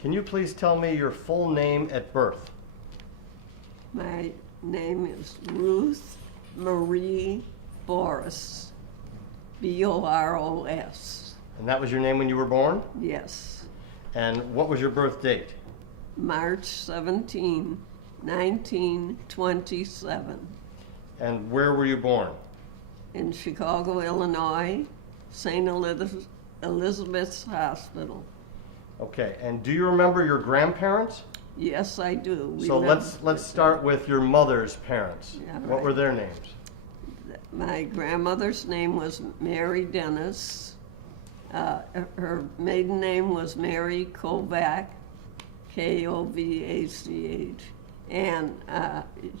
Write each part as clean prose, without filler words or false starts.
Can you please tell me your full name at birth? My name is Ruth Marie Boros, Boros. And that was your name when you were born? Yes. And what was your birth date? March 17, 1927, And where were you born? in Chicago, Illinois, St. Elizabeth's Hospital. Okay, and do you remember your grandparents? Yes, I do. So let's start with your mother's parents. Yeah, What right. were their names? My grandmother's name was Mary Dennis. Her maiden name was Mary Kovac, Kovach, and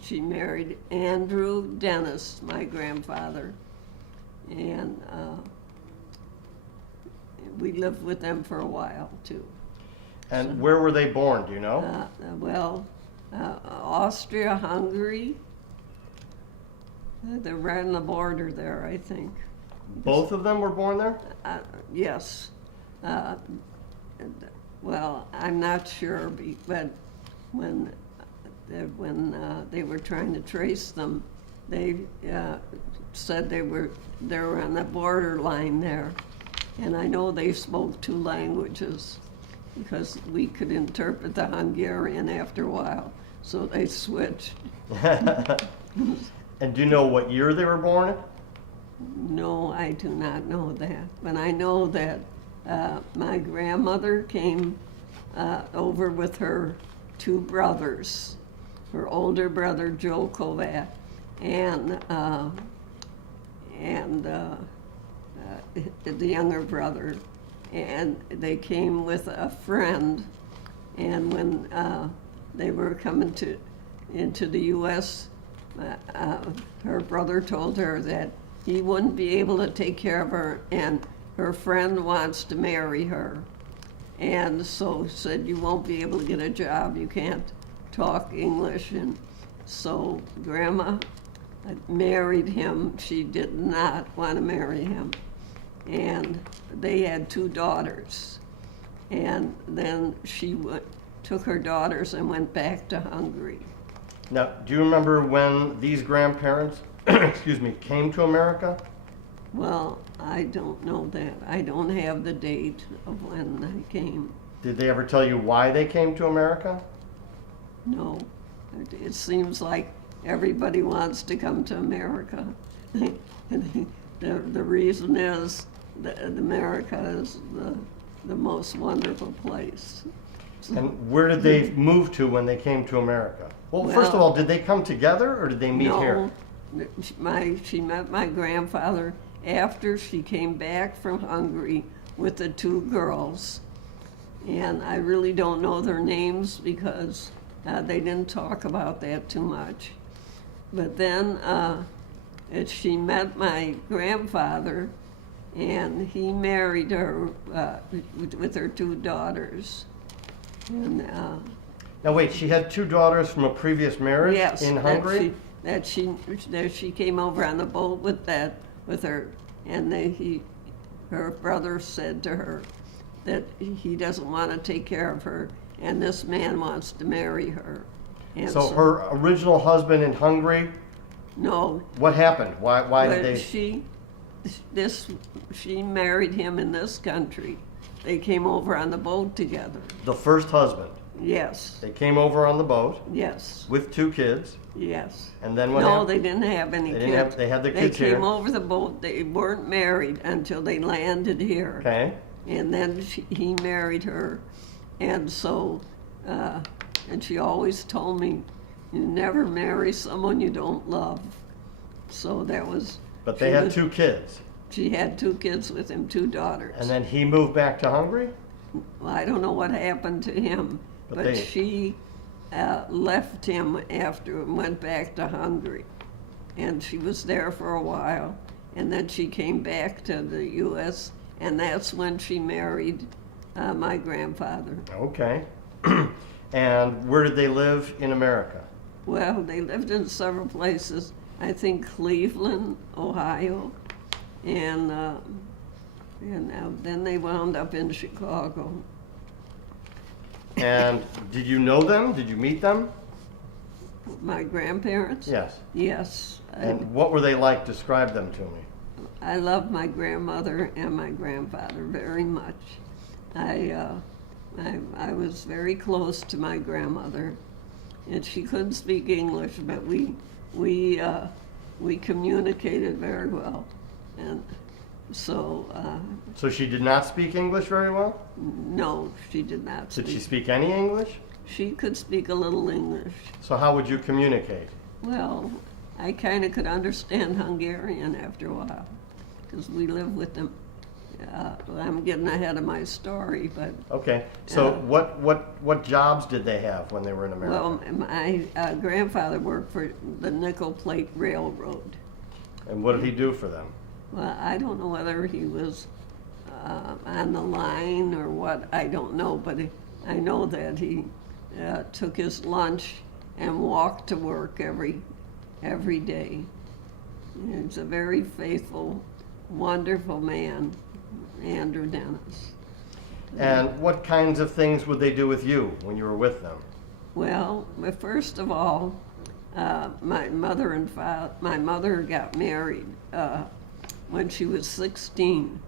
she married Andrew Dennis, my grandfather, and we lived with them for a while too. And where were they born, do you know? Austria, Hungary. They're right on the border there, I think. Both of them were born there? Yes. Well, I'm not sure, but when they were trying to trace them, they said they were on the borderline there, and I know they spoke two languages because we could interpret the Hungarian after a while, so they switched. And do you know what year they were born? No, I do not know that, but I know that my grandmother came over with her two brothers, her older brother Joe Kovac, and the younger brother, and they came with a friend, and when they were coming into the U.S., her brother told her that he wouldn't be able to take care of her, and her friend wants to marry her. And so said, you won't be able to get a job, you can't talk English. And so Grandma married him. She did not want to marry him. And they had two daughters. And then she took her daughters and went back to Hungary. Now, do you remember when these grandparents, came to America? Well, I don't know that. I don't have the date of when they came. Did they ever tell you why they came to America? No. It seems like everybody wants to come to America. The reason is that America is the most wonderful place. And where did they move to when they came to America? Well, first of all, did they come together or did they meet here? She met my grandfather after she came back from Hungary with the two girls. And I really don't know their names because they didn't talk about that too much. But then she met my grandfather, and he married her with her two daughters. And, Now wait, she had two daughters from a previous marriage in Hungary? That she came over on the boat with her, and her brother said to her that he doesn't want to take care of her, and this man wants to marry her. And so her original husband in Hungary? No. What happened? Why did they? She married him in this country. They came over on the boat together. The first husband? Yes. They came over on the boat? Yes. With two kids? Yes. And then what happened? No, they didn't have any kids. They had the kids here. They came over the boat. They weren't married until they landed here. Okay. And then he married her. And so, and she always told me, you never marry someone you don't love. So that was... But they had two kids. She had two kids with him, two daughters. And then he moved back to Hungary? Well, I don't know what happened to him, but she left him after and went back to Hungary. And she was there for a while, and then she came back to the U.S., and that's when she married my grandfather. Okay. And where did they live in America? Well, they lived in several places. I think Cleveland, Ohio, and then they wound up in Chicago. And did you know them? Did you meet them? My grandparents? Yes. Yes. And what were they like? Describe them to me. I love my grandmother and my grandfather very much. I was very close to my grandmother, and she couldn't speak English, but we communicated very well, and so. So she did not speak English very well? No, she did not speak. Did she speak any English? She could speak a little English. So how would you communicate? Well, I kind of could understand Hungarian after a while, because we lived with them. I'm getting ahead of my story, but... Okay, so what jobs did they have when they were in America? Well, my grandfather worked for the Nickel Plate Railroad. And what did he do for them? Well, I don't know whether he was on the line or what, I don't know, but I know that he took his lunch and walked to work every day. He's a very faithful, wonderful man, Andrew Dennis. And what kinds of things would they do with you when you were with them? Well, first of all, my mother got married when she was 16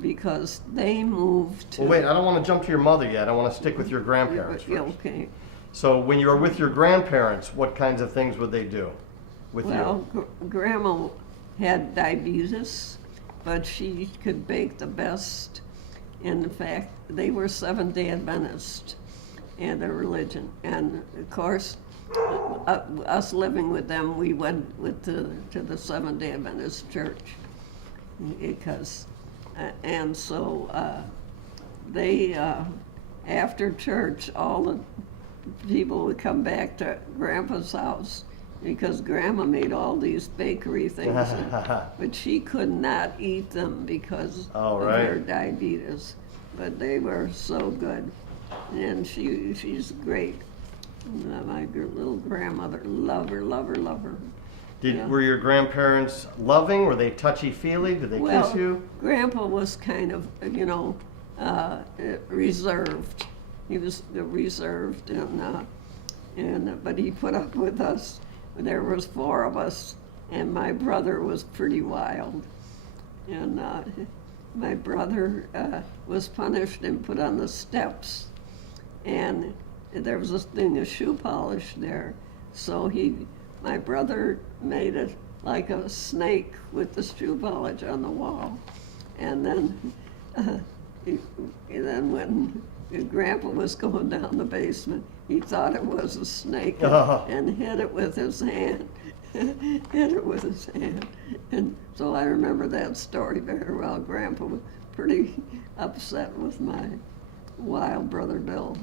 because they moved to... Well, wait, I don't want to jump to your mother yet. I want to stick with your grandparents first. Okay. So when you were with your grandparents, what kinds of things would they do with you? Well, Grandma had diabetes, but she could bake the best. In fact, they were Seventh-day Adventists in their religion. And of course, us living with them, we went to the Seventh-day Adventist church. Because, and so they, after church, all the people would come back to Grandpa's house because Grandma made all these bakery things, but she could not eat them because of her diabetes. But they were so good, and she's great. My little grandmother, love her. Were your grandparents loving? Were they touchy-feely? Did they kiss you? Grandpa was kind of, reserved. He was reserved, but he put up with us. There was 4 of us, and my brother was pretty wild. And my brother was punished and put on the steps, and there was this thing of shoe polish there. So my brother made it like a snake with the shoe polish on the wall. And then when Grandpa was going down the basement, he thought it was a snake and hit it with his hand. And so I remember that story very well. Grandpa was pretty upset with my wild brother Bill.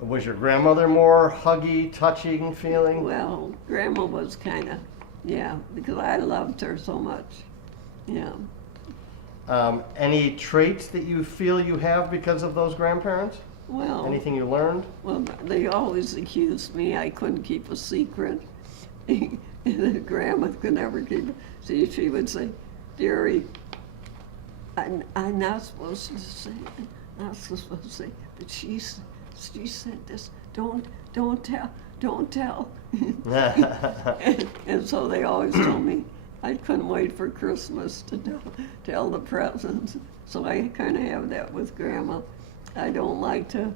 Was your grandmother more huggy, touching feeling? Well, Grandma was kind of, because I loved her so much. Yeah. Any traits that you feel you have because of those grandparents? Well, anything you learned? Well, they always accused me I couldn't keep a secret. Grandma could never keep it. See, she would say, "Dearie, I'm not supposed to say, but she said this. Don't tell." and so they always told me I couldn't wait for Christmas to tell the presents. So I kind of have that with Grandma. I don't like to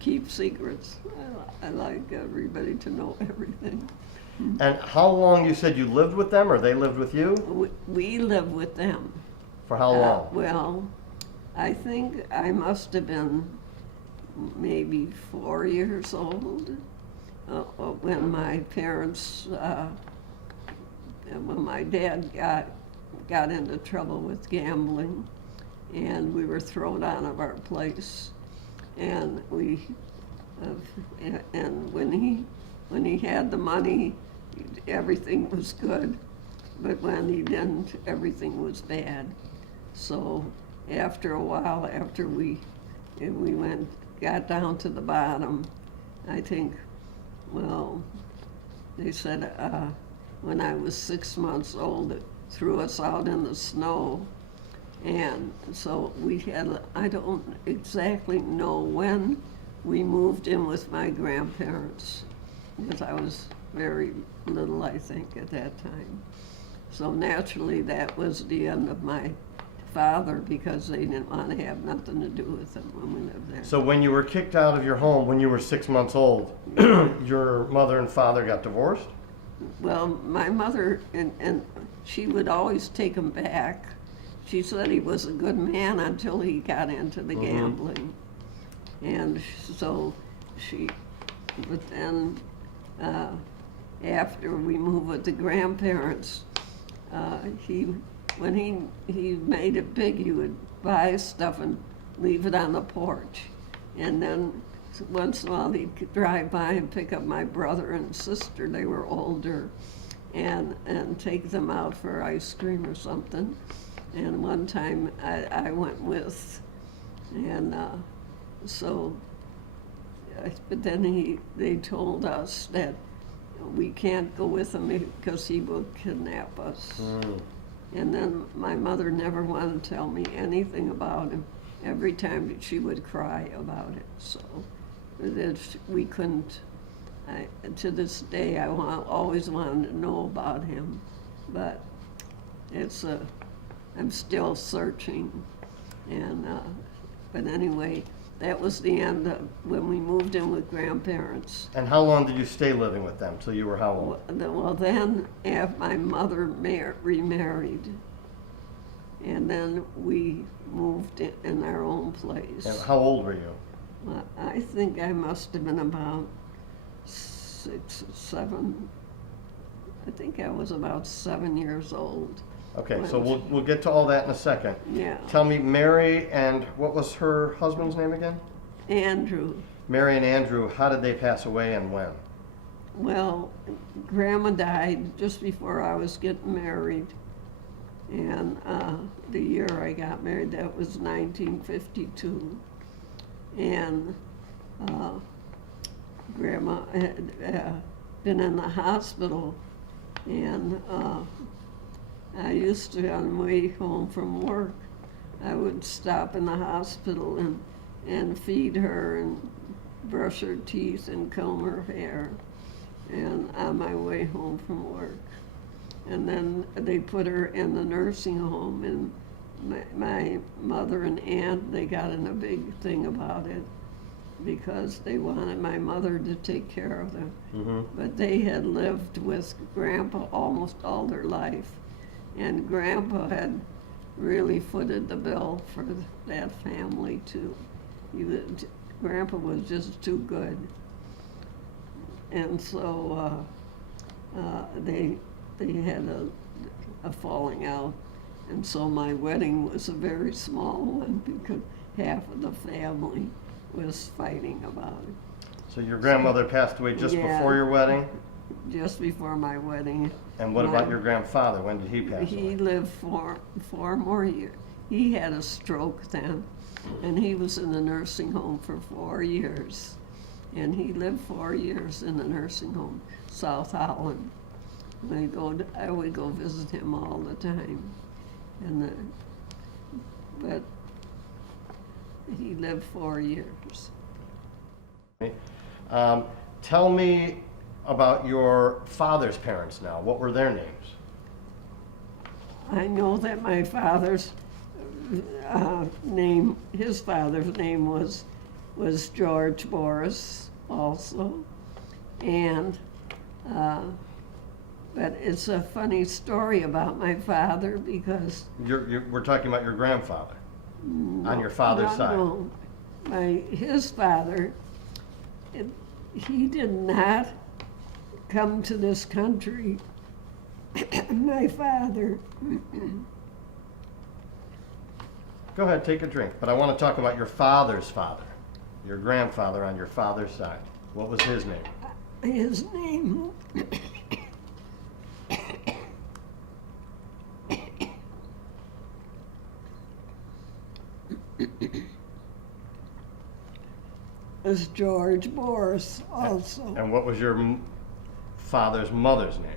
keep secrets. I like everybody to know everything. And how long you said you lived with them, or they lived with you? We lived with them. For how long? Well, I think I must have been maybe 4 years old when my parents, when my dad got into trouble with gambling, and we were thrown out of our place, and and when he had the money, everything was good, but when he didn't, everything was bad. So after a while, after we got down to the bottom, I think, well, they said when I was 6 months old, it threw us out in the snow. And so I don't exactly know when we moved in with my grandparents because I was very little, I think, at that time. So naturally, that was the end of my father because they didn't want to have nothing to do with him when we lived there. So when you were kicked out of your home when you were 6 months old, your mother and father got divorced? Well, my mother, and she would always take him back. She said he was a good man until he got into the gambling. And so but then after we moved with the grandparents, when he made it big, he would buy stuff and leave it on the porch. And then once in a while he'd drive by and pick up my brother and sister, they were older, and take them out for ice cream or something. And one time I went with, and but then they told us that we can't go with him because he will kidnap us. And then my mother never wanted to tell me anything about him. Every time she would cry about it. So we couldn't, to this day, I always wanted to know about him. But I'm still searching. And, but anyway, that was the end of when we moved in with grandparents. And how long did you stay living with them? Till you were how old? Well, then after my mother remarried, and then we moved in our own place. And how old were you? Well, I think I must have been about 6 or 7. I think I was about 7 years old. Okay, so we'll get to all that in a second. Yeah. Tell me, Mary and what was her husband's name again? Andrew. Mary and Andrew, how did they pass away and when? Well, Grandma died just before I was getting married. And the year I got married, that was 1952. And Grandma had been in the hospital, and I used to, on the way home from work, I would stop in the hospital and feed her and brush her teeth and comb her hair, and on my way home from work. And then they put her in the nursing home, and my mother and aunt, they got in a big thing about it because they wanted my mother to take care of them. Mm-hmm. But they had lived with Grandpa almost all their life, and Grandpa had really footed the bill for that family too. Grandpa was just too good. And so they had a falling out, and so my wedding was a very small one because half of the family was fighting about it. So your grandmother passed away just before your wedding? Just before my wedding. And what about your grandfather? When did he pass away? He lived four more years. He had a stroke then, and he was in the nursing home for 4 years. And he lived 4 years in the nursing home, South Holland. I would go visit him all the time, but he lived 4 years. Tell me about your father's parents now. What were their names? I know that my father's name, his father's name was George Boros also, and but it's a funny story about my father because we're talking about your grandfather on your father's side. No, his father, he did not come to this country. My father. Go ahead, take a drink. But I want to talk about your father's father, your grandfather on your father's side. What was his name? His name was George Boros also. And what was your father's mother's name?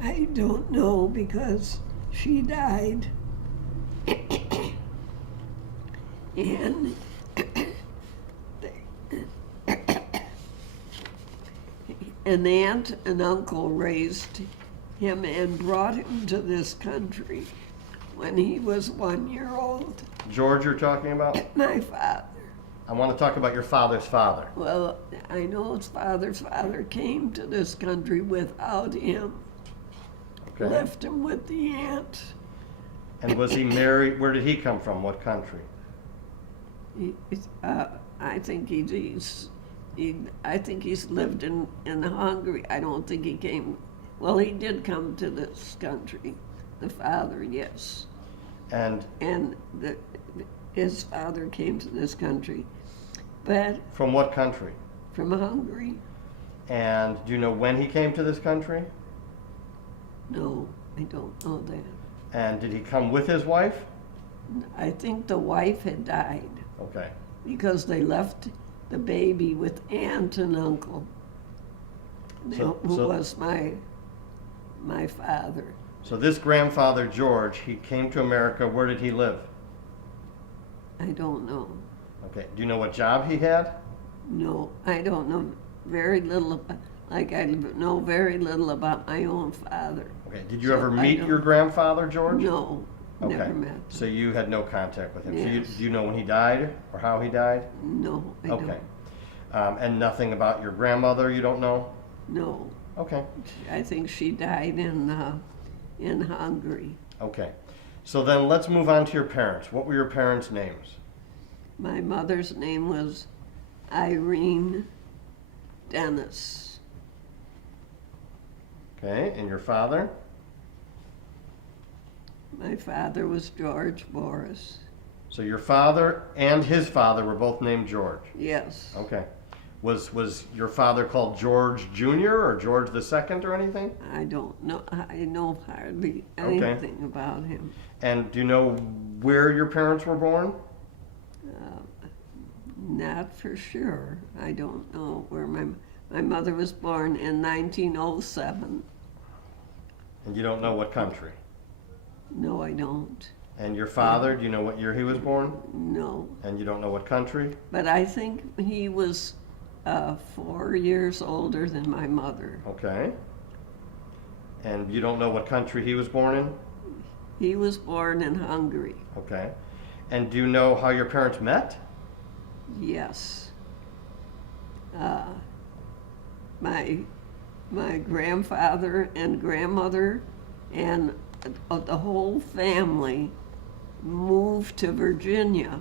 I don't know because she died. And an aunt and uncle raised him and brought him to this country when he was 1 year old. George you're talking about? My father. I want to talk about your father's father. Well, I know his father's father came to this country without him. Okay. Left him with the aunt. And was he married? Where did he come from? What country? I think I think he's lived in Hungary. I don't think he came. Well, he did come to this country. The father, yes. And his father came to this country, but from what country? from Hungary. And do you know when he came to this country? No, I don't know that. And did he come with his wife? I think the wife had died Okay. because they left the baby with aunt and uncle, who was my father. So this grandfather, George, he came to America. Where did he live? I don't know. Okay. Do you know what job he had? No, I don't know very little about, like I know very little about my own father. Okay. Did you So ever I meet don't- your grandfather, George? No, Okay. never met him. So you had no contact with him. So Yes. do you know when he died or how he died? No, I Okay. don't. And nothing about your grandmother you don't know? No, Okay. I think she died in Hungary. Okay. So then let's move on to your parents. What were your parents' names? My mother's name was Irene Dennis. Okay. And your father? My father was George Boros. So your father and his father were both named George. Yes. Okay. Was your father called George Jr. or George the Second or anything? I don't know. I know hardly Okay. anything about him. And do you know where your parents were born? Not for sure. I don't know where my mother was born in 1907. And you don't know what country? No, I don't. And your father, do you know what year he was born? No. And you don't know what country? But I think he was 4 years older than my mother. Okay. And you don't know what country he was born in? He was born in Hungary. Okay. And do you know how your parents met? Yes. My grandfather and grandmother and the whole family moved to Virginia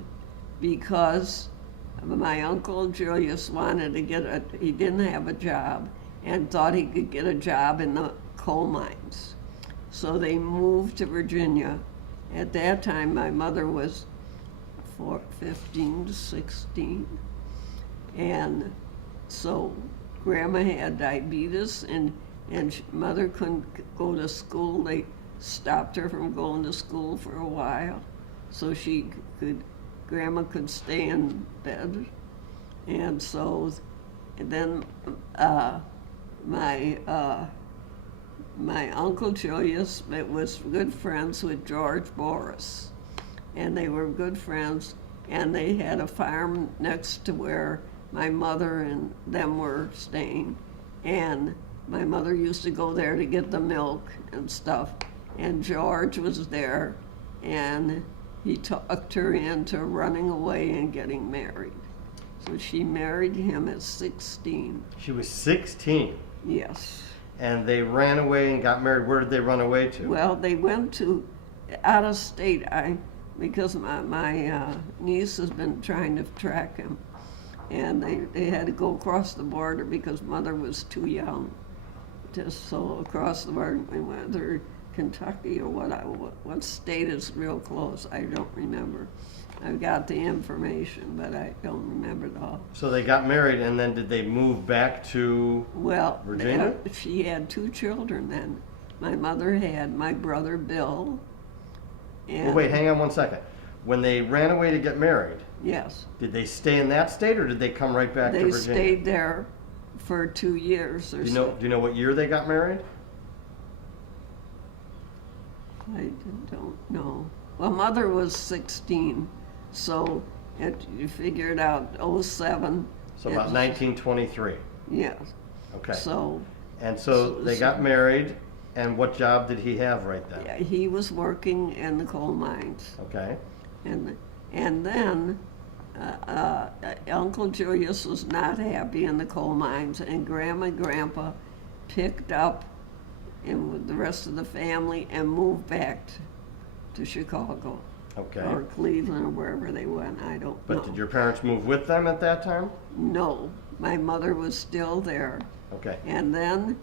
because my uncle Julius wanted to he didn't have a job and thought he could get a job in the coal mines. So they moved to Virginia. At that time, my mother was 15 to 16. And so grandma had diabetes and mother couldn't go to school. They stopped her from going to school for a while so grandma could stay in bed. And so then my uncle Julius was good friends with George Boros. And they were good friends, and they had a farm next to where my mother and them were staying. And my mother used to go there to get the milk and stuff. And George was there, and he talked her into running away and getting married. So she married him at 16. She was 16. Yes. And they ran away and got married. Where did they run away to? Well, they went to out of state. Because my niece has been trying to track him, and they had to go across the border because mother was too young. Just so across the border, whether Kentucky or what state is real close, I don't remember. I've got the information, but I don't remember it all. So they got married, and then did they move back to Virginia? She had 2 children then. My mother had my brother Bill. Well, wait, hang on one second. When they ran away to get married, yes, did they stay in that state or did they come right back to they Virginia? stayed there for 2 years or so. Do you know what year they got married? I don't know. Well, mother was 16, so you figured out 07. So about 1923. Yes. Okay. So And so they got married, and what job did he have right then? yeah, he was working in the coal mines. Okay. And then Uncle Julius was not happy in the coal mines, and Grandma and Grandpa picked up and with the rest of the family and moved back to Chicago. Okay. Or Cleveland or wherever they went, I don't know. But did your parents move with them at that time? No, my mother was still there. Okay. And then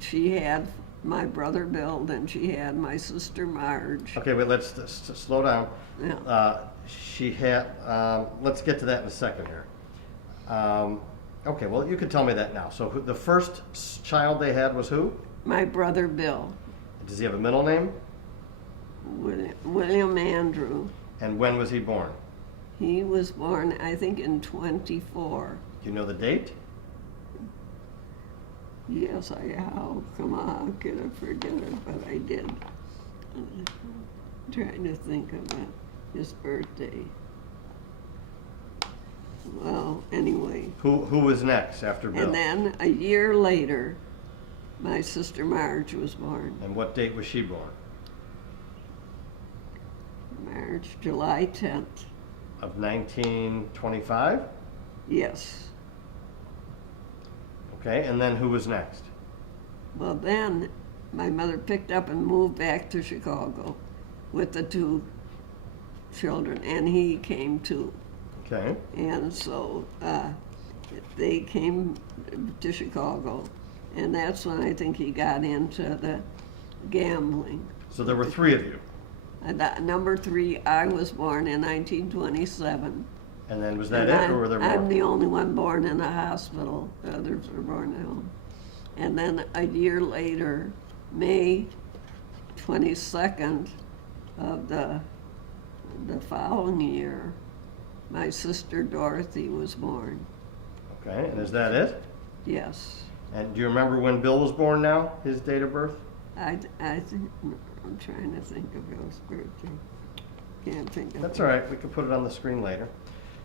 she had my brother Bill, then she had my sister Marge. Okay, wait, let's slow down. Yeah. She had, let's get to that in a second here. Okay, well, you can tell me that now. So the first child they had was who? My brother Bill, Does he have a middle name? William Andrew. And when was he born? He was born, I think, in 24. Do you know the date? Yes, how come how could I forget it, but I did. I'm trying to think of his birthday. Well, anyway. Who was next after Bill? And then a year later, my sister Marge was born. And what date was she born? March, July 10th. Of 1925? Yes. Okay, and then who was next? Well, then my mother picked up and moved back to Chicago with the two children, and he came too. Okay. And so they came to Chicago, and that's when I think he got into the gambling. So there were three of you. Number 3, I was born in 1927. And then was that And it, or were there more? I'm the only one born in a hospital. The others were born at home. And then a year later, May 22nd of the following year, my sister Dorothy was born. Okay, and is that it? Yes. And do you remember when Bill was born now, his date of birth? I think, I'm trying to think of Bill's birthday. Can't think of That's it. all right, we can put it on the screen later.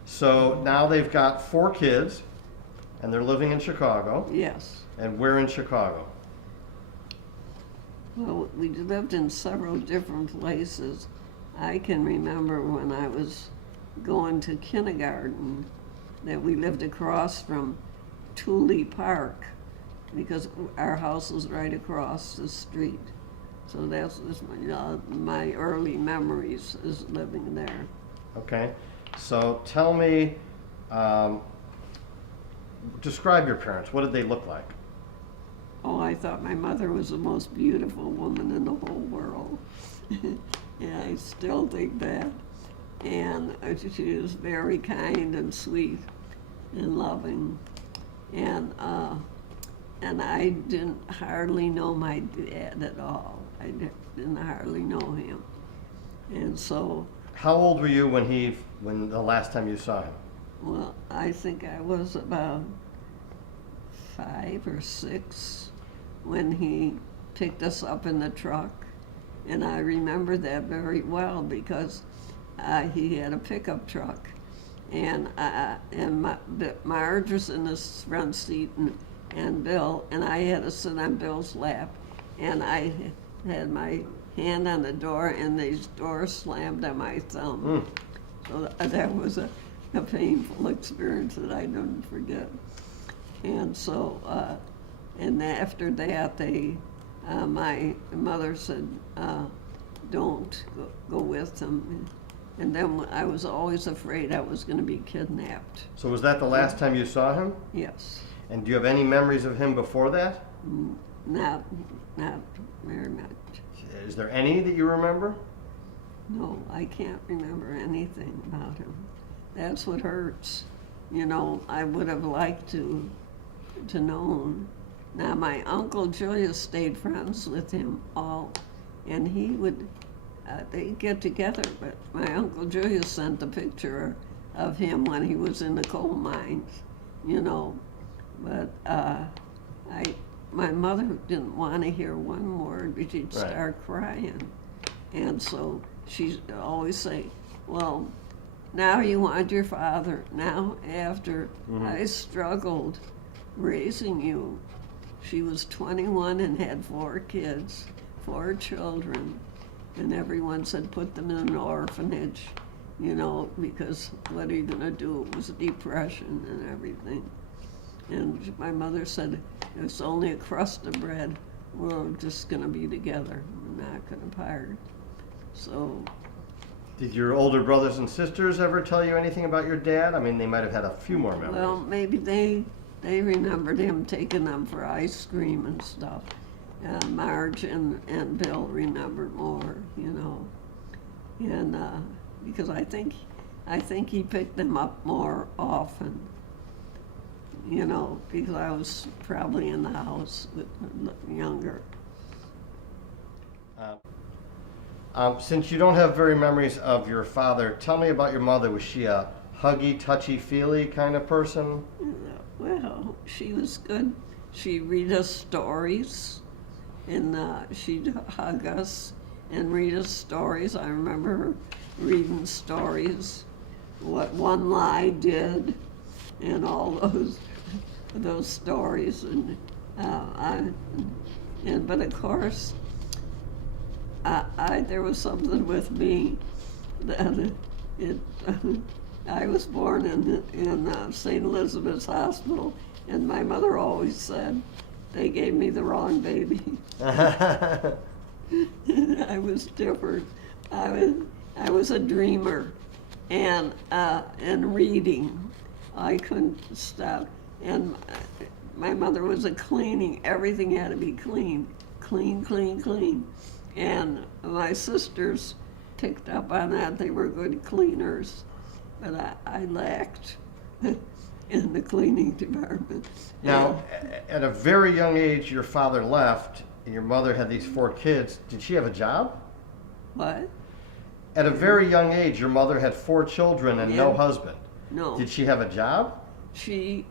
So now they've got 4 kids, and they're living in Chicago. Yes. And where in Chicago? Well, we lived in several different places. I can remember when I was going to kindergarten that we lived across from Thule Park because our house was right across the street. So that's my early memories is living there. Okay, so tell me, describe your parents. What did they look like? Oh, I thought my mother was the most beautiful woman in the whole world. Yeah, I still think that. And she was very kind and sweet and loving. And I didn't hardly know my dad at all. I didn't hardly know him. And so, How old were you when the last time you saw him? well, I think I was about 5 or 6 when he picked us up in the truck. And I remember that very well because he had a pickup truck. And Marge was in the front seat and Bill, and I had to sit on Bill's lap. And I had my hand on the door, and the door slammed on my thumb. So that was a painful experience that I don't forget. And so, and after that, my mother said, don't go with them. And then I was always afraid I was going to be kidnapped. So was that the last time you saw him? Yes. And do you have any memories of him before that? Not very much. Is there any that you remember? No, I can't remember anything about him. That's what hurts. You know, I would have liked to known. Now, my Uncle Julius stayed friends with him all, and he would, they'd get together, but my Uncle Julius sent a picture of him when he was in the coal mines, you know. But my mother didn't want to hear one word, but she'd start crying. And so she'd always say, well, now you want your father. Now after I struggled raising you. She was 21 and had 4 kids, 4 children, and everyone said put them in an orphanage, you know, because what are you going to do? It was a depression and everything. And my mother said, it's only a crust of bread. We're just going to be together. We're not going to part. So. Did your older brothers and sisters ever tell you anything about your dad? I mean, they might have had a few more memories. Well, maybe they remembered him taking them for ice cream and stuff. Marge and Bill remembered more, you know. And because I think he picked them up more often, you know, because I was probably in the house with younger. Since you don't have very memories of your father, tell me about your mother. Was she a huggy, touchy-feely kind of person? Well, she was good. She'd read us stories, and she'd hug us and read us stories. I remember her reading stories, what One Lie did, and all those stories. But of course, there was something with me that I was born in St. Elizabeth's Hospital, and my mother always said they gave me the wrong baby. I was different. I was a dreamer, and reading. I couldn't stop. And my mother was a cleaning. Everything had to be clean, clean, clean, clean. And my sisters picked up on that. They were good cleaners, but I lacked in the cleaning department. Now, at a very young age, your father left, and your mother had these 4 kids. Did she have a job? What? At a very young age, your mother had 4 children and no husband. No. Did she have a job? She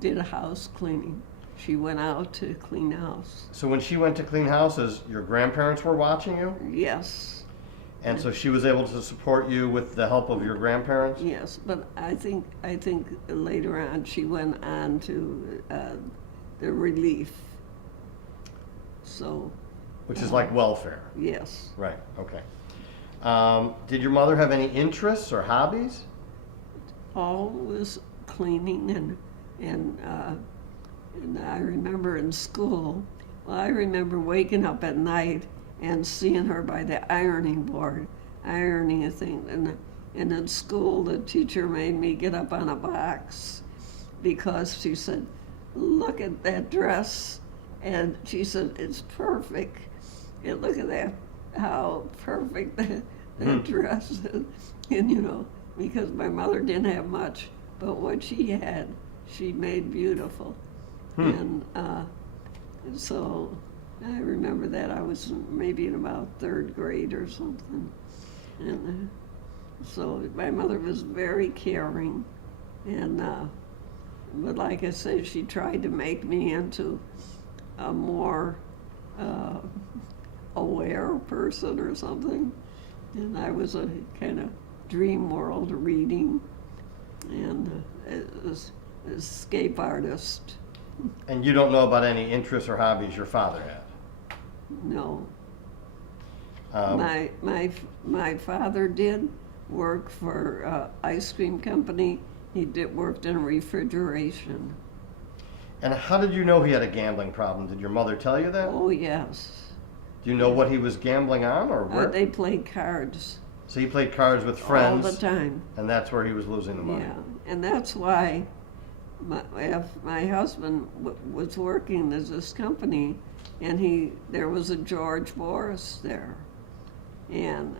did house cleaning. She went out to clean house. So when she went to clean houses, your grandparents were watching you? Yes. And so she was able to support you with the help of your grandparents? Yes, but I think later on she went on to the relief. So. Which is like welfare? Yes. Right, okay. Did your mother have any interests or hobbies? Always cleaning and I remember in school, I remember waking up at night and seeing her by the ironing board, ironing a thing. And in school, the teacher made me get up on a box because she said, look at that dress. And she said, it's perfect. And look at that, how perfect that dress is. And you know, because my mother didn't have much, but what she had, she made beautiful. And so I remember that I was maybe in about 3rd grade or something. And so my mother was very caring. And, but like I said, she tried to make me into a more aware person or something. And I was a kind of dream world reading and escape artist. And you don't know about any interests or hobbies your father had? No. My father did work for ice cream company. He worked in refrigeration. And how did you know he had a gambling problem? Did your mother tell you that? Oh, yes. Do you know what he was gambling on or where? They played cards. So he played cards with friends? All the time. And that's where he was losing the money? Yeah, and that's why my husband was working at this company, and there was a George Boros there, and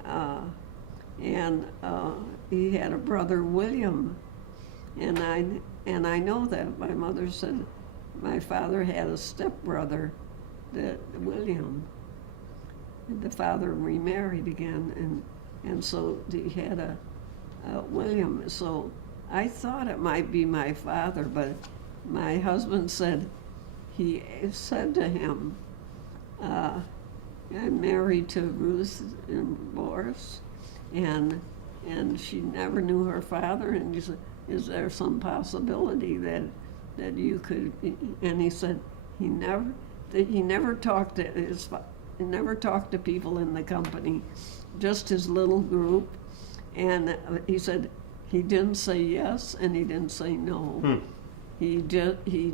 he had a brother William, and I know that my mother said my father had a stepbrother, that William. And the father remarried again, and so he had a William. So I thought it might be my father, but my husband said, he said to him, I'm married to Ruth and Boros, and she never knew her father, and he said, is there some possibility that that you could, and he said that he never talked to he never talked to people in the company, just his little group. And he said he didn't say yes and he didn't say no. He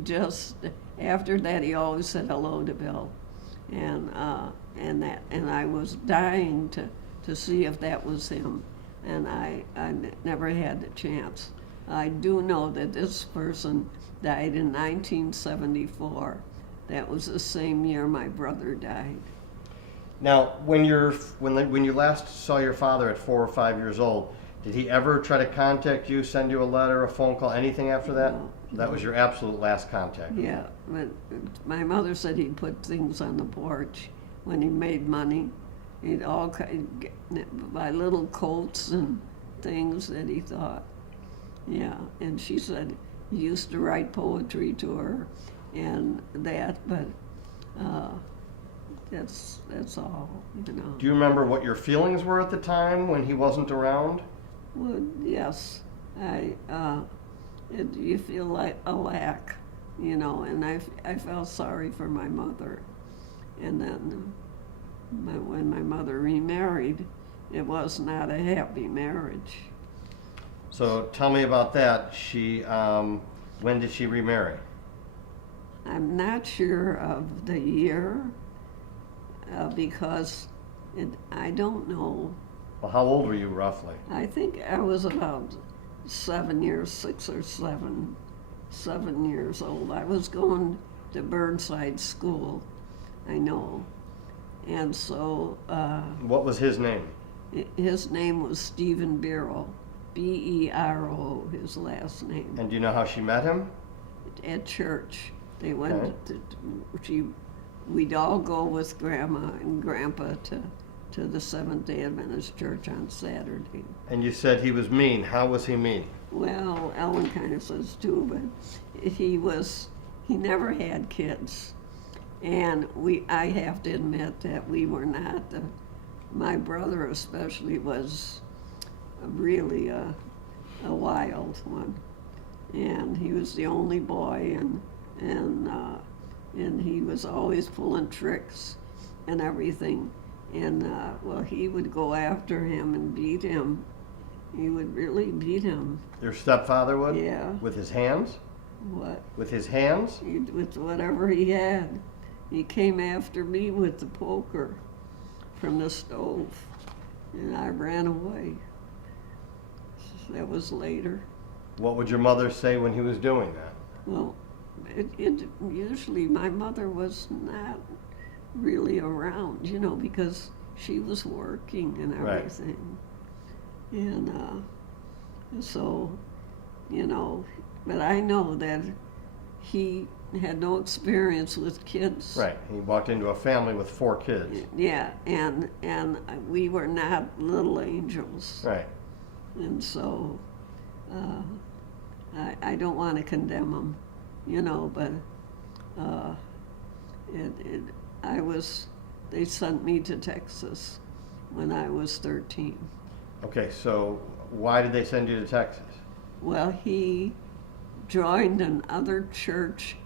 just after that he always said hello to Bill, and I was dying to see if that was him, and I never had the chance. I do know that this person died in 1974. That was the same year my brother died. Now, when you last saw your father at 4 or 5 years old, did he ever try to contact you, send you a letter, a phone call, anything after that? No. That was your absolute last contact. Yeah, but my mother said he'd put things on the porch when he made money. He'd buy little coats and things that he thought. Yeah, and she said he used to write poetry to her and that, but that's all, you know. Do you remember what your feelings were at the time when he wasn't around? Well, yes, you feel like a lack, you know, and I felt sorry for my mother. And then when my mother remarried, it was not a happy marriage. So tell me about that. When did she remarry? I'm not sure of the year because I don't know. Well, how old were you roughly? I think I was about 7 years, 6 or 7 years old. I was going to Burnside School, I know. And so... what was his name? His name was Stephen Bero, Bero, his last name. And do you know how she met him? At church. They went we'd all go with Grandma and Grandpa to the Seventh-day Adventist Church on Saturday. And you said he was mean. How was he mean? Well, Ellen kind of says too, but he never had kids. And I have to admit that we were not, my brother especially was really a wild one. And he was the only boy, and he was always pulling tricks and everything. And, well, he would go after him and beat him. He would really beat him. Your stepfather would? Yeah. With his hands? What? With his hands? With whatever he had. He came after me with the poker from the stove, and I ran away. That was later. What would your mother say when he was doing that? Well, usually my mother was not really around, you know, because she was working and everything. Right. And so, you know, but I know that he had no experience with kids. Right. He walked into a family with 4 kids. Yeah, and we were not little angels. Right. And so I don't want to condemn him, you know, but they sent me to Texas when I was 13. Okay, so why did they send you to Texas? Well, he joined another church,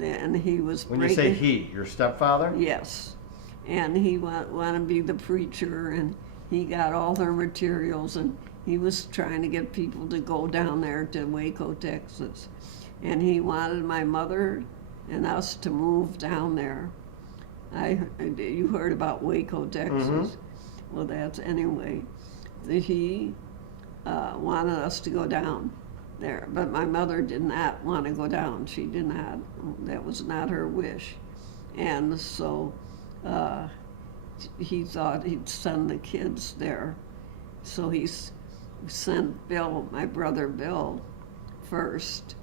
and he was When you say he, your stepfather? Yes, and he wanted to be the preacher, and he got all their materials, and he was trying to get people to go down there to Waco, Texas. And he wanted my mother and us to move down there. You heard about Waco, Texas. Mm-hmm. Well, that's anyway. He wanted us to go down there, but my mother did not want to go down. She did not. That was not her wish. And so he thought he'd send the kids there. So he sent Bill, my brother Bill, first.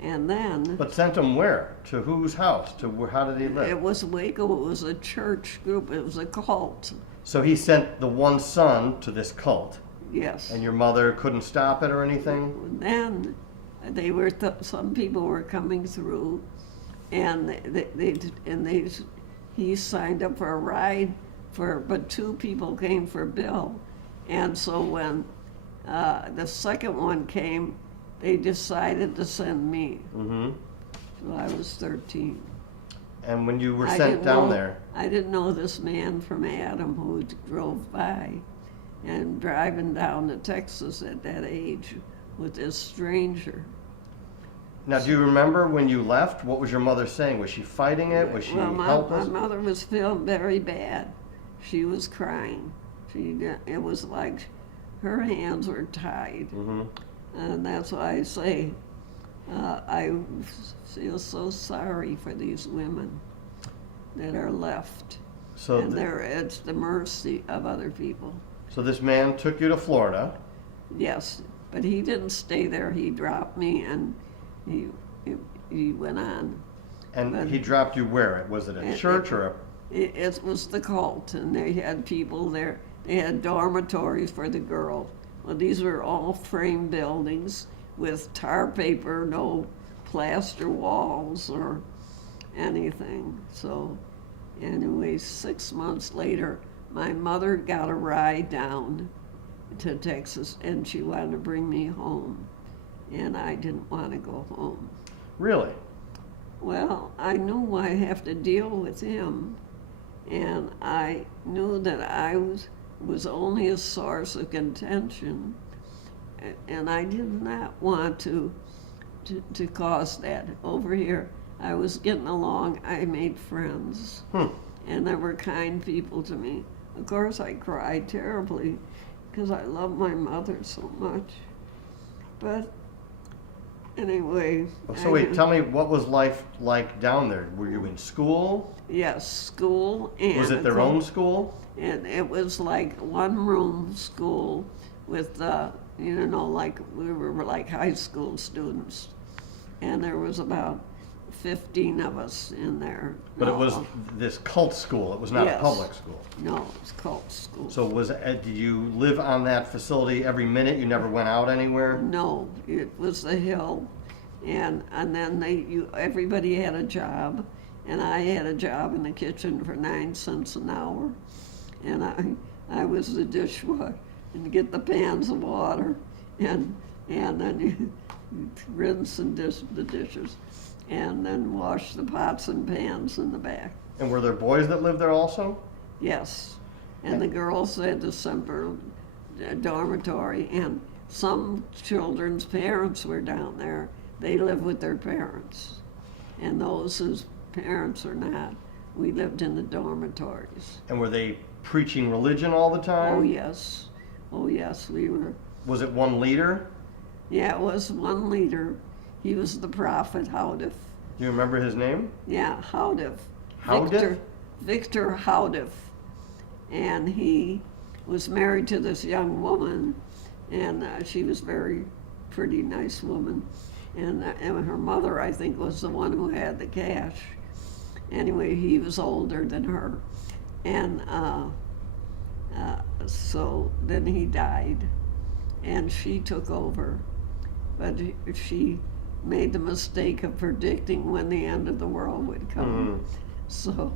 And then... But sent him where? To whose house? How did he live? It was Waco. It was a church group. It was a cult. So he sent the one son to this cult. Yes. And your mother couldn't stop it or anything? Then some people were coming through, and he signed up for a ride but 2 people came for Bill. And so when the second one came, they decided to send me. Mm-hmm. So I was 13. And when you were I sent didn't down know- there, I didn't know this man from Adam who drove by, and driving down to Texas at that age with this stranger. now do you remember when you left? What was your mother saying? Was she fighting it? Was she Well, my helpless? mother was feeling very bad. She was crying. It was like her hands were tied. Mm-hmm. And that's why I say I feel so sorry for these women that are left. So, And it's the mercy of other people. so this man took you to Florida. Yes, but he didn't stay there. He dropped me and he went on. And But- he dropped you where? Was it a church or a... It was the cult, and they had people there. They had dormitories for the girls. Well, these were all frame buildings with tar paper, no plaster walls or anything. So, anyway, 6 months later, my mother got a ride down to Texas, and she wanted to bring me home, and I didn't want to go home. Really? Well, I knew I have to deal with him, and I knew that I was only a source of contention, and I did not want to cause that. Over here, I was getting along. I made friends, and there were kind people to me. Of course, I cried terribly because I love my mother so much. But anyway. So wait, tell me, what was life like down there? Were you in school? Yes, school and. Was it their own school? And it was like one room school with, like we were like high school students. And there was about 15 of us in there. But it was this cult school. It was not a Yes. public school. No, it was cult school. So did you live on that facility every minute? You never went out anywhere? No, it was the hill. And then everybody had a job. And I had a job in the kitchen for 9 cents an hour. And I was the dishwasher and get the pans of water and then you rinse the dishes and then wash the pots and pans in the back. And were there boys that lived there also? Yes. And the girls had the summer dormitory, and some children's parents were down there. They lived with their parents. And those whose parents are not, we lived in the dormitories. And were they preaching religion all the time? Oh, yes. Oh, yes, we were. Was it one leader? Yeah, it was one leader. He was the prophet Howdif. Do you remember his name? Yeah, Howdif. Howdif? Victor Howdif. And he was married to this young woman, and she was very pretty, nice woman. And her mother, I think, was the one who had the cash. Anyway, he was older than her. And so then he died, and she took over. But she made the mistake of predicting when the end of the world would come. So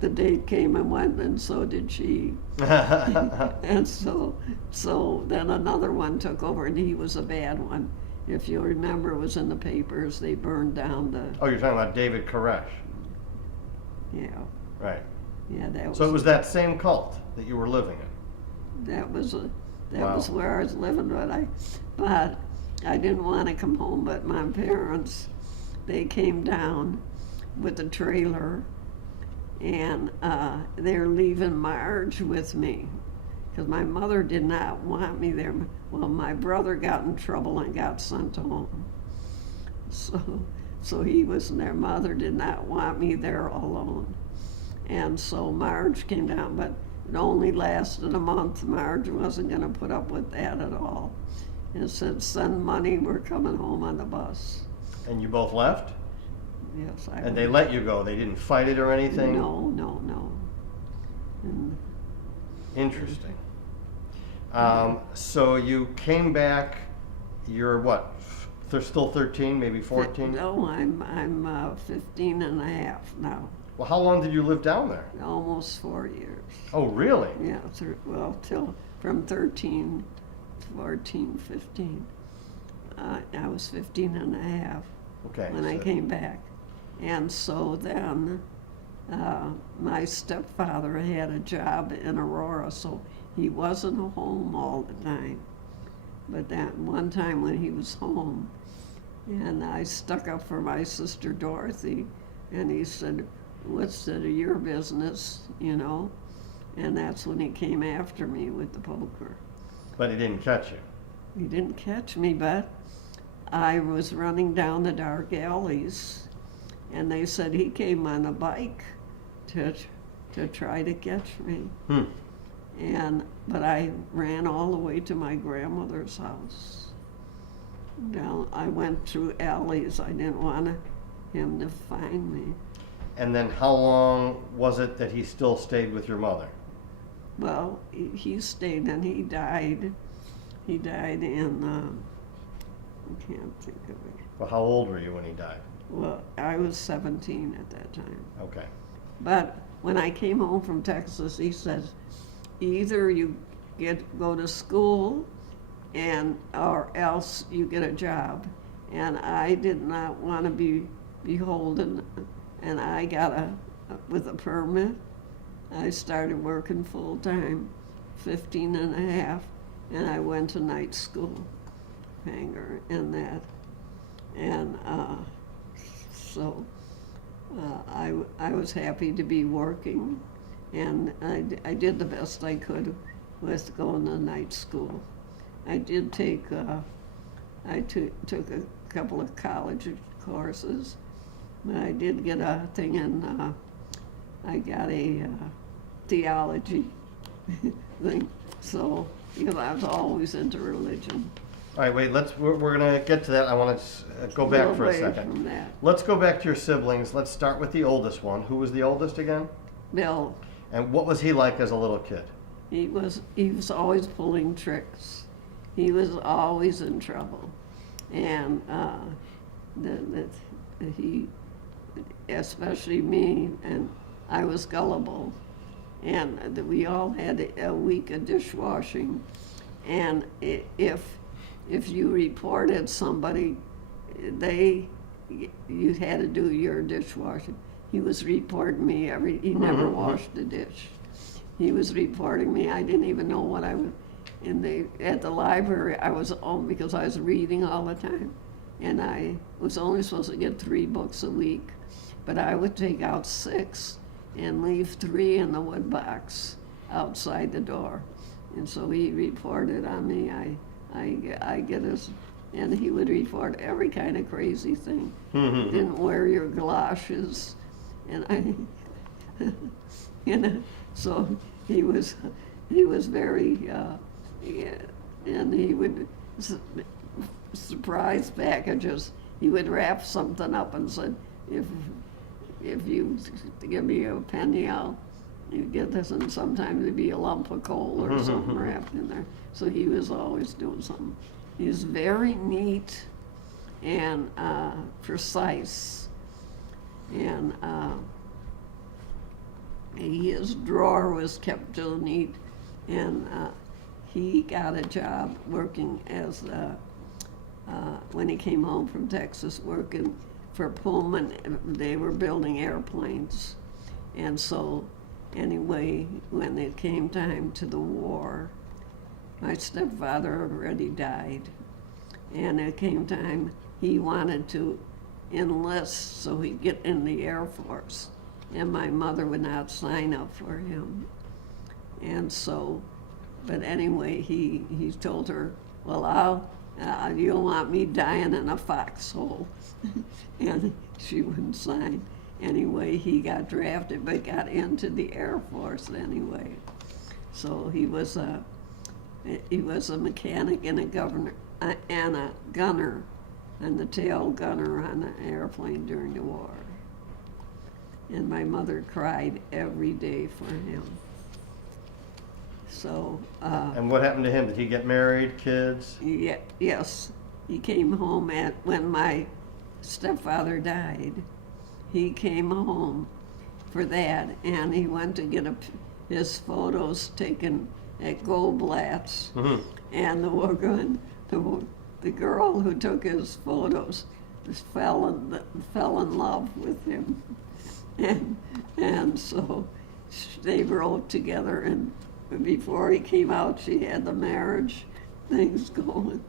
the date came and went, and so did she. And so then another one took over, and he was a bad one. If you remember, it was in the papers. They burned down the. Oh, you're talking about David Koresh. Yeah. Right. Yeah, that was. So it was that same cult that you were living in? That was Wow. where I was living, but I didn't want to come home. But my parents, they came down with a trailer, and they're leaving Marge with me, because my mother did not want me there. Well, my brother got in trouble and got sent home, so he was there. Mother did not want me there alone, and so Marge came down, but it only lasted a month. Marge wasn't going to put up with that at all, and said, "Send money. We're coming home on the bus." And you both left? Yes, I. And they let you go? They didn't fight it or anything? No. And Interesting. So you came back, you're what, still 13, maybe 14? No, I'm 15 and a half now. Well, how long did you live down there? Almost 4 years. Oh, really? Yeah, till from 13, 14, 15. I was 15 and a half Okay. when I came back. And so then my stepfather had a job in Aurora, so he wasn't home all the time. But that one time when he was home, and I stuck up for my sister Dorothy, and he said, "What's it of your business, you know?" And that's when he came after me with the poker. But he didn't catch you. He didn't catch me, but I was running down the dark alleys, and they said he came on a bike to try to catch me. But I ran all the way to my grandmother's house. I went through alleys. I didn't want him to find me. And then how long was it that he still stayed with your mother? Well, he stayed and he died. He died in, I can't think of it. Well, how old were you when he died? Well, I was 17 at that time. Okay. But when I came home from Texas, he says, either you go to school or else you get a job. And I did not want to be beholden, and I got with a permit. I started working full time, 15 and a half, and I went to night school, Hanger, and that. And so I was happy to be working, and I did the best I could with going to night school. I did take, took a couple of college courses, but I did get a thing in, I got a theology thing, so, because I was always into religion. All right, wait, we're gonna get to that. I wanna go back for a Away second. from that. Let's go back to your siblings. Let's start with the oldest one. Who was the oldest again? Bill, And what was he like as a little kid? he was always pulling tricks. He was always in trouble. And he, especially me, and I was gullible. And we all had a week of dishwashing. And if you reported somebody, you had to do your dishwashing. He was reporting me he never washed a dish. He was reporting me. I didn't even know what I was. At the library, I was home because I was reading all the time. And I was only supposed to get 3 books a week, but I would take out 6 and leave 3 in the wood box outside the door. And so he reported on me. I get his, and he would report every kind of crazy thing. Didn't wear your galoshes, and so he was very, and he would surprise packages. He would wrap something up and said, if you give me a penny, you get this, and sometimes it'd be a lump of coal or something wrapped in there. So he was always doing something. He was very neat and precise, and his drawer was kept so neat, and he got a job working as when he came home from Texas, working for Pullman. They were building airplanes, and so anyway, when it came time to the war, my stepfather already died, and it came time he wanted to enlist so he'd get in the Air Force, and my mother would not sign up for him. And so, but anyway, he told her, well, you don't want me dying in a foxhole. And she wouldn't sign. Anyway, he got drafted, but got into the Air Force anyway. So he was a mechanic and a gunner, and the tail gunner on an airplane during the war. And my mother cried every day for him. So. And what happened to him? Did he get married, kids? Yeah, yes, he came home when my stepfather died. He came home for that, and he went to get his photos taken at Goldblatt's, and the the girl who took his photos just fell in love with him, and so they wrote together. And before he came out, she had the marriage things going.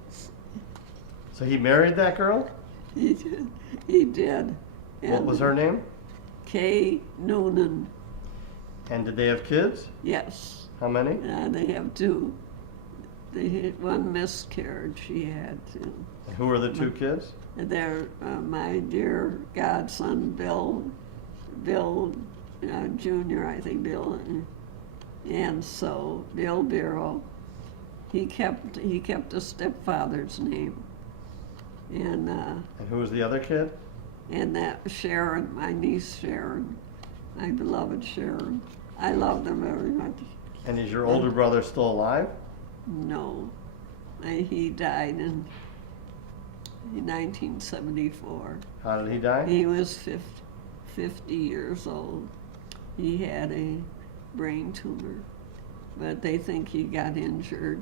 So he married that girl? He did. He did. What was her name? Kay Noonan. And did they have kids? Yes. How many? They have two. They had one miscarriage. She had two. And who are the two kids? They're my dear godson, Bill Jr., I think, Bill. And so Bill Bero, he kept a stepfather's name. And who was the other kid? And that Sharon, my niece Sharon, my beloved Sharon. I love them very much. And is your older brother still alive? No. He died in 1974. How did he die? He was 50 years old. He had a brain tumor, but they think he got injured.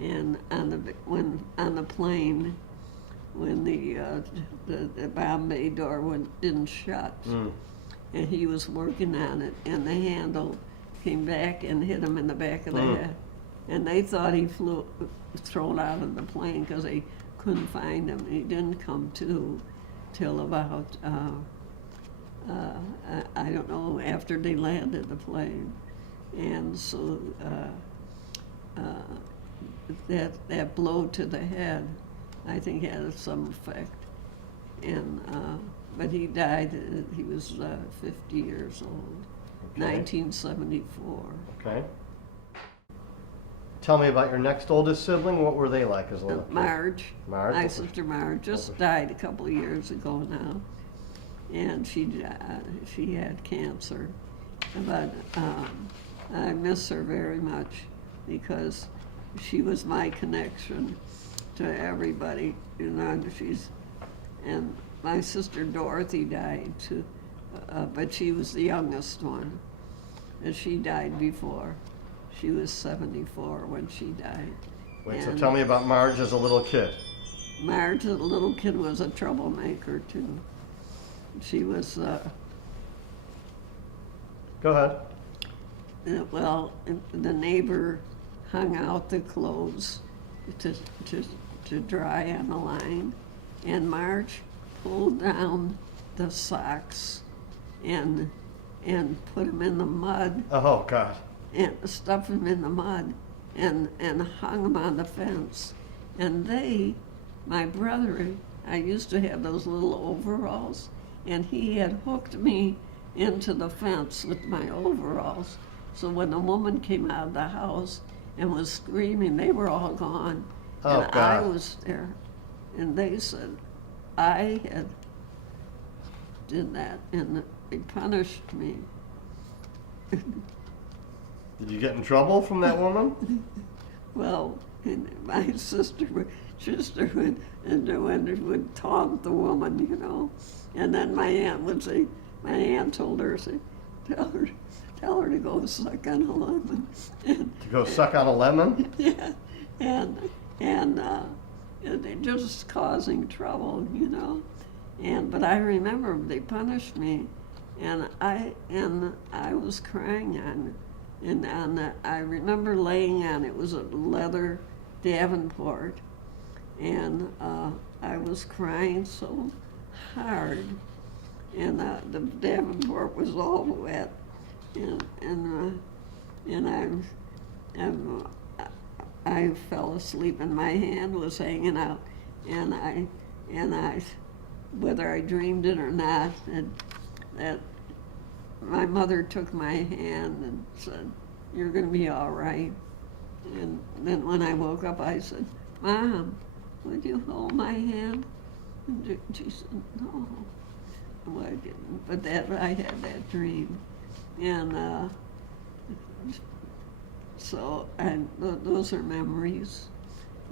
And on the plane, when the Bombay door didn't shut, and he was working on it, and the handle came back and hit him in the back of the head, and they thought he thrown out of the plane because they couldn't find him. He didn't come to till about I don't know, after they landed the plane, and so that blow to the head, I think, had some effect. And but he died. He was 50 years old, Okay. 1974. Okay. Tell me about your next oldest sibling. What were they like as a little kid? Marge, Marge? my sister Marge, just died a couple of years ago now, and she had cancer. But I miss her very much because she was my connection to everybody. You know, and my sister Dorothy died too, but she was the youngest one, and she died before. She was 74 when she died. Wait, so tell me about Marge as a little kid. Marge, as a little kid, was a troublemaker too. She was, Go ahead. well, the neighbor hung out the clothes to dry on the line, and Marge pulled down the socks and put them in the mud. Oh, God. And stuffed them in the mud and hung them on the fence. And my brother, I used to have those little overalls, and he had hooked me into the fence with my overalls. So when the woman came out of the house and was screaming, they were all gone. Oh, and God. I was there. And they said I had did that, and they punished me. Did you get in trouble from that woman? Well, and my sister would taunt the woman, you know, and then my aunt told her, say, tell her to go suck on a lemon. To go suck on a lemon? Yeah, and they're just causing trouble, you know. But I remember they punished me, and I was crying I remember laying on, it was a leather Davenport, and I was crying so hard, and the Davenport was all wet, and I fell asleep, and my hand was hanging out, and I, whether I dreamed it or not, that my mother took my hand and said, "You're going to be all right." And then when I woke up, I said, "Mom, would you hold my hand?" And she said, "No." Well, I didn't, but I had that dream. And so those are memories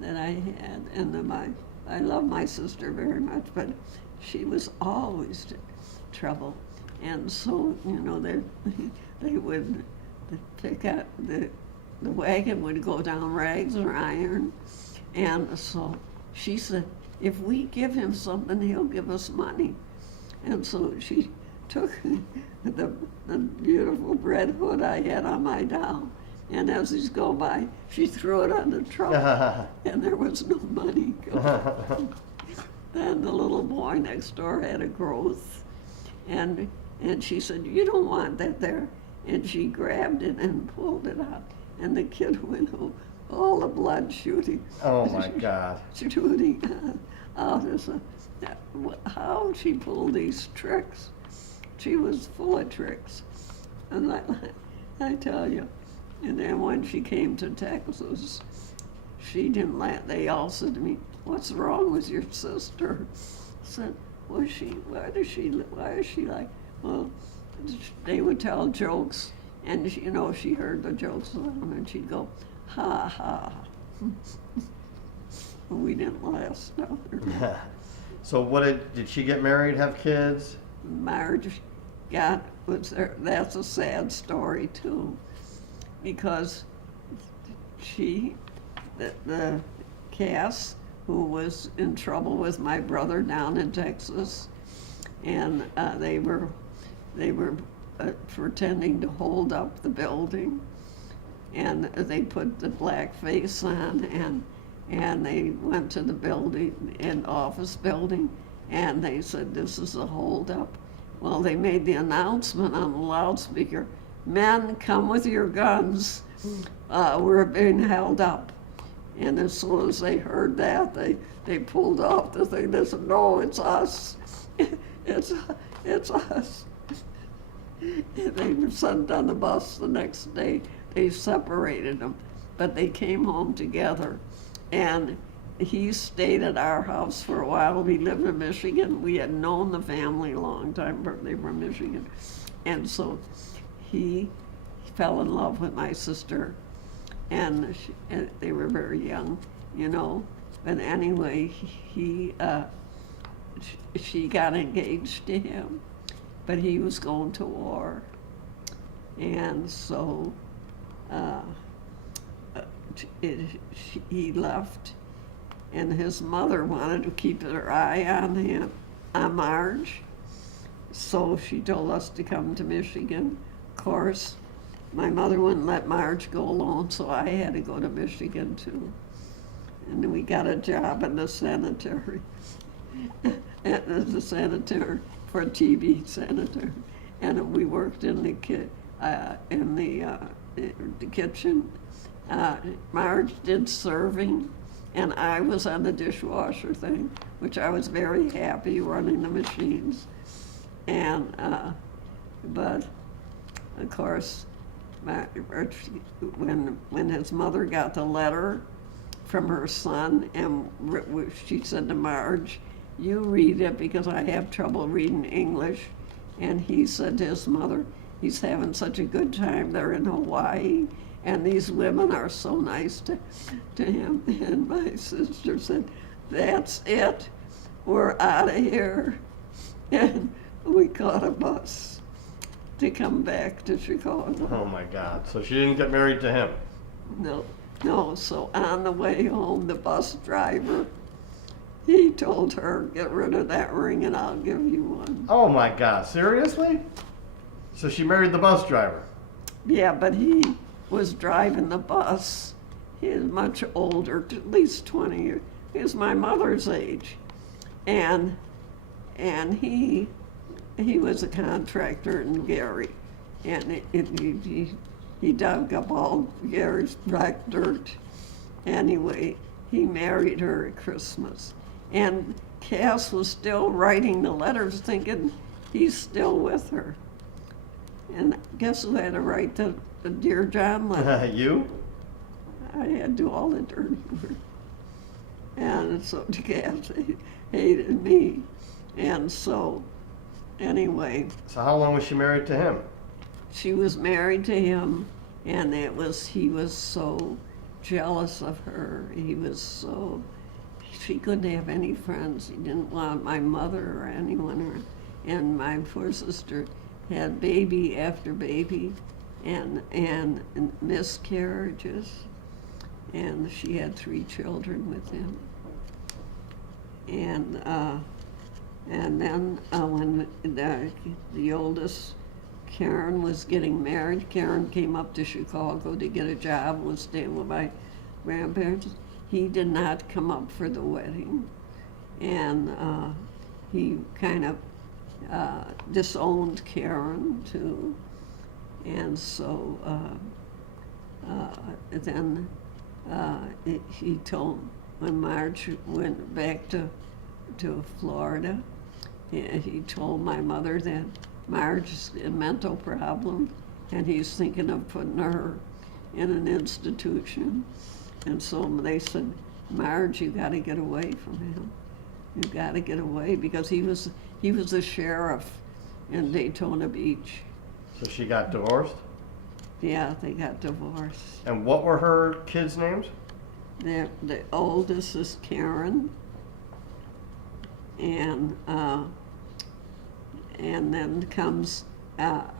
that I had. And I love my sister very much, but she was always trouble. And so, you know, they would pick up, the wagon would go down rags or iron, and so she said, if we give him something, he'll give us money. And so she took the beautiful red hood I had on my doll, and as he's going by, she threw it on the truck, and there was no money going. Then the little boy next door had a growth, and she said, you don't want that there. And she grabbed it and pulled it out, and the kid went home, all the blood shooting. Oh my God. Shooting out. How she pulled these tricks. She was full of tricks. And I tell you, and then when she came to Texas, she didn't laugh. They all said to me, what's wrong with your sister? I said, why is she like, well, they would tell jokes, and she heard the jokes, and she'd go, ha ha. We didn't last. No. So did she get married, have kids? Marge was there. That's a sad story too, because the Cass, who was in trouble with my brother down in Texas, and they were pretending to hold up the building, and they put the black face on, and they went to the building, an office building, and they said, this is a holdup. Well, they made the announcement on the loudspeaker, men, come with your guns, we're being held up. And as soon as they heard that, they pulled off the thing. They said, no, it's us. It's us. And they were sent on the bus the next day. They separated them, but they came home together. And he stayed at our house for a while. We lived in Michigan. We had known the family a long time, but they were Michigan. And so he fell in love with my sister, and they were very young, But anyway, she got engaged to him, but he was going to war. And so he left, and his mother wanted to keep her eye on Marge. So she told us to come to Michigan. Of course, my mother wouldn't let Marge go alone, so I had to go to Michigan too. And we got a job in the sanitary, as a senator, for a TV senator. And we worked in the kitchen. Marge did serving, and I was on the dishwasher thing, which I was very happy running the machines. And but of course, when his mother got the letter from her son, and she said to Marge, you read it because I have trouble reading English. And he said to his mother, he's having such a good time. They're in Hawaii, and these women are so nice to him. And my sister said, that's it. We're out of here. And we caught a bus to come back to Chicago. Oh my God. So she didn't get married to him? No. So on the way home, the bus driver, he told her, get rid of that ring and I'll give you one. Oh my God, seriously? So she married the bus driver? Yeah, but he was driving the bus. He is much older, at least 20 years. He was my mother's age. And he was a contractor in Gary. And he dug up all Gary's black dirt. Anyway, he married her at Christmas. And Cass was still writing the letters thinking he's still with her. And guess who had to write the Dear John letter? You? I had to do all the dirty work. And so Cass hated me. And so, anyway. So how long was she married to him? She was married to him, and he was so jealous of her. She couldn't have any friends. He didn't want my mother or anyone. And my poor sister had baby after baby and miscarriages. And she had 3 children with him. And then when the oldest, Karen, was getting married, Karen came up to Chicago to get a job, was staying with my grandparents. He did not come up for the wedding, and he kind of disowned Karen too. And so then he told, when Marge went back to Florida, he told my mother that Marge's a mental problem and he's thinking of putting her in an institution. And so they said, Marge, you got to get away from him. You got to get away, because he was the sheriff in Daytona Beach. So she got divorced? Yeah, they got divorced. And what were her kids' names? The oldest is Karen, and then comes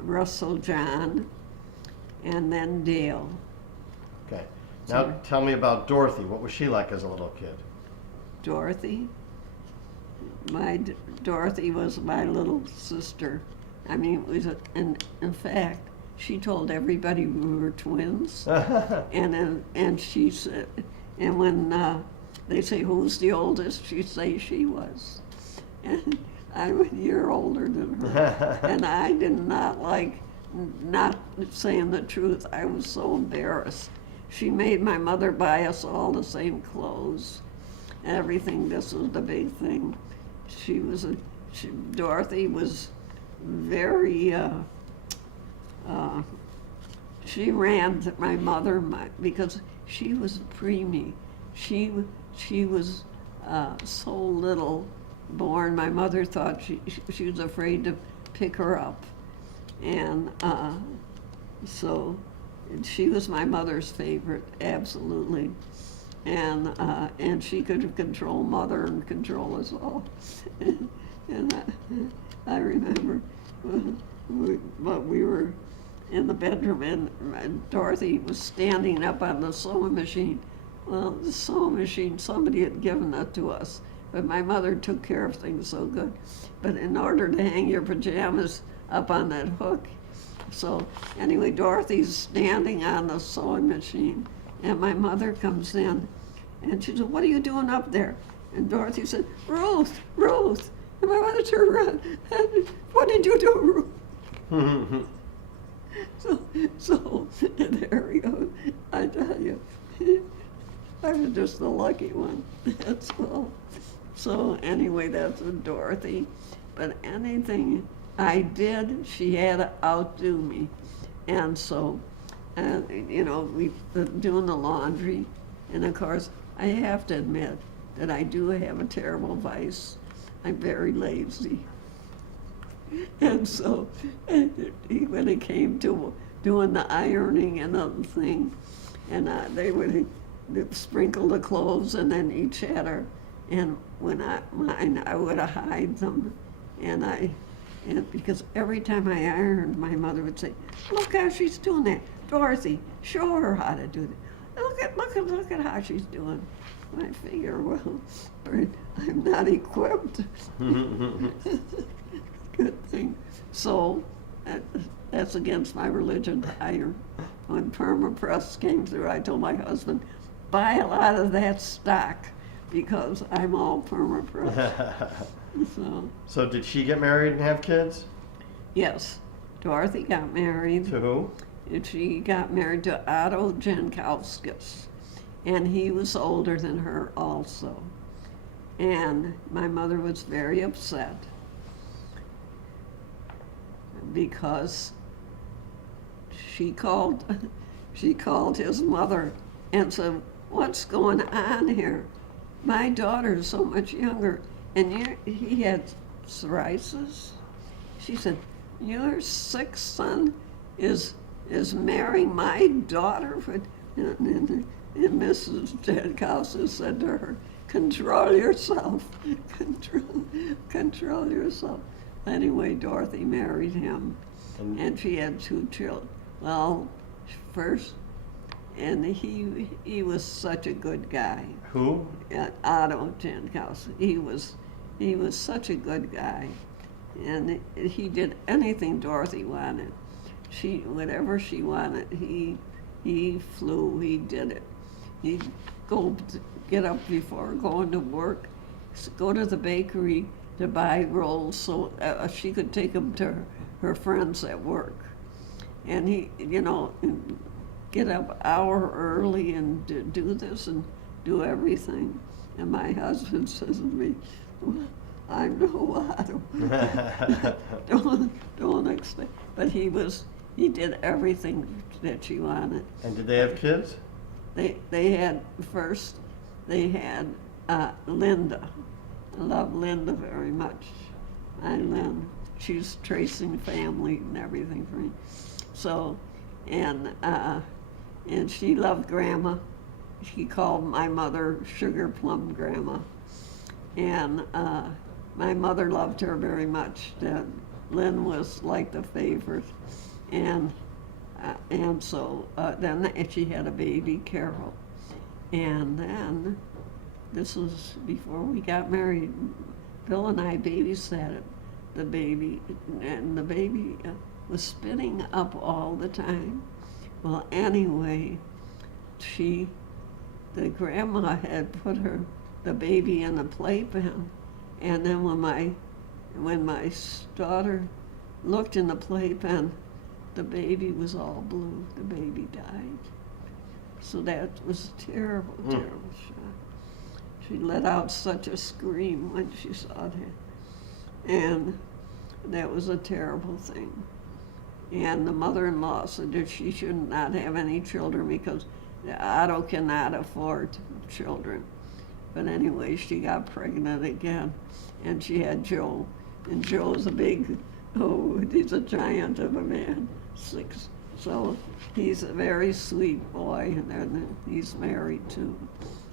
Russell John, and then Dale. Okay. Now tell me about Dorothy. What was she like as a little kid? Dorothy? Dorothy was my little sister. I mean, in fact, she told everybody we were twins. and she said, and when they say, who's the oldest, she'd say she was. And I'm a year older than her. And I did not like not saying the truth. I was so embarrassed. She made my mother buy us all the same clothes, everything. This was the big thing. Dorothy was very, she ran to my mother because she was preemie. She was so little born. My mother thought she was afraid to pick her up. And so she was my mother's favorite, absolutely. And she could control Mother and control us all. And I remember, but we were in the bedroom, and Dorothy was standing up on the sewing machine. Well, the sewing machine, somebody had given that to us, but my mother took care of things so good. But in order to hang your pajamas up on that hook, so anyway, Dorothy's standing on the sewing machine, and my mother comes in, and she said, what are you doing up there? And Dorothy said, Ruth, Ruth. And my mother turned around, and what did you do, Ruth? So there we go. I tell you, I was just the lucky one, that's all. So anyway, that's with Dorothy. But anything I did, she had to outdo me. And so, we doing the laundry. And of course, I have to admit that I do have a terrible vice. I'm very lazy. And so, when it came to doing the ironing and other thing, and they would sprinkle the clothes, and then each had her, and when I would hide them, and because every time I ironed, my mother would say, "Look how she's doing that, Dorothy. Show her how to do that. Look at how she's doing." I figure, well, I'm not equipped. Good thing. So that's against my religion to iron. When PermaPress came through, I told my husband, buy a lot of that stock because I'm all PermaPress. So did she get married and have kids? Yes. Dorothy got married. To who? She got married to Otto Jankowskis, and he was older than her also. And my mother was very upset because she called his mother and said, "What's going on here? My daughter's so much younger, and he had psoriasis." She said, "Your sixth son is marrying my daughter?" And Mrs. Jankowski said to her, "Control yourself, control yourself." Anyway, Dorothy married him, and she had 2 children. Well, first and he was such a good guy. Who? Otto Jankowski. He was such a good guy, and he did anything Dorothy wanted. Whatever she wanted, he flew. He did it. He'd get up before going to work, go to the bakery to buy rolls so she could take them to her friends at work. And he, get up an hour early and do this and do everything. And my husband says to me, well, I know Otto. don't expect. But he did everything that she wanted. And did they have kids? They had Linda. I love Linda very much. She's tracing family and everything for me. So, and she loved Grandma. She called my mother Sugar Plum Grandma. And my mother loved her very much. Lynn was like the favorite. And so then she had a baby, Carol. And then, this was before we got married, Bill and I babysat the baby, and the baby was spitting up all the time. Well, anyway, the grandma had put the baby in a playpen, and then when my daughter looked in the playpen, the baby was all blue. The baby died. So that was a terrible, terrible shock. She let out such a scream when she saw that. And that was a terrible thing. And the mother-in-law said that she should not have any children because Otto cannot afford children. But anyway, she got pregnant again, and she had Joe. And Joe's he's a giant of a man, 6. So he's a very sweet boy, and he's married too.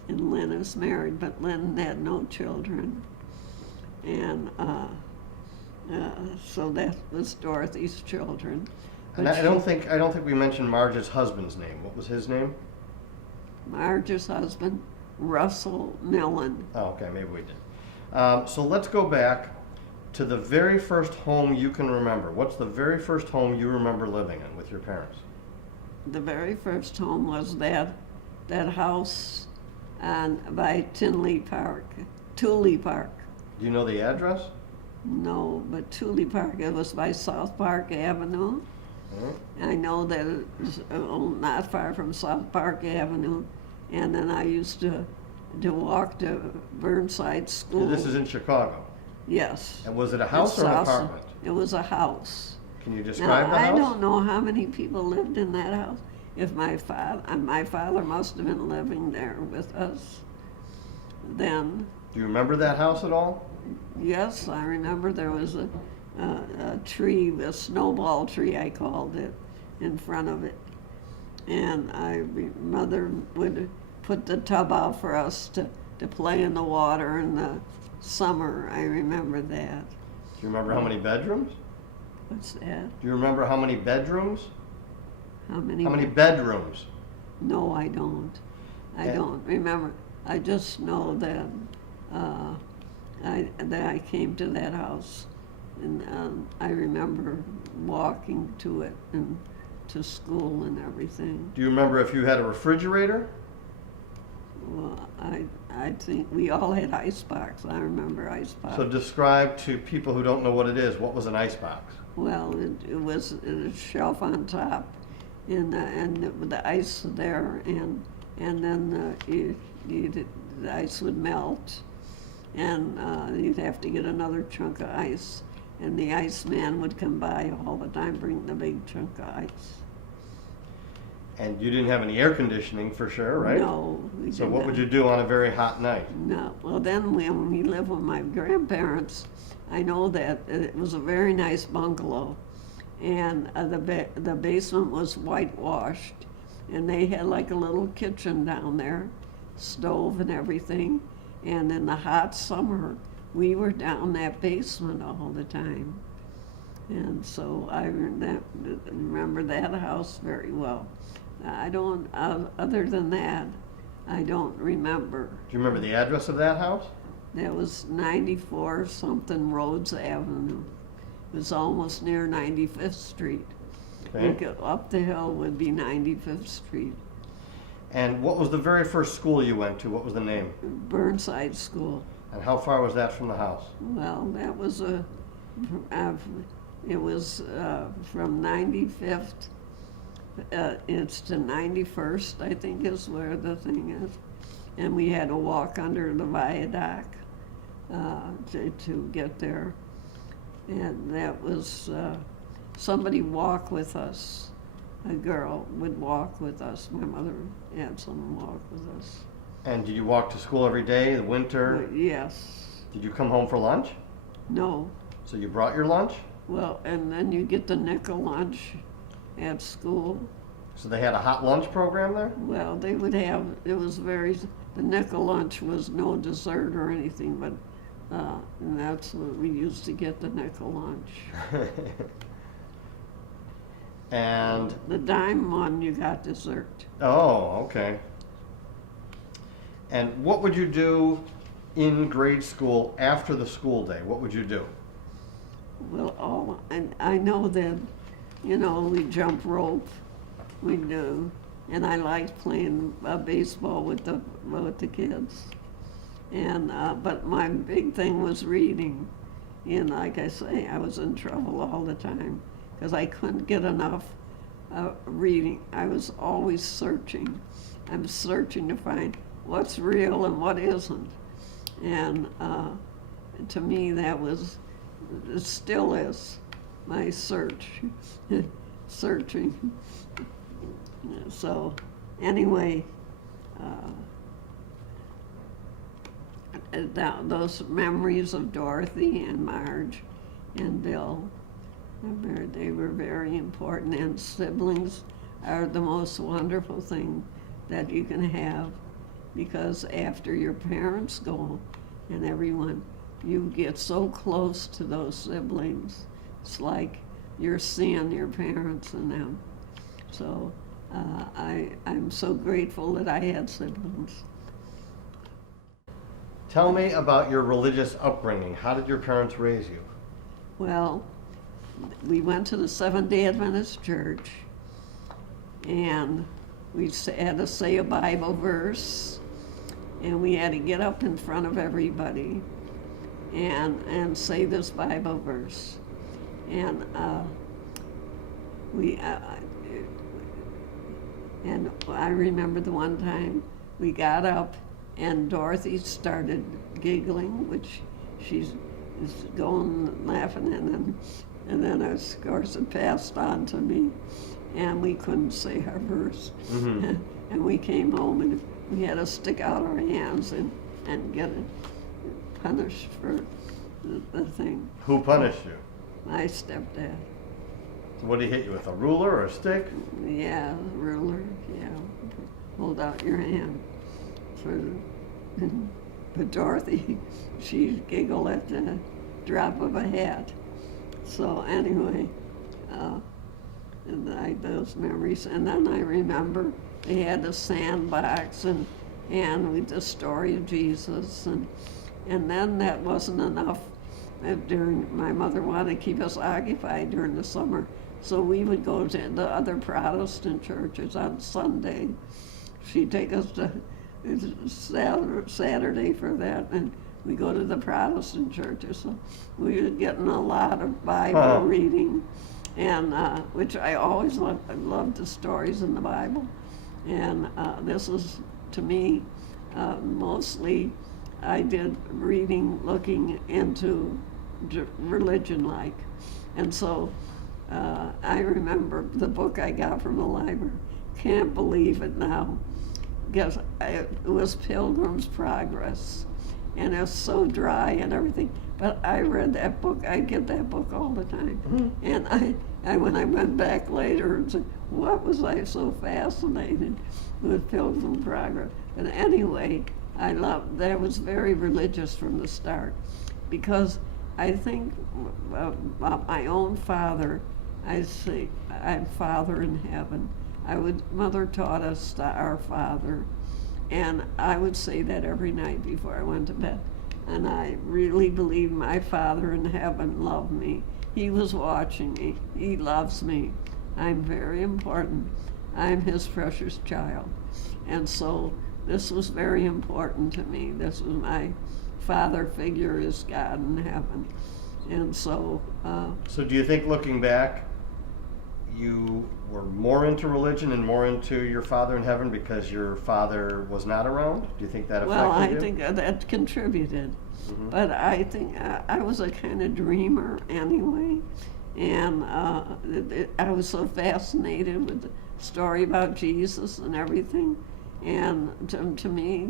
And Lynn is married, but Lynn had no children. And so that was Dorothy's children. And I don't think we mentioned Marge's husband's name. What was his name? Marge's husband, Russell Millen. Oh, okay, maybe we did. So let's go back to the very first home you can remember. What's the very first home you remember living in with your parents? The very first home was that house by Tinley Park, Tooley Park. Do you know the address? No, but Tooley Park, it was by South Park Avenue. I know that it's not far from South Park Avenue, and then I used to walk to Burnside School. This is in Chicago? Yes. And was it a house or an apartment? It was a house. Can you describe the house? I don't know how many people lived in that house. If my father must have been living there with us then. Do you remember that house at all? Yes, I remember there was a tree, a snowball tree I called it, in front of it. And Mother would put the tub out for us to play in the water in the summer. I remember that. Do you remember how many bedrooms? What's that? Do you remember how many bedrooms? How many bedrooms? No, I don't. I don't remember. I just know that I came to that house, and I remember walking to it and to school and everything. Do you remember if you had a refrigerator? Well, I think we all had icebox. I remember icebox. So describe to people who don't know what it is, what was an icebox? Well, it was a shelf on top, and the ice there, and then the ice would melt, and you'd have to get another chunk of ice, and the iceman would come by all the time, bring the big chunk of ice. And you didn't have any air conditioning for sure, right? No, we So did what not. would you do on a very hot night? No. Well, then when we lived with my grandparents, I know that it was a very nice bungalow, and the basement was whitewashed, and they had like a little kitchen down there, stove and everything. And in the hot summer, we were down that basement all the time. And so I remember that house very well. I don't, other than that, I don't remember. Do you remember the address of that house? That was 94 something Rhodes Avenue. It was almost near 95th Street. Okay. You go up the hill would be 95th Street. And what was the very first school you went to? What was the name? Burnside School. And how far was that from the house? Well, that was it was from 95th, it's to 91st, I think is where the thing is. And we had to walk under the viaduct to get there. And that was, somebody walk with us. A girl would walk with us. My mother had someone walk with us. And did you walk to school every day, the winter? But yes. Did you come home for lunch? No. So you brought your lunch? Well, and then you get the nickel lunch at school. So they had a hot lunch program there? Well, they would have, it was very, the nickel lunch was no dessert or anything, but, and that's what we used to get, the nickel lunch. And, The dime one, you got dessert. oh, okay. And what would you do in grade school after the school day? What would you do? Well, and I know that, you know, we jump rope, we do, and I liked playing baseball with the kids. And but my big thing was reading, and like I say, I was in trouble all the time because I couldn't get enough reading. I was always searching. I'm searching to find what's real and what isn't, and to me that was. It still is my search, searching. So, anyway, those memories of Dorothy and Marge and Bill, they were very important. And siblings are the most wonderful thing that you can have, because after your parents go and everyone, you get so close to those siblings. It's like you're seeing your parents and them. So I'm so grateful that I had siblings. Tell me about your religious upbringing. How did your parents raise you? Well, we went to the Seventh-day Adventist Church, and we had to say a Bible verse, and we had to get up in front of everybody and say this Bible verse. And and I remember the one time we got up and Dorothy started giggling, which she's going laughing, and then of course it passed on to me, and we couldn't say our verse. Mm-hmm. And we came home and we had to stick out our hands and get it punished for the thing. Who punished you? My stepdad. What did he hit you with, a ruler or a stick? Yeah, ruler, yeah. Hold out your hand. But Dorothy, she giggled at the drop of a hat. So anyway, and those memories. And then I remember they had a sandbox and with the story of Jesus. And then that wasn't enough. My mother wanted to keep us occupied during the summer. So we would go to the other Protestant churches on Sunday. She'd take us to Saturday for that, and we go to the Protestant churches. So we were getting a lot of Bible reading, and which I always loved. I loved the stories in the Bible, and this was, to me, mostly I did reading, looking into religion, like, and so I remember the book I got from the library. Can't believe it now. Guess it was Pilgrim's Progress, and it was so dry and everything. But I read that book. I get that book all the time. Mm-hmm. And I when I went back later and said, what was I so fascinated with Pilgrim's Progress? But anyway, I loved that. Was very religious from the start, because I think about my own father. I say, I'm Father in heaven. Mother taught us the Our Father, and I would say that every night before I went to bed. And I really believe my Father in heaven loved me. He was watching me. He loves me. I'm very important. I'm his precious child. And so this was very important to me. This was my father figure is God in heaven. And so... So do you think, looking back, you were more into religion and more into your Father in heaven because your father was not around? Do you think that affected you? Well, I think that contributed. Mm-hmm. But I think I was a kind of dreamer anyway. And I was so fascinated with the story about Jesus and everything. And to me,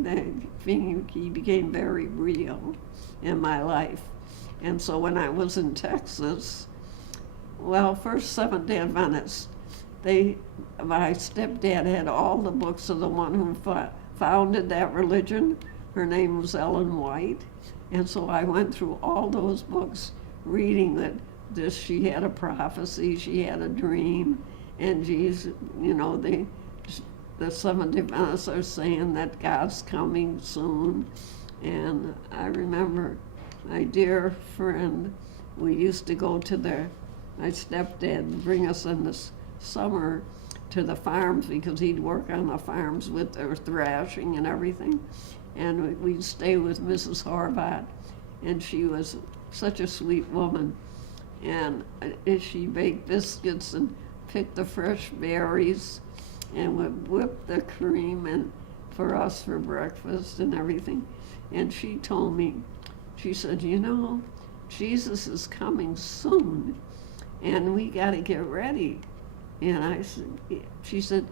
he became very real in my life. And so when I was in Texas, well, first Seventh-day Adventists, my stepdad had all the books of the one who founded that religion. Her name was Ellen White. And so I went through all those books, reading that she had a prophecy, she had a dream, and Jesus, the Seventh-day Adventists are saying that God's coming soon. And I remember my dear friend, we used to go to my stepdad would bring us in the summer to the farms because he'd work on the farms with their thrashing and everything. And we'd stay with Mrs. Horvath, and she was such a sweet woman. And she baked biscuits and picked the fresh berries and would whip the cream for us for breakfast and everything. And she told me, she said, Jesus is coming soon, and we got to get ready. And she said,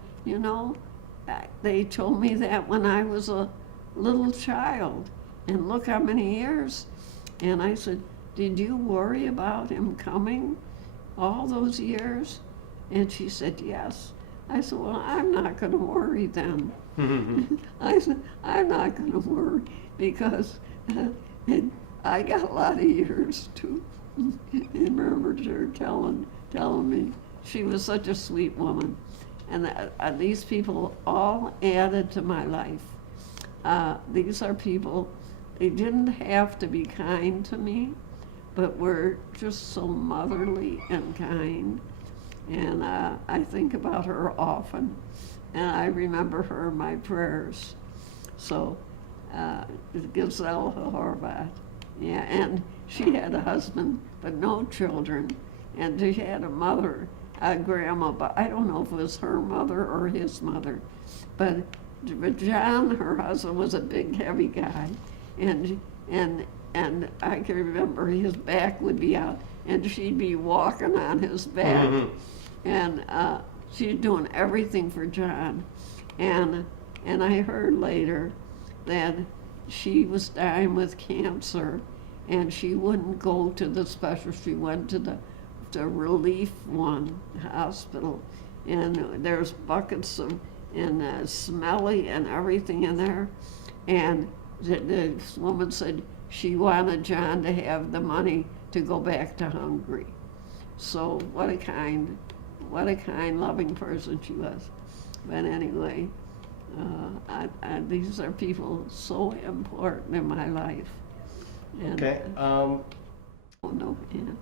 they told me that when I was a little child, and look how many years. And I said, did you worry about him coming all those years? And she said, yes. I said, well, I'm not going to worry then. I said, I'm not going to worry because I got a lot of years too. I remember her telling me she was such a sweet woman. And these people all added to my life. These are people, they didn't have to be kind to me, but were just so motherly and kind. And I think about her often, and I remember her in my prayers. So, Gazelle Horvath, yeah, and she had a husband, but no children, and she had a mother, a grandma, but I don't know if it was her mother or his mother, but John, her husband, was a big, heavy guy, and I can remember his back would be out, and she'd be walking on his back. Mm-hmm. And she's doing everything for John. And I heard later that she was dying with cancer, and she wouldn't go to the specialist. She went to the relief one hospital, and there's buckets of smelly and everything in there. And the woman said she wanted John to have the money to go back to Hungary. So what a kind, loving person she was. But anyway, these are people so important in my life. And, okay. No aunt.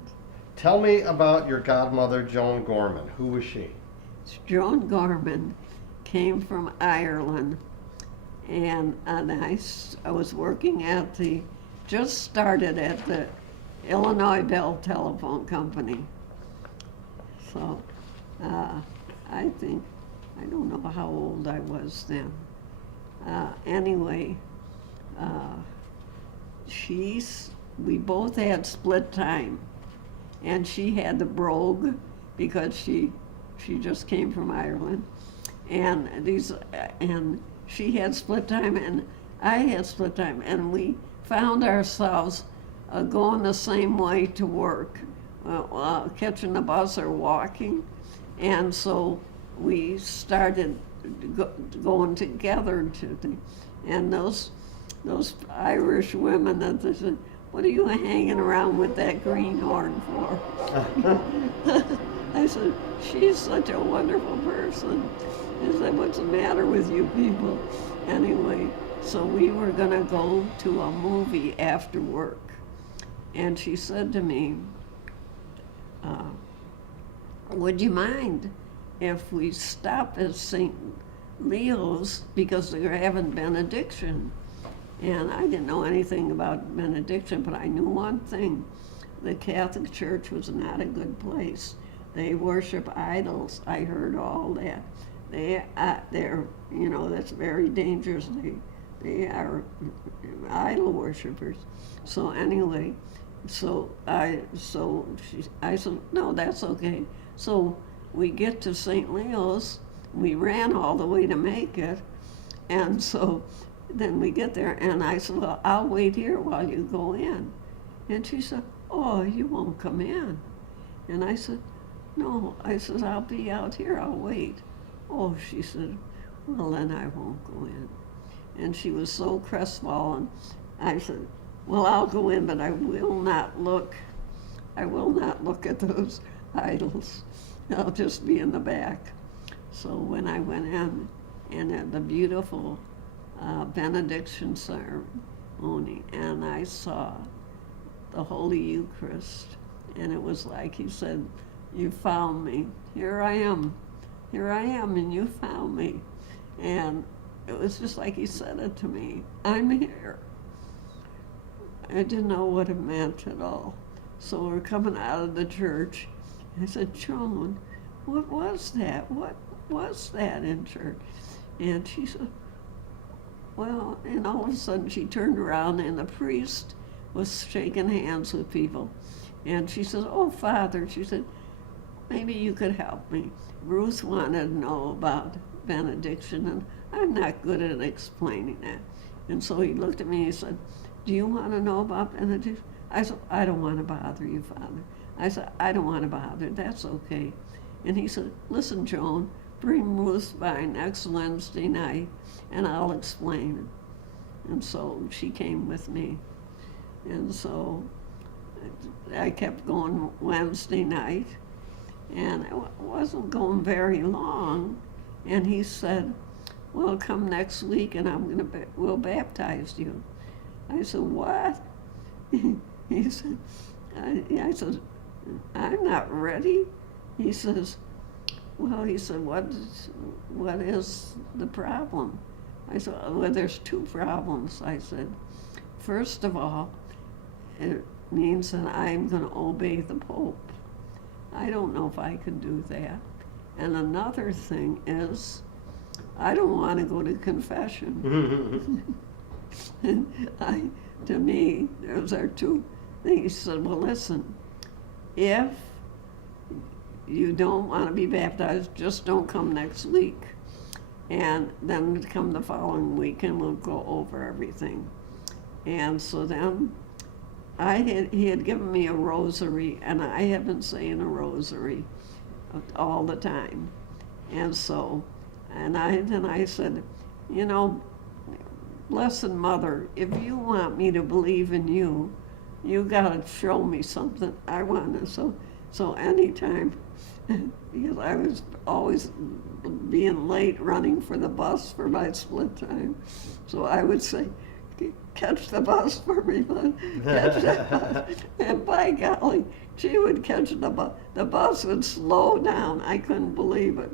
Tell me about your godmother, Joan Gorman. Who was she? Joan Gorman came from Ireland, and I was working just started at the Illinois Bell Telephone Company. So I don't know how old I was then. Anyway, we both had split time, and she had the brogue because she just came from Ireland, and she had split time and I had split time, and we found ourselves going the same way to work, catching the bus or walking, and so we started going together and those Irish women that they said, what are you hanging around with that greenhorn for? I said, she's such a wonderful person. I said, what's the matter with you people? Anyway, so we were gonna go to a movie after work. And she said to me, would you mind if we stop at St. Leo's because they're having benediction? And I didn't know anything about benediction, but I knew one thing. The Catholic Church was not a good place. They worship idols. I heard all that. They're, you know, that's very dangerous. They are idol worshipers. So anyway, I said, no, that's okay. So we get to St. Leo's. We ran all the way to make it. And so then we get there, and I said, well, I'll wait here while you go in. And she said, oh, you won't come in. And I said, no. I said, I'll be out here, I'll wait. Oh, she said, well, then I won't go in. And she was so crestfallen. I said, well, I'll go in, but I will not look at those idols. I'll just be in the back. So when I went in, and at the beautiful benediction ceremony, and I saw the Holy Eucharist, and it was like he said, you found me. Here I am, and you found me. And it was just like he said it to me, I'm here. I didn't know what it meant at all. So we're coming out of the church. I said, Joan, what was that? What was that in church? And she said, well, and all of a sudden she turned around and the priest was shaking hands with people. And she said, oh, Father, she said, maybe you could help me. Ruth wanted to know about benediction, and I'm not good at explaining that. And so he looked at me and he said, do you want to know about benediction? I said, I don't want to bother you, Father. I said, I don't want to bother, that's okay. And he said, listen, Joan, bring Ruth by next Wednesday night and I'll explain it. And so she came with me. And so I kept going Wednesday night, and it wasn't going very long. And he said, well, come next week and we'll baptize you. I said, what? He said, I said, I'm not ready. He says, well, he said, what is the problem? I said, well, there's two problems. I said, first of all, it means that I'm going to obey the Pope. I don't know if I can do that. And another thing is, I don't want to go to confession. To me, those are two things. He said, well, listen, if you don't want to be baptized, just don't come next week. And then come the following week and we'll go over everything. And so then he had given me a rosary, and I have been saying a rosary all the time. And so, then I said, you know, Blessed Mother, if you want me to believe in you, you gotta show me something. I want to, so anytime, because I was always being late running for the bus for my split time. So I would say, catch the bus for me, catch that bus. And by golly, she would catch the bus. The bus would slow down. I couldn't believe it,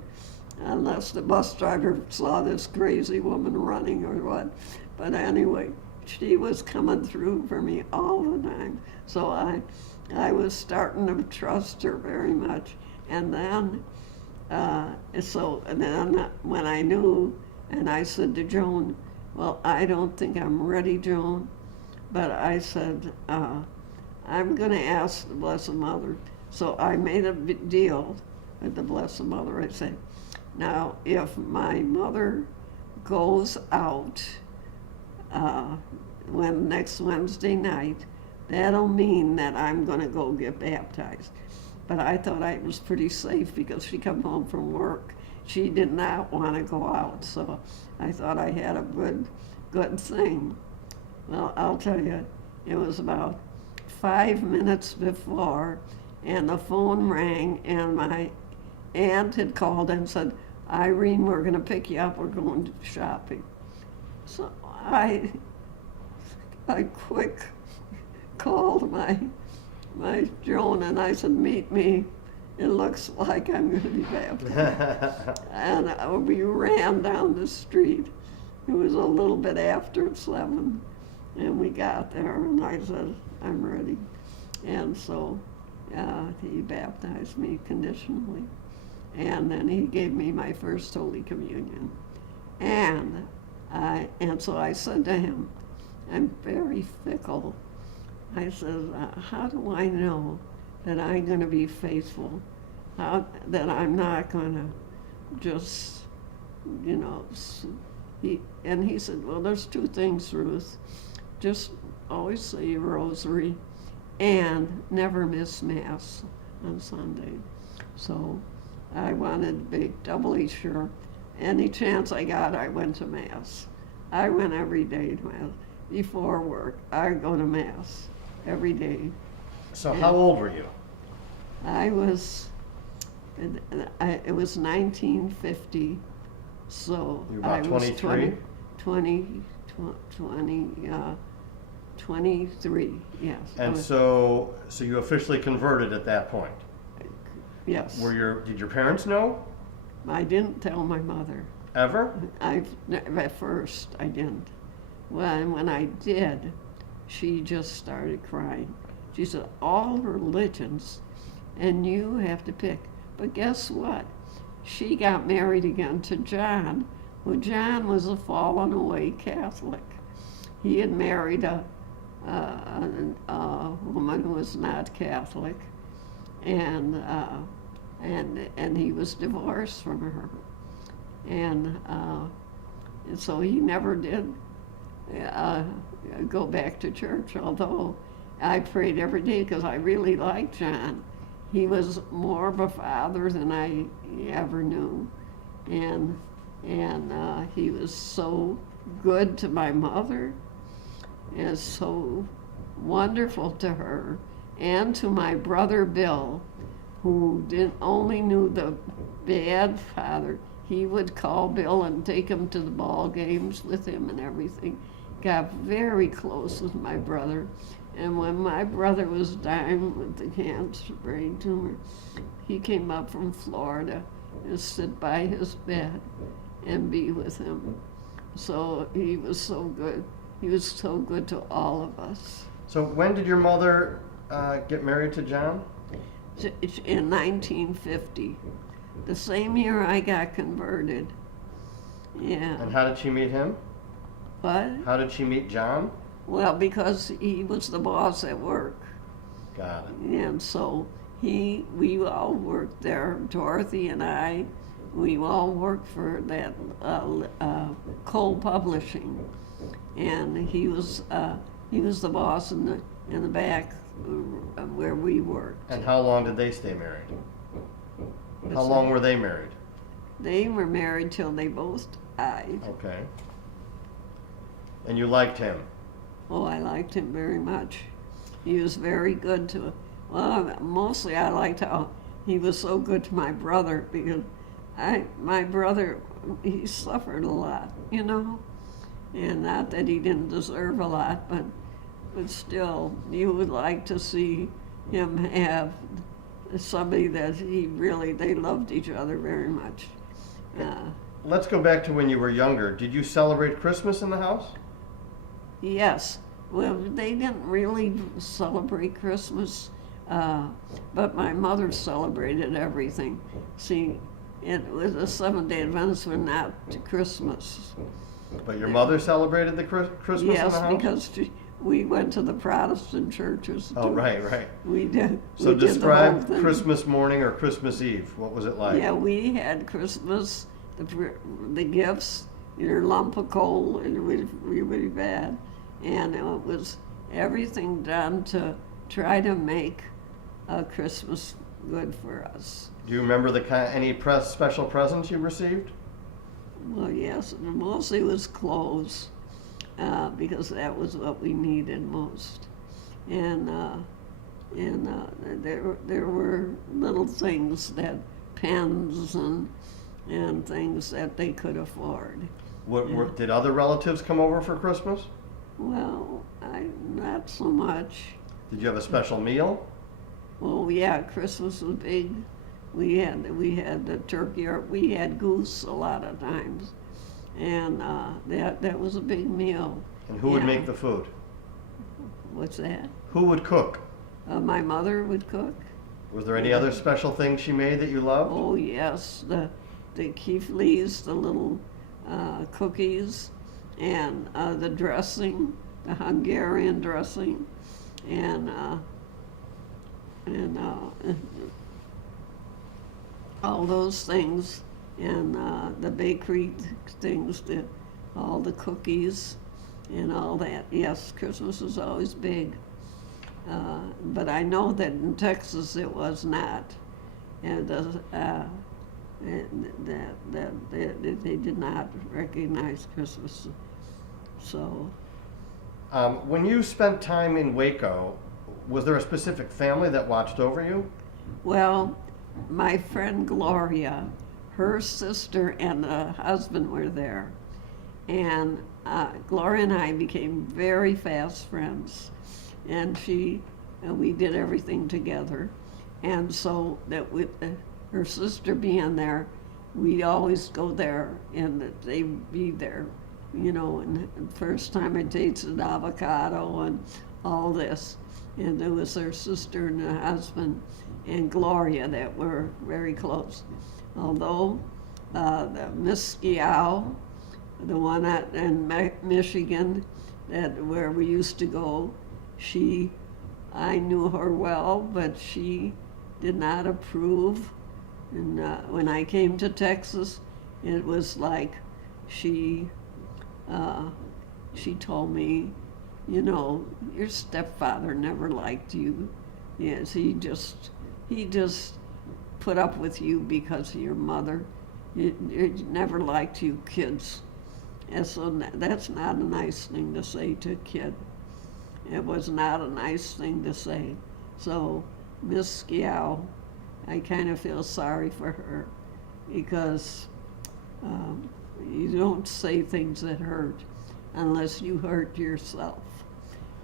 unless the bus driver saw this crazy woman running or what. But anyway, she was coming through for me all the time. So I was starting to trust her very much. And then, when I knew, and I said to Joan, well, I don't think I'm ready, Joan, but I said, I'm going to ask the Blessed Mother. So I made a deal with the Blessed Mother. I said, now, if my mother goes out next Wednesday night, that'll mean that I'm going to go get baptized. But I thought I was pretty safe because she come home from work. She did not want to go out, so I thought I had a good thing. Well, I'll tell you, it was about 5 minutes before, and the phone rang, and my aunt had called and said, Irene, we're going to pick you up, we're going shopping. So I quick called my Joan, and I said, meet me. It looks like I'm going to be baptized. And we ran down the street. It was a little bit after 7, and we got there, and I said, I'm ready. And so he baptized me conditionally. And then he gave me my first Holy Communion. And so I said to him, I'm very fickle. I said, how do I know that I'm going to be faithful? That I'm not going to just, and he said, well, there's 2 things, Ruth. Just always say your rosary and never miss Mass on Sunday. So I wanted to be doubly sure. Any chance I got, I went to Mass. I went every day to Mass. Before work, I go to Mass every day. So how old were you? It was 1950, so You were about I was 23? 23, yes. And so you officially converted at that point. Yes. Did your parents know? I didn't tell my mother. Ever? At first, I didn't. When I did, she just started crying. She said, all religions, and you have to pick. But guess what? She got married again to John. Well, John was a fallen away Catholic. He had married a woman who was not Catholic, and he was divorced from her, and so he never did go back to church. Although I prayed every day because I really liked John. He was more of a father than I ever knew, and he was so good to my mother, and so wonderful to her, and to my brother Bill, who only knew the bad father. He would call Bill and take him to the ball games with him and everything. Got very close with my brother. And when my brother was dying with the cancer brain tumor, he came up from Florida and sit by his bed and be with him. So he was so good. He was so good to all of us. So when did your mother get married to John? In 1950, the same year I got converted. Yeah. And how did she meet him? What? How did she meet John? Well, because he was the boss at work. Got it. And so we all worked there, Dorothy and I, we all worked for that Cole Publishing. And he was the boss in the back where we worked. And how long did they stay married? How long were they married? They were married till they both died. Okay. And you liked him? Oh, I liked him very much. He was very good to, well, mostly I liked how he was so good to my brother, because my brother, he suffered a lot, and not that he didn't deserve a lot, but still, you would like to see him have somebody that they loved each other very much. Let's go back to when you were younger. Did you celebrate Christmas in the house? Yes. Well, they didn't really celebrate Christmas, but my mother celebrated everything. See, it was a Seventh-day Adventist, but not to Christmas. But your mother celebrated the Christmas in the house? Yes, because we went to the Protestant churches. Oh, right. We did. So we describe did the whole thing. Christmas morning or Christmas Eve. What was it like? Yeah, we had Christmas, the gifts, your lump of coal, and it was really bad. And it was everything done to try to make Christmas good for us. Do you remember any special presents you received? Well, yes, and mostly it was clothes, because that was what we needed most. and there were little things that pens and things that they could afford. Did other relatives come over for Christmas? Well, not so much. Did you have a special meal? Oh yeah, Christmas was big. We had the turkey, or we had goose a lot of times, and that was a big meal. And who would make the food? What's that? Who would cook? My mother would cook. Was there any other special things she made that you loved? Oh yes, the Keefleys, the little cookies, and the dressing, the Hungarian dressing, and all those things, and the bakery things, all the cookies, and all that. Yes, Christmas was always big. But I know that in Texas it was not, and that they did not recognize Christmas. So. When you spent time in Waco, was there a specific family that watched over you? Well, my friend Gloria, her sister and the husband were there, and Gloria and I became very fast friends, and we did everything together, and so that with her sister being there, we'd always go there, and they'd be there, you know. And the first time I tasted avocado and all this, and it was her sister and her husband and Gloria that were very close. Although the Miss Skiao, the one in Michigan, where we used to go, I knew her well, but she did not approve. And when I came to Texas, it was like she told me, you know, your stepfather never liked you. Yes, he just put up with you because of your mother. He never liked you kids. And so that's not a nice thing to say to a kid. It was not a nice thing to say. So Miss Skiao, I kind of feel sorry for her, because you don't say things that hurt unless you hurt yourself.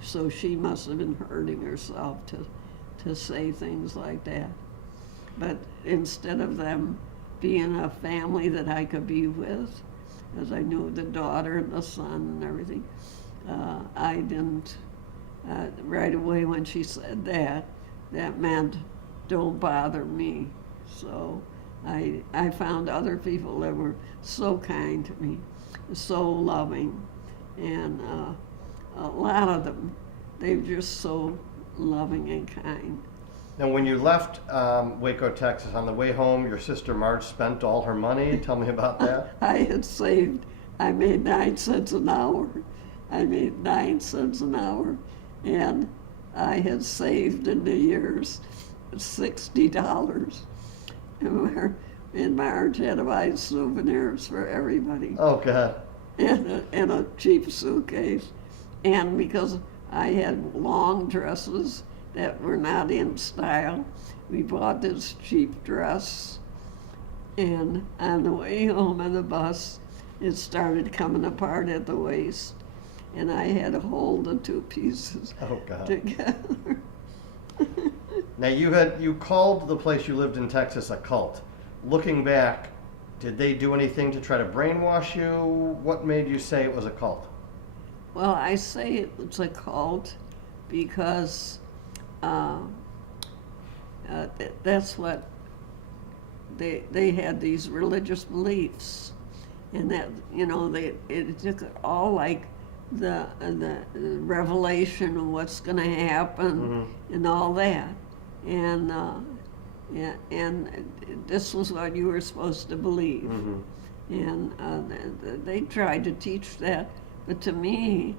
So she must have been hurting herself to say things like that. But instead of them being a family that I could be with, as I knew the daughter and the son and everything, I didn't. Right away when she said that meant don't bother me. So I found other people that were so kind to me, so loving, and a lot of them, they were just so loving and kind. Now, when you left Waco, Texas, on the way home, your sister Marge spent all her money. Tell me about that. I had saved, I made 9 cents an hour. And I had saved in the years $60. And Marge had to buy souvenirs for everybody. Oh, God. And a cheap suitcase. And because I had long dresses that were not in style, we bought this cheap dress. And on the way home on the bus, it started coming apart at the waist. And I had to hold the two pieces together. Now, you called the place you lived in Texas a cult. Looking back, did they do anything to try to brainwash you? What made you say it was a cult? Well, I say it was a cult because that's what they had, these religious beliefs, and that, you know, it took it all like the revelation of what's going to happen, and all that, and this was what you were supposed to believe, and they tried to teach that, but to me,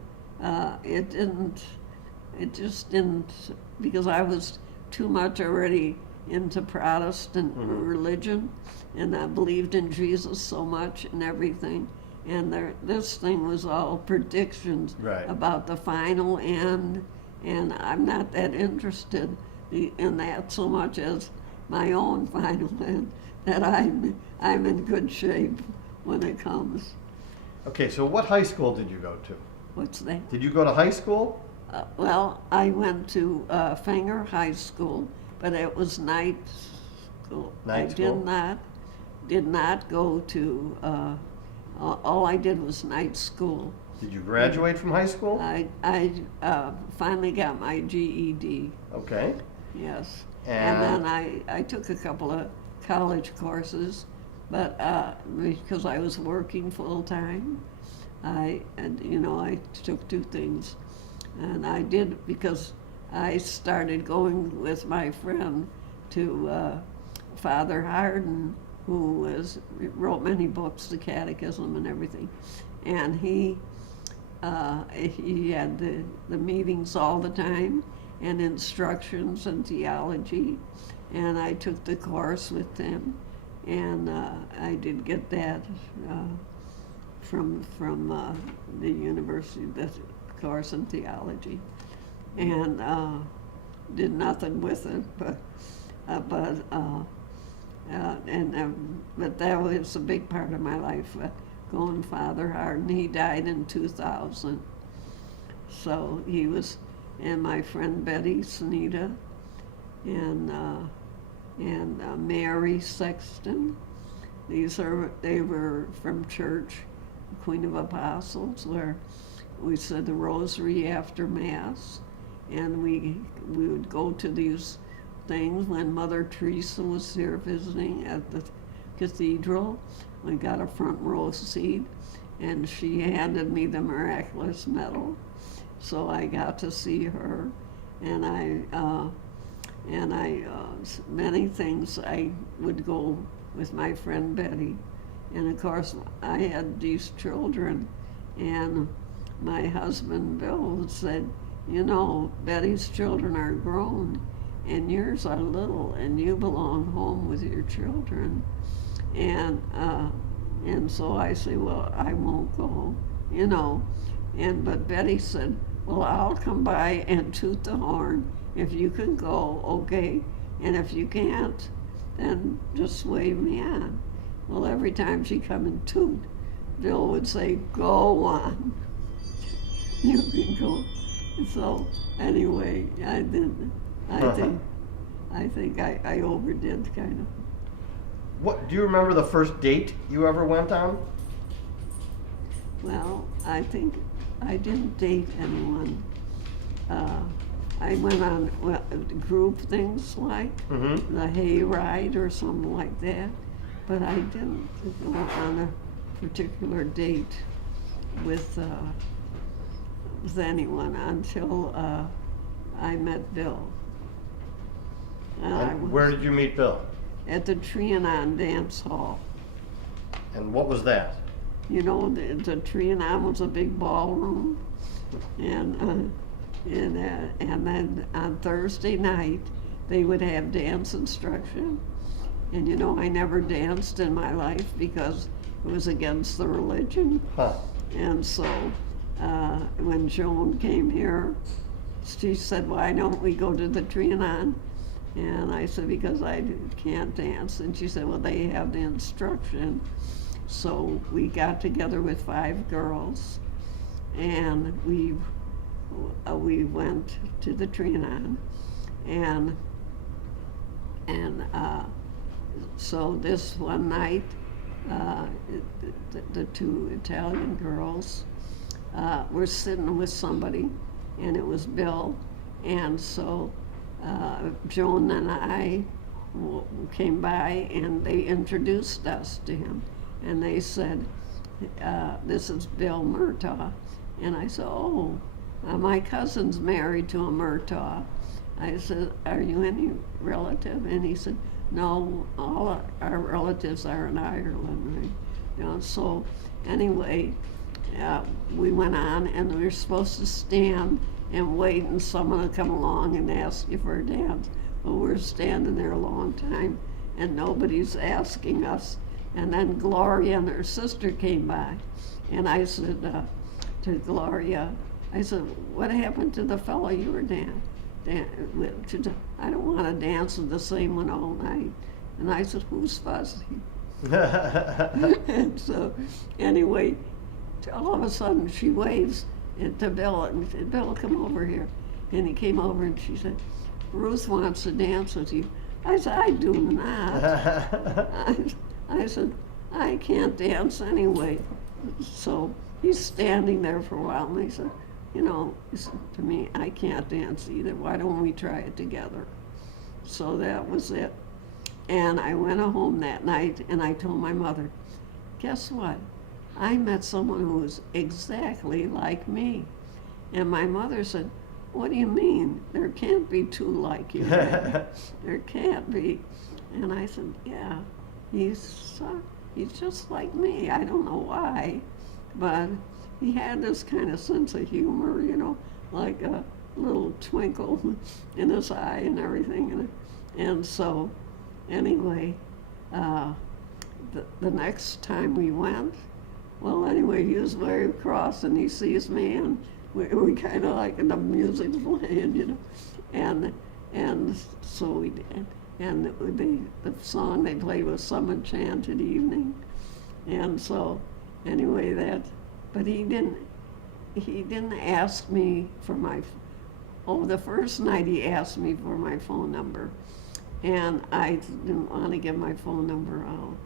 it just didn't, because I was too much already into Protestant religion, and I believed in Jesus so much and everything. And this thing was all predictions about the final end, and I'm not that interested in that so much as my own final end, that I'm in good shape when it comes. Okay, so what high school did you go to? What's that? Did you go to high school? Well, I went to Fenger High School, but it was night school. Night school? Did not go to, all I did was night school. Did you graduate from high school? I finally got my GED, Okay. yes. And- And then I took a couple of college courses, but because I was working full-time, I took 2 things. And I did, because I started going with my friend to Father Hardin, who wrote many books, the Catechism and everything. And he had the meetings all the time, and instructions and theology. And I took the course with him, and I did get that from the university, the course in theology, and did nothing with it, but that was a big part of my life, going Father Hardin. He died in 2000, so he was, and my friend Betty Sneda, and Mary Sexton. They were from church, Queen of Apostles, where we said the rosary after Mass, and we would go to these things when Mother Teresa was here visiting at the cathedral. We got a front row seat, and she handed me the miraculous medal, so I got to see her, and many things I would go with my friend Betty, and of course I had these children, and my husband Bill said, Betty's children are grown and yours are little, and you belong home with your children. And so I say, well, I won't go, but Betty said, well, I'll come by and toot the horn. If you can go, okay, and if you can't, then just wave me on. Well, every time she come and toot, Bill would say, go on. You can go. So anyway, I think I overdid kind of. What do you remember the first date you ever went on? Well, I think I didn't date anyone. I went on group things like the hayride or something like that, but I didn't go on a particular date with anyone until I met Bill. And where did you meet Bill? At the Trianon Dance Hall. And what was that? The Trianon was a big ballroom, and then on Thursday night they would have dance instruction. And I never danced in my life because it was against the religion. Huh. And so when Joan came here, she said, why don't we go to the Trianon? And I said, because I can't dance. And she said, well, they have the instruction. So we got together with 5 girls, and we went to the Trianon, and so this one night, the 2 Italian girls were sitting with somebody, and it was Bill, and so Joan and I came by, and they introduced us to him, and they said, this is Bill Murtaugh. And I said, oh, my cousin's married to a Murtaugh. I said, are you any relative? And he said, no, all our relatives are in Ireland, right? So anyway, we went on, and we were supposed to stand and wait, and someone would come along and ask you for a dance. Well, we're standing there a long time, and nobody's asking us. And then Gloria and her sister came by, and I said to Gloria, I said, what happened to the fellow you were with? I don't want to dance with the same one all night. And I said, who's fussy? And so, anyway, all of a sudden she waves to Bill and said, Bill, come over here. And he came over and she said, Ruth wants to dance with you. I said, I do not. I said, I can't dance anyway. So he's standing there for a while and he said, you know, he said to me, I can't dance either. Why don't we try it together? So that was it. And I went home that night and I told my mother, guess what? I met someone who was exactly like me. And my mother said, what do you mean? There can't be two like you. There can't be. And I said, yeah, he's just like me. I don't know why, but he had this kind of sense of humor, you know, like a little twinkle in his eye and everything. And so, anyway, the next time we went, well, anyway, he was very cross and he sees me and we kind of like, and the music's playing, you know, and so we did. And the song they played was Some Enchanted Evening. And so, anyway, but he didn't ask me for the first night he asked me for my phone number. And I didn't want to give my phone number out.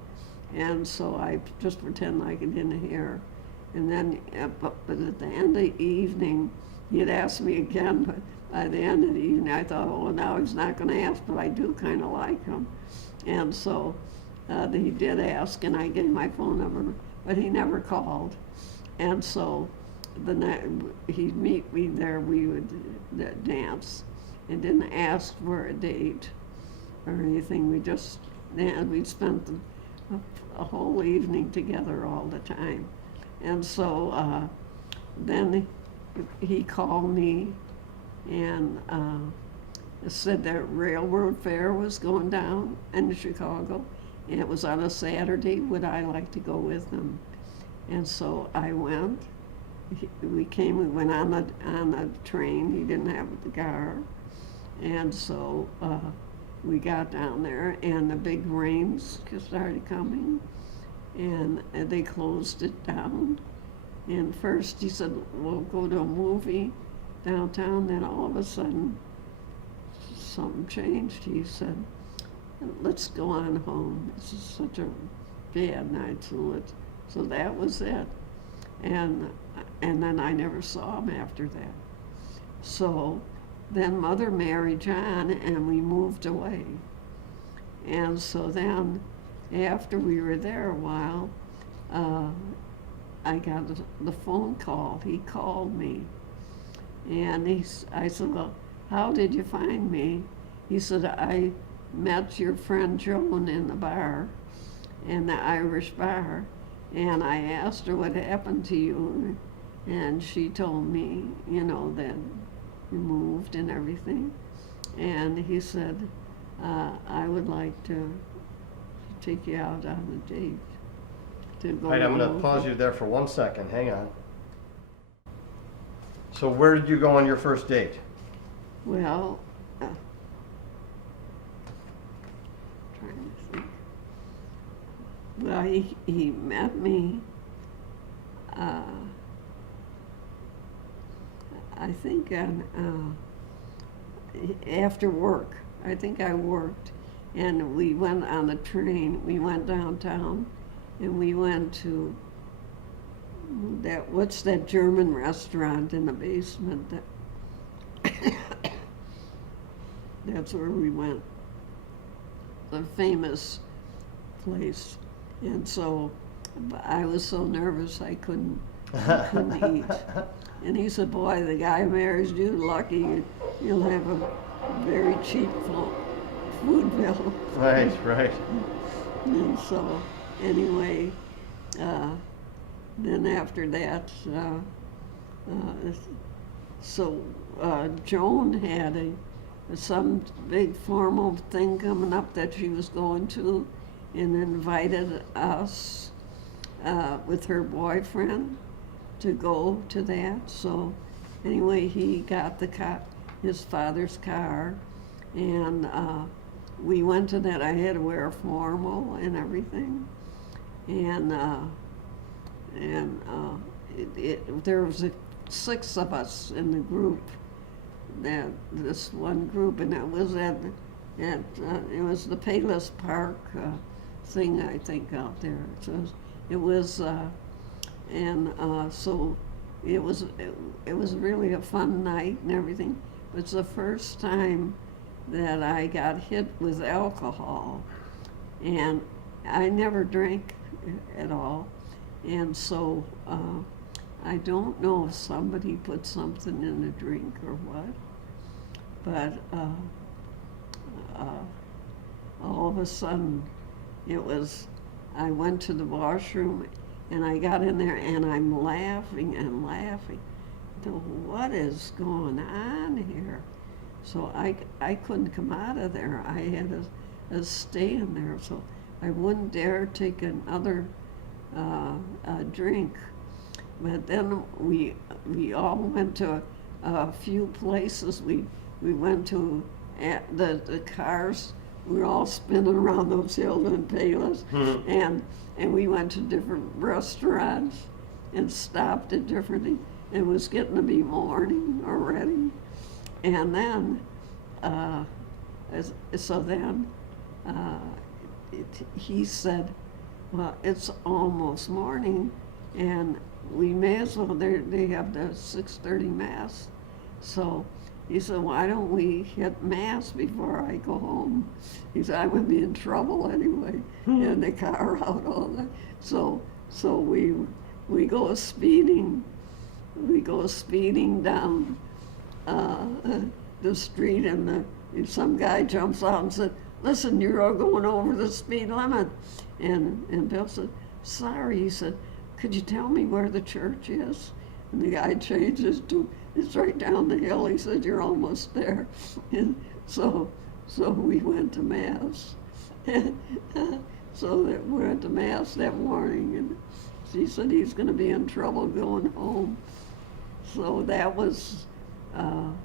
And so I just pretend like I didn't hear. And then, but at the end of the evening, he had asked me again, but by the end of the evening, I thought, oh, now he's not going to ask, but I do kind of like him. And so he did ask, and I gave my phone number, but he never called. And so the night he'd meet me there, we would dance, and didn't ask for a date or anything. We spent a whole evening together all the time. And so then he called me and said that railroad fair was going down in Chicago, and it was on a Saturday. Would I like to go with him? And so I went. We went on the train. He didn't have the car. And so we got down there, and the big rains started coming, and they closed it down. And first he said, we'll go to a movie downtown. Then all of a sudden, something changed. He said, let's go on home. This is such a bad night, so that was it. And then I never saw him after that. So then Mother married John, and we moved away. And so then, after we were there a while, I got the phone call. He called me, and I said, well, how did you find me? He said, I met your friend Joan in the bar, in the Irish bar, and I asked her what happened to you, and she told me, you know, that you moved and everything. And he said, I would like to take you out on a date. To go. All right, I'm going to pause you there for 1 second. Hang on. So where did you go on your first date? Well, trying to think. Well, he met me, I think after work. I think I worked, and we went on the train. We went downtown, and we went to what's that German restaurant in the basement? That's where we went. The famous place. And so I was so nervous I couldn't eat. And he said, boy, the guy who marries you, lucky, you'll have a very cheap food bill. Right, right. And so, anyway, then after that, Joan had some big formal thing coming up that she was going to, and invited us with her boyfriend to go to that. So anyway, he got his father's car, and we went to that. I had to wear formal and everything, and there was 6 of us in the group, this one group, and it was it was the Payless Park thing, I think, out there. So it was, so it was really a fun night and everything. It's the first time that I got hit with alcohol, and I never drank at all, and so I don't know if somebody put something in the drink or what, but all of a sudden I went to the washroom, and I got in there, and I'm laughing and laughing. So what is going on here? So I couldn't come out of there. I had to stay in there, so I wouldn't dare take another drink. But then we all went to a few places. We went to the cars. We were all spinning around those hills in Payless, and we went to different restaurants and stopped at different things. It was getting to be morning already, and then he said, "Well, it's almost morning, and we may as well." They have the 6:30 mass, so he said, "Why don't we hit mass before I go home?" He said, "I would be in trouble anyway, in the car out all that." So we go speeding. We go speeding down the street, and some guy jumps out and said, "Listen, you're all going over the speed limit." And Bill said, "Sorry." He said, "Could you tell me where the church is?" And the guy changes to, "It's right down the hill." He said, "You're almost there." And so we went to mass. So that we went to mass that morning, and he said he's going to be in trouble going home. So that was one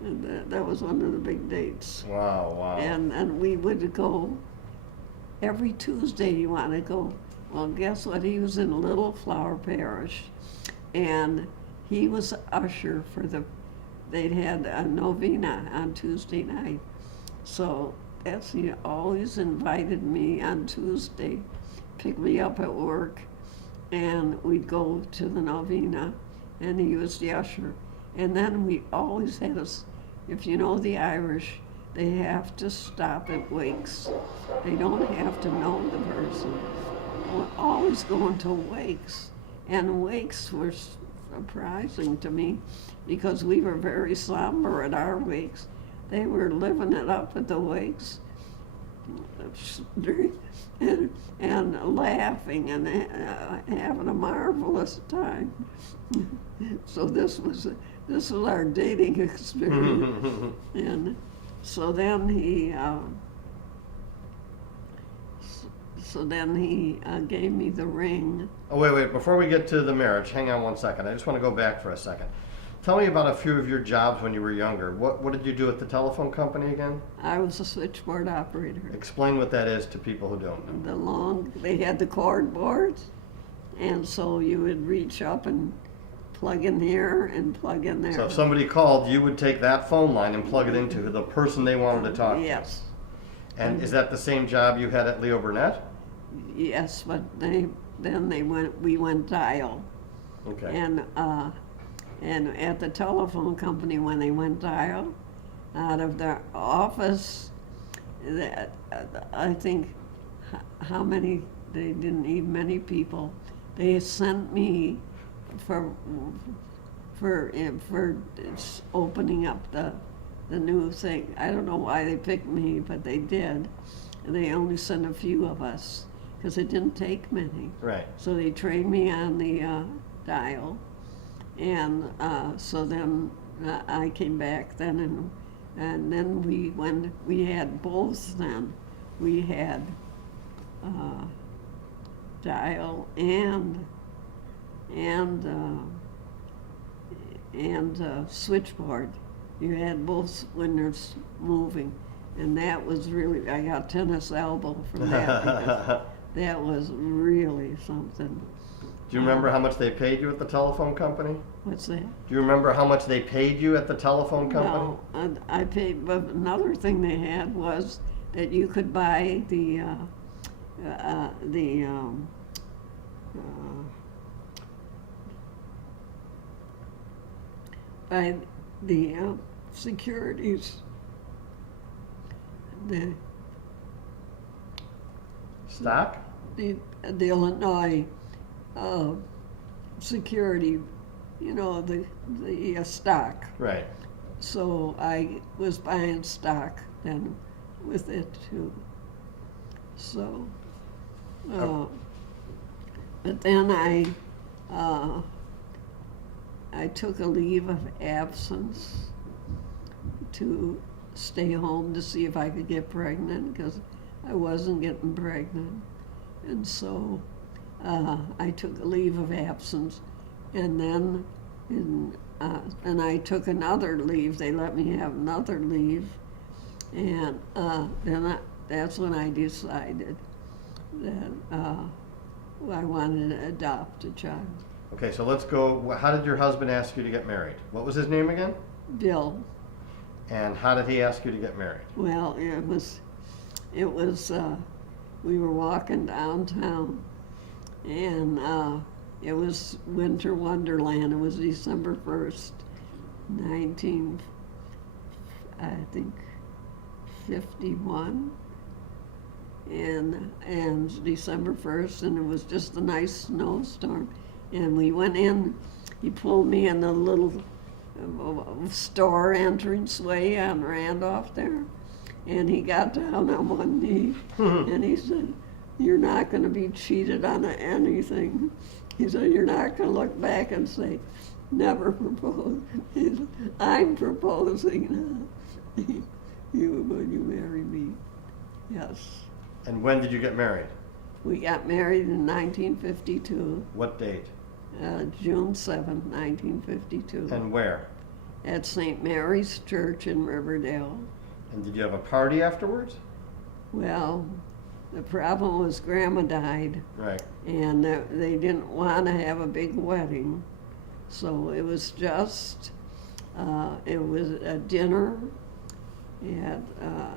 of the big dates. Wow. And we would go every Tuesday. You want to go? Well, guess what? He was in Little Flower Parish, and he was usher for they'd had a novena on Tuesday night. So he always invited me on Tuesday, pick me up at work, and we'd go to the novena, and he was the usher. And then we always had if you know the Irish, they have to stop at wakes. They don't have to know the person. We're always going to wakes, and wakes were surprising to me because we were very somber at our wakes. They were living it up at the wakes, and laughing and having a marvelous time. So this was our dating experience. And so then he gave me the ring. Oh, wait. Before we get to the marriage, hang on one second. I just want to go back for a second. Tell me about a few of your jobs when you were younger. What did you do at the telephone company again? I was a switchboard operator. Explain what that is to people who don't know. They had the cord boards, and so you would reach up and plug in here and plug in there. So if somebody called, you would take that phone line and plug it into the person they wanted to talk to. Yes. And is that the same job you had at Leo Burnett? Yes, but we went dial. Okay. And at the telephone company, when they went dial, out of their office, I think they didn't need many people. They sent me for opening up the new thing. I don't know why they picked me, but they did. And they only sent a few of us because it didn't take many. Right. So they trained me on the dial. And so then I came back then, and then we had both then. We had dial and switchboard. You had both windows moving, and that was really, I got tennis elbow from that because that was really something. Do you remember how much they paid you at the telephone company? What's that? Do you remember how much they paid you at the telephone company? No, I paid, but another thing they had was that you could buy by the securities, the Stock? the Illinois security, the stock. Right. So I was buying stock then with it too. So, but then I took a leave of absence to stay home to see if I could get pregnant because I wasn't getting pregnant. And so I took a leave of absence, and then and I took another leave. They let me have another leave, and then that's when I decided that I wanted to adopt a child. Okay, so let's go. How did your husband ask you to get married? What was his name again? Bill. And how did he ask you to get married? Well, it was we were walking downtown, and it was winter wonderland. It was December 1st, 1951, and December 1st, and it was just a nice snowstorm. And we went in, he pulled me in the little store entranceway on Randolph there, and he got down on one knee, and he said, "You're not going to be cheated on anything." He said, "You're not going to look back and say, 'Never propose.'" He said, "I'm proposing. Will you marry me?" Yes. And when did you get married? We got married in 1952. What date? June 7th, 1952. And where? At St. Mary's Church in Riverdale. And did you have a party afterwards? Well, the problem was Grandma died, Right. and they didn't want to have a big wedding. So it was just, it was a dinner. And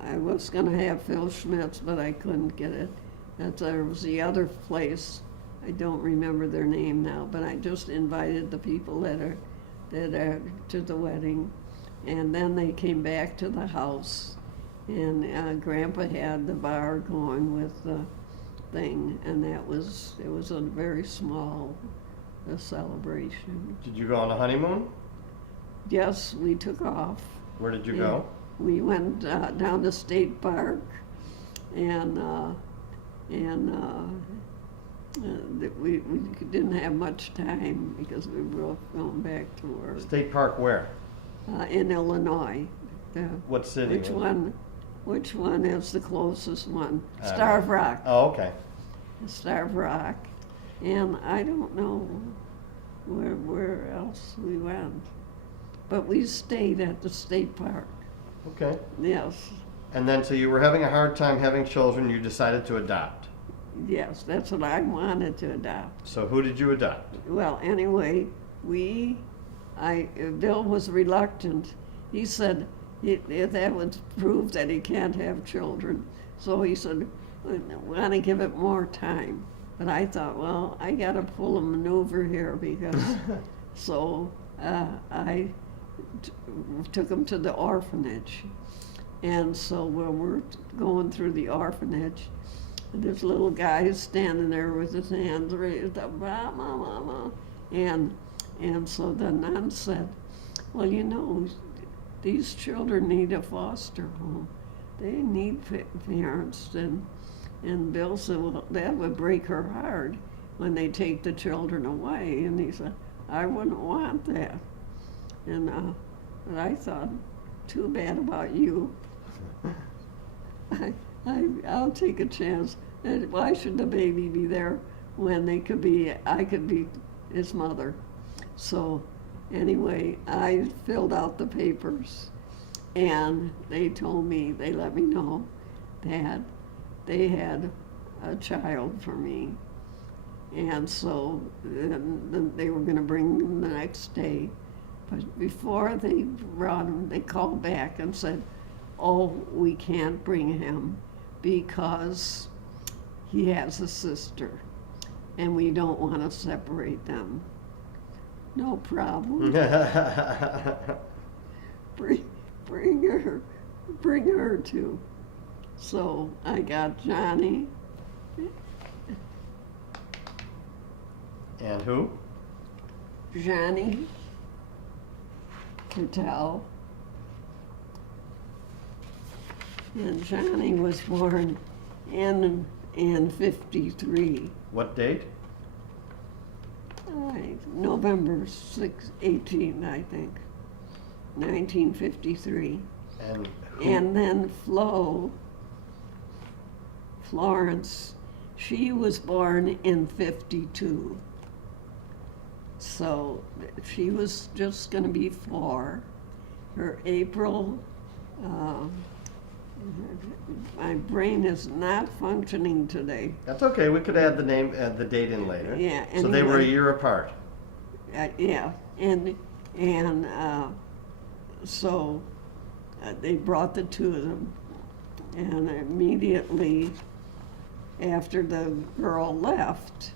I was going to have Phil Schmitz, but I couldn't get it. There was the other place. I don't remember their name now, but I just invited the people that are to the wedding, and then they came back to the house, and Grandpa had the bar going with the thing, and it was a very small celebration. Did you go on a honeymoon? Yes, we took off. Where did you go? We went down to State Park, and we didn't have much time because we were both going back to work. State Park where? In Illinois. What city? Which one is the closest one? Starved Rock. Oh, okay. Starved Rock. And I don't know where else we went. But we stayed at the State Park. Okay. Yes. And then, so you were having a hard time having children, you decided to adopt. Yes, that's what I wanted to adopt. So who did you adopt? Well, anyway, Bill was reluctant. He said that would prove that he can't have children. So he said, "We want to give it more time." But I thought, well, I got to pull a maneuver here because, so I took him to the orphanage. And so when we're going through the orphanage, this little guy is standing there with his hands raised up, "Mama, mama." And so the nun said, "Well, these children need a foster home. They need parents." And Bill said, "Well, that would break her heart when they take the children away." And he said, "I wouldn't want that." And but I thought, too bad about you. I'll take a chance. And why should the baby be there when I could be his mother? So Anyway, I filled out the papers, and they told me, they let me know that they had a child for me. And so then they were going to bring him the next day. But before they brought him, they called back and said, oh, we can't bring him because he has a sister, and we don't want to separate them. No problem. Bring her too. So I got Johnny. And who? Johnny Pertell. And Johnny was born in 53. What date? November 6, 18, I think, 1953. And who? And then Florence, she was born in 52. So she was just going to be 4. Her April, my brain is not functioning today. That's okay. We could add the name, the date in later. Yeah. So they were a anyway, year apart. Yeah, and so they brought the two of them, and immediately after the girl left,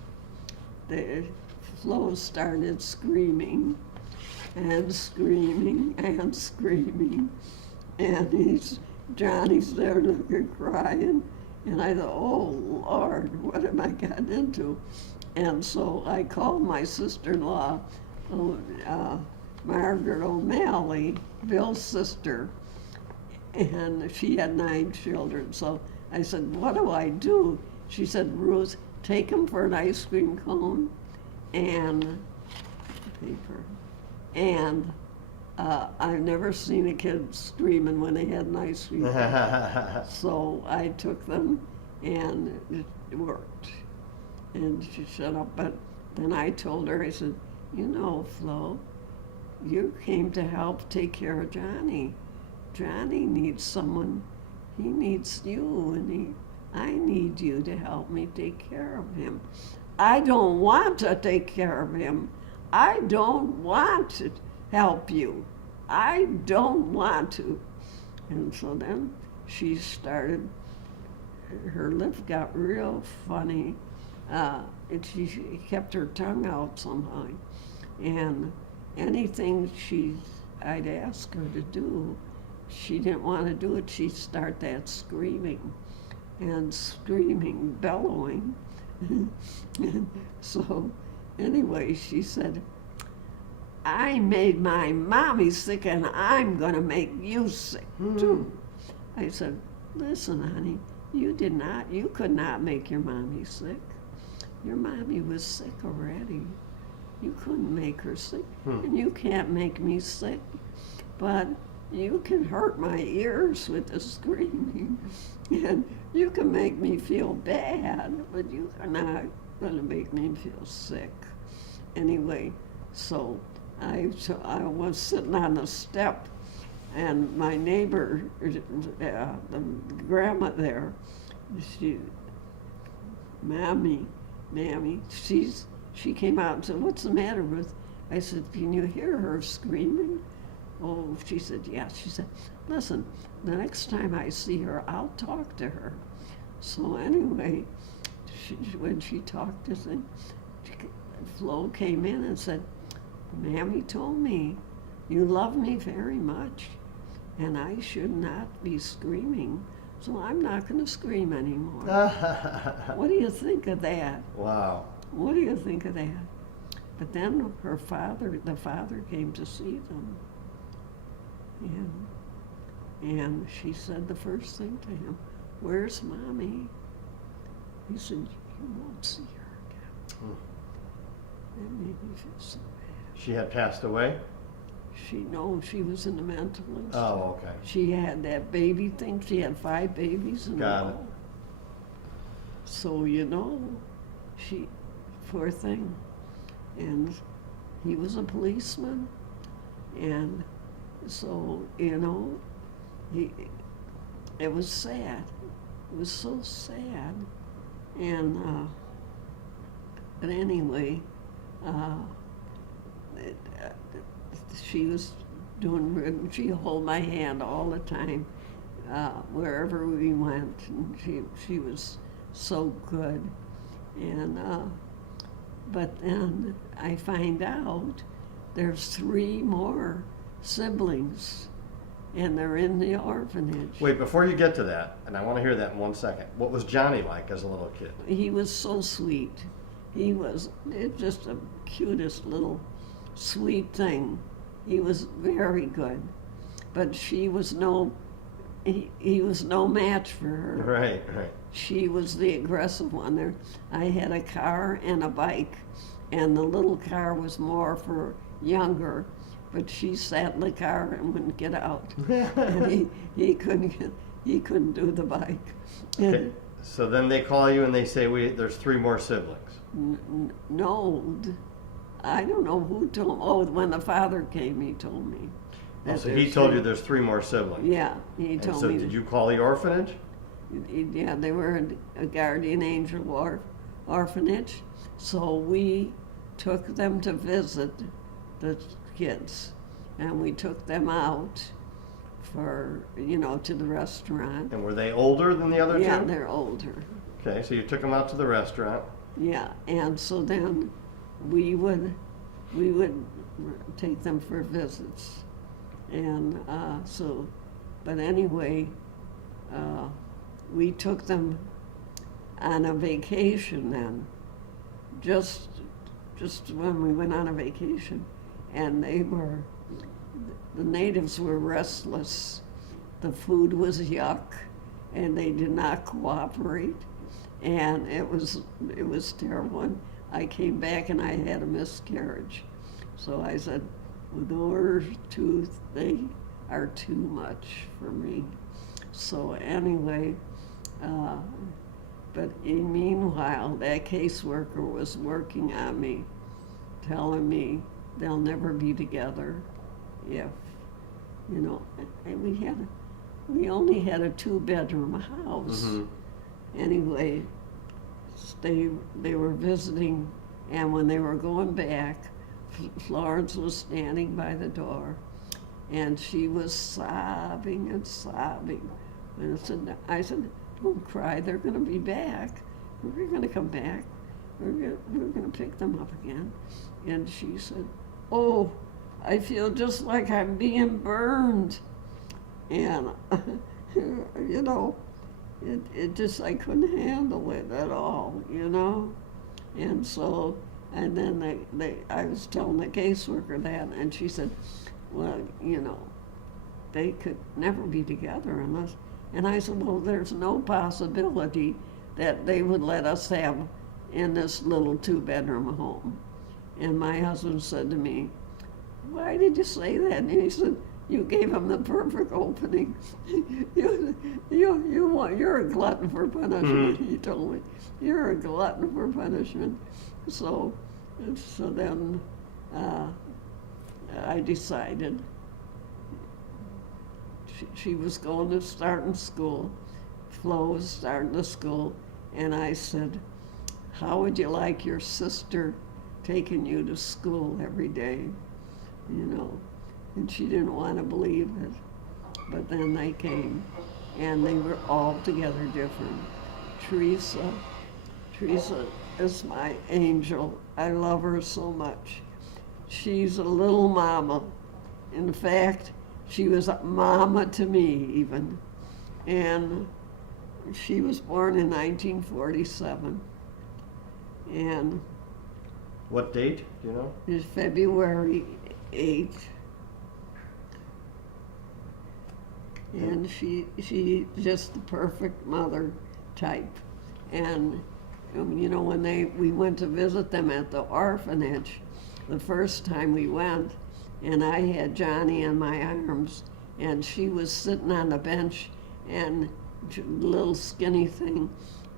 Flo started screaming and screaming and screaming, and Johnny's there looking, crying, and I thought, oh Lord, what am I gotten into? And so I called my sister-in-law, Margaret O'Malley, Bill's sister, and she had 9 children. So I said, what do I do? She said, Ruth, take him for an ice cream cone and paper. And I've never seen a kid screaming when they had an ice cream cone. So I took them, and it worked. And she shut up, but then I told her, I said, you know, Flo, you came to help take care of Johnny. Johnny needs someone, he needs you, and I need you to help me take care of him. I don't want to take care of him. I don't want to help you. I don't want to. And so then she started, her lip got real funny. She kept her tongue out somehow. And anything I'd ask her to do, she didn't want to do it. She'd start that screaming and screaming, bellowing. So anyway, she said, I made my mommy sick, and I'm going to make you sick too. I said, listen, honey, you could not make your mommy sick. Your mommy was sick already. You couldn't make her sick, and you can't make me sick. But you can hurt my ears with the screaming, and you can make me feel bad, but you are not going to make me feel sick. Anyway, so I was sitting on the step, and my neighbor, the grandma there, Mammy, she came out and said, what's the matter, Ruth? I said, can you hear her screaming? Oh, she said, yeah. She said, listen, the next time I see her, I'll talk to her. So anyway, when she talked to them, Flo came in and said, Mammy told me you love me very much, and I should not be screaming, so I'm not going to scream anymore. What do you think of that? Wow. What do you think of that? But then the father came to see them, and she said the first thing to him, where's Mommy? He said, you won't see her again. That made me feel so bad. She had passed away? She was in the mental institute. Oh, okay. She had that baby thing. She had 5 babies in Got a it. row. So, she, poor thing. And he was a policeman, And so, it was sad. It was so sad. And, but anyway, it, she was doing good. She held my hand all the time, wherever we went, and she was so good. And but then I find out there's 3 more siblings, and they're in the orphanage. Wait, before you get to that, and I want to hear that in 1 second. What was Johnny like as a little kid? He was so sweet. He was just the cutest little sweet thing. He was very good, but he was no match for her. Right. She was the aggressive one there. I had a car and a bike, and the little car was more younger, but she sat in the car and wouldn't get out. And he couldn't do the bike. Okay. So then they call you and they say, there's 3 more siblings. No, I don't know who told. Oh, when the father came, he told me. Oh, so he told you there's 3 more siblings. Yeah, he told me. me. So did you call the orphanage? Yeah, they were a guardian angel orphanage. So we took them to visit the kids, and we took them out for, to the restaurant. And were they older than the other 2? Yeah, they're older. Okay, so you took them out to the restaurant. Yeah, and so then we would take them for visits. And but anyway, we took them on a vacation then, just when we went on a vacation, and the natives were restless. The food was yuck, and they did not cooperate, and it was terrible. And I came back and I had a miscarriage, so I said, well, they are too much for me. So anyway, but meanwhile, that caseworker was working on me, telling me they'll never be together if, and we only had a 2-bedroom house. Mm-hmm. Anyway, they were visiting, and when they were going back, Florence was standing by the door, and she was sobbing and sobbing. And I said, don't cry, they're going to be back. We're going to come back. We're going to pick them up again. And she said, oh, I feel just like I'm being burned. And, it just, I couldn't handle it at all, And so, and then I was telling the caseworker that, and she said, well, they could never be together unless, and I said, well, there's no possibility that they would let us have in this little 2-bedroom home. And my husband said to me, why did you say that? And he said, you gave them the perfect opening. You're a glutton for punishment, he told me. You're a glutton for punishment. So then I decided she was going to start in school. Flo was starting to school, and I said, how would you like your sister taking you to school every day? And she didn't want to believe it. But then they came, and they were altogether different. Teresa is my angel. I love her so much. She's a little mama. In fact, she was a mama to me even. And she was born in 1947. And what date, do you know? It's February 8th. And she just the perfect mother type. And when we went to visit them at the orphanage, the first time we went, and I had Johnny in my arms, and she was sitting on the bench, and little skinny thing,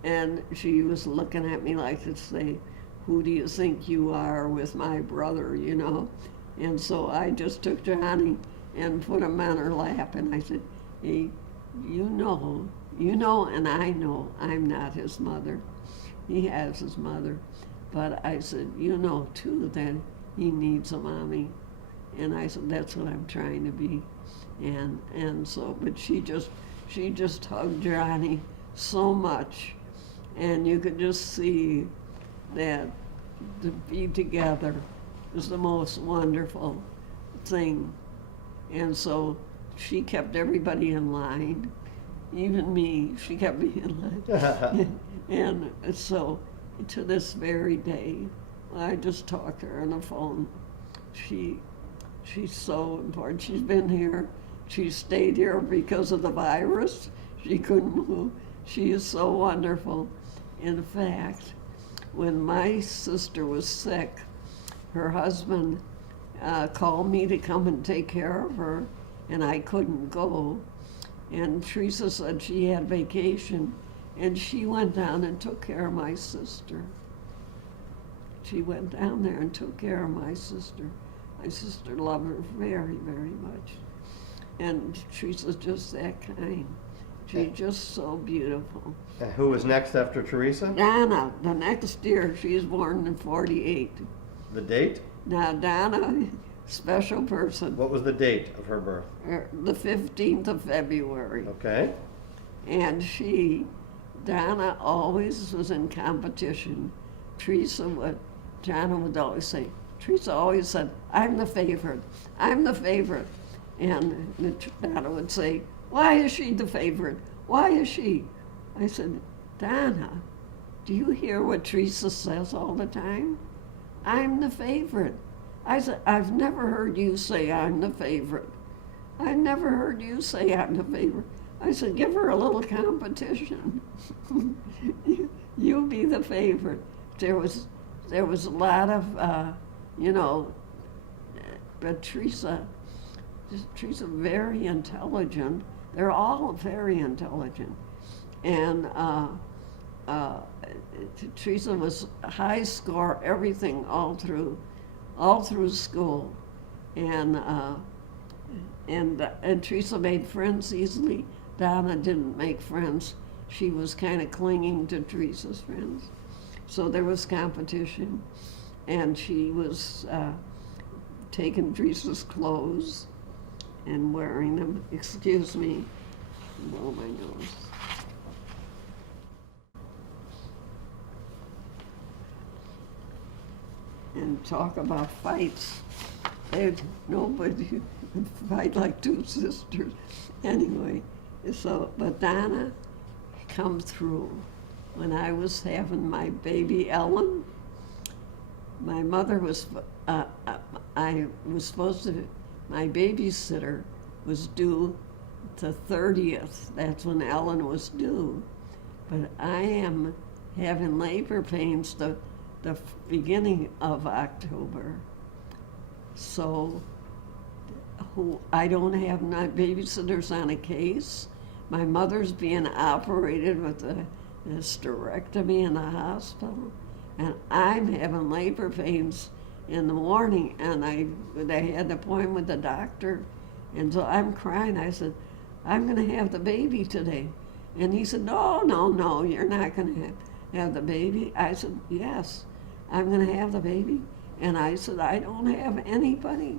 and she was looking at me like to say, who do you think you are with my brother, And so I just took Johnny and put him on her lap, and I said, hey, you know, and I know I'm not his mother. He has his mother. But I said, you know, too, that he needs a mommy. And I said, that's what I'm trying to be. And so, but she just hugged Johnny so much. And you could just see that to be together is the most wonderful thing. And so she kept everybody in line, even me, she kept me in line. And so to this very day, I just talk to her on the phone. She's so important. She's been here. She stayed here because of the virus. She couldn't move. She is so wonderful. In fact, when my sister was sick, her husband called me to come and take care of her, and I couldn't go. And Teresa said she had vacation, and she went down and took care of my sister. She went down there and took care of my sister. My sister loved her very, very much. And Teresa's just that kind. She's just so beautiful. And who was next after Teresa? Donna, the next year, she was born in 48. The date? Now, Donna, special person. What was the date of her birth? The 15th of February. Okay. And Donna always was in competition. Donna would always say, Teresa always said, I'm the favorite, I'm the favorite. And Donna would say, why is she the favorite? Why is she? I said, Donna, do you hear what Teresa says all the time? I'm the favorite. I said, I've never heard you say I'm the favorite. I never heard you say I'm the favorite. I said, give her a little competition. You be the favorite. There was a lot of, but Teresa very intelligent. They're all very intelligent. And Teresa was high score, everything, all through school. And Teresa made friends easily. Donna didn't make friends. She was kind of clinging to Teresa's friends. So there was competition. And she was taking Teresa's clothes and wearing them. Excuse me, blow my nose. And talk about fights. Nobody would fight like two sisters. Anyway, but Donna come through. When I was having my baby Ellen, my mother was, my babysitter was due the 30th. That's when Ellen was due. But I am having labor pains the beginning of October. So I don't have my babysitters on a case. My mother's being operated with a hysterectomy in the hospital, and I'm having labor pains in the morning, and I had an appointment with the doctor, and so I'm crying. I said, I'm going to have the baby today. And he said, no, you're not going to have the baby. I said, yes, I'm going to have the baby. And I said, I don't have anybody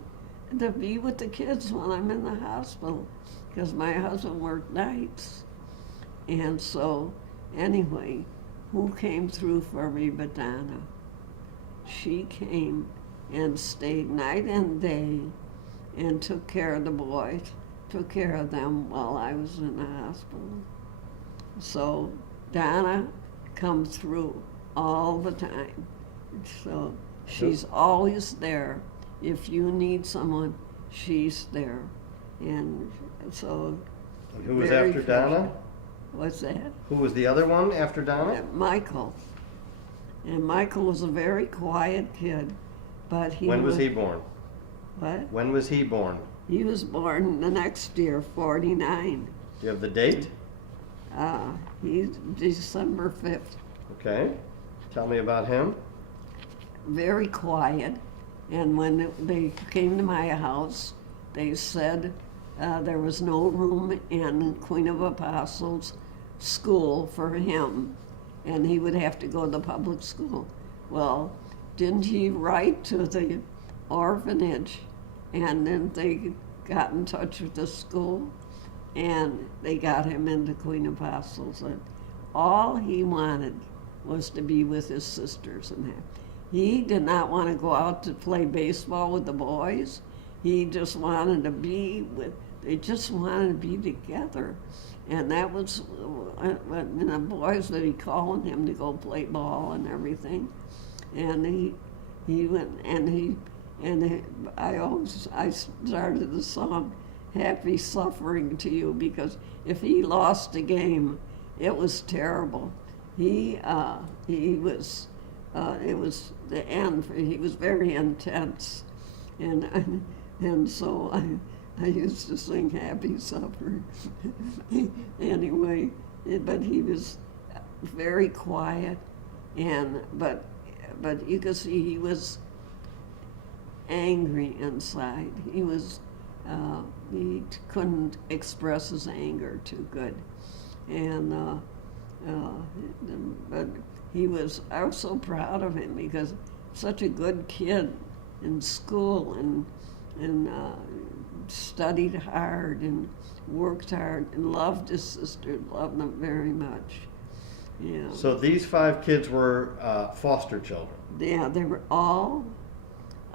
to be with the kids when I'm in the hospital, because my husband worked nights. And so, anyway, who came through for me but Donna? She came and stayed night and day and took care of the boys, took care of them while I was in the hospital. So Donna comes through all the time. So she's always there. If you need someone, she's there. And so. And who was after Donna? What's that? Who was the other one after Donna? Michael. And Michael was a very quiet kid, but he When was he born? What? When was he born? He was born the next year, 49. Do you have the date? He's December 5th. Okay. Tell me about him. Very quiet. And when they came to my house, they said there was no room in Queen of Apostles school for him, and he would have to go to public school. Well, didn't he write to the orphanage, and then they got in touch with the school, and they got him into Queen of Apostles. And all he wanted was to be with his sisters and that. He did not want to go out to play baseball with the boys. He just wanted to be with, they just wanted to be together. And that was, and the boys would be calling him to go play ball and everything. And he went, I started the song, Happy Suffering to You, because if he lost a game, it was terrible. He was, it was the end. He was very intense, and so I used to sing Happy Suffering. Anyway, but he was very quiet, but you could see he was angry inside. He couldn't express his anger too good, and but I was so proud of him because such a good kid in school and studied hard and worked hard and loved his sister, loved them very much. Yeah. So these 5 kids were foster children. Yeah, they were all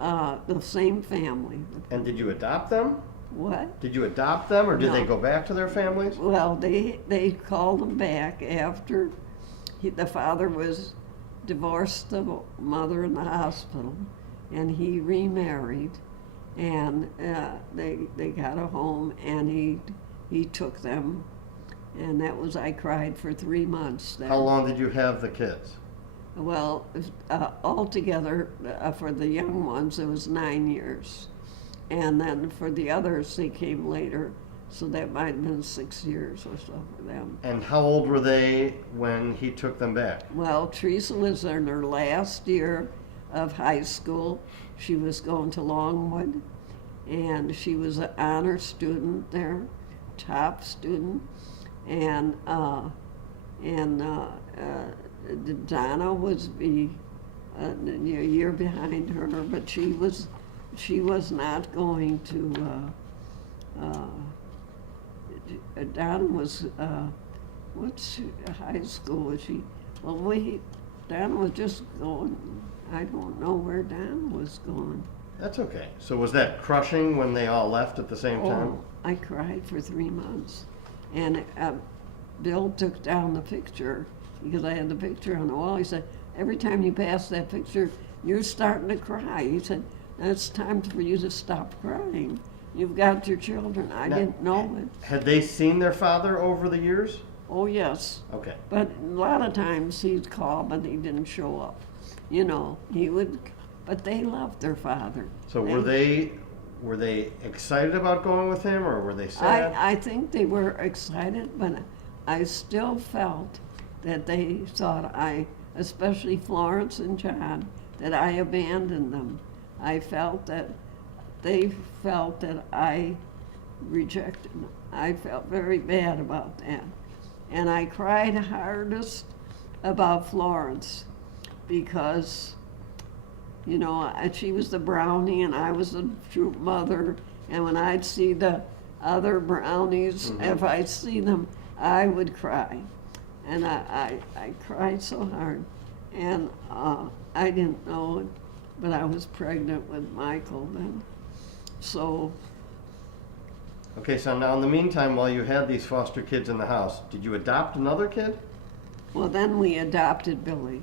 the same family. And did you adopt them? What? Did you adopt them, or did No. they go back to their families? Well, they called them back after the father was divorced the mother in the hospital, and he remarried, and they got a home, and he took them, and that was, I cried for 3 months. How long did you have the kids? Well, altogether, for the young ones, it was 9 years. And then for the others, they came later, so that might have been 6 years or so for them. And how old were they when he took them back? Well, Teresa was in her last year of high school. She was going to Longwood, and she was an honor student there, top student. And Donna was a year behind her, but she was not going to. Donna was what's high school was she? Well, Donna was just going. I don't know where Donna was going. That's okay. So was that crushing when they all left at the same time? Oh, I cried for 3 months, and Bill took down the picture because I had the picture on the wall. He said, "Every time you pass that picture, you're starting to cry." He said, "It's time for you to stop crying. You've got your children." I didn't know it. Had they seen their father over the years? Oh, yes. Okay. But a lot of times he'd call, but he didn't show up. You know, he would, but they loved their father. So were they excited about going with him, or were they sad? I think they were excited, but I still felt that they thought especially Florence and John, that I abandoned them. I felt that they felt that I rejected them. I felt very bad about that. And I cried hardest about Florence because, you know, she was the brownie and I was the true mother. And when I'd see the other brownies, if I see them, I would cry. And I cried so hard. And I didn't know it, but I was pregnant with Michael then. So. Okay, so now in the meantime, while you had these foster kids in the house, did you adopt another kid? Well, then we adopted Billy.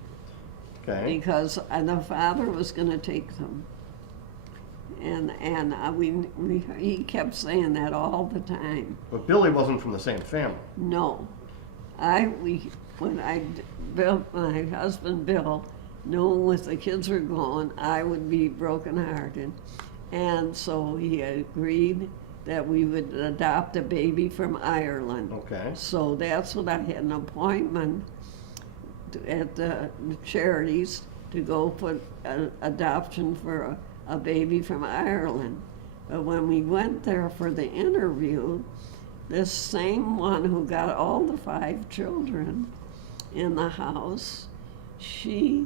Okay. Because the father was going to take them. And he kept saying that all the time. But Billy wasn't from the same family. No. When my husband Bill, knowing if the kids were gone, I would be brokenhearted. And so he agreed that we would adopt a baby from Ireland. Okay. So that's when I had an appointment at the charities to go put an adoption for a baby from Ireland. But when we went there for the interview, this same one who got all the 5 children in the house, she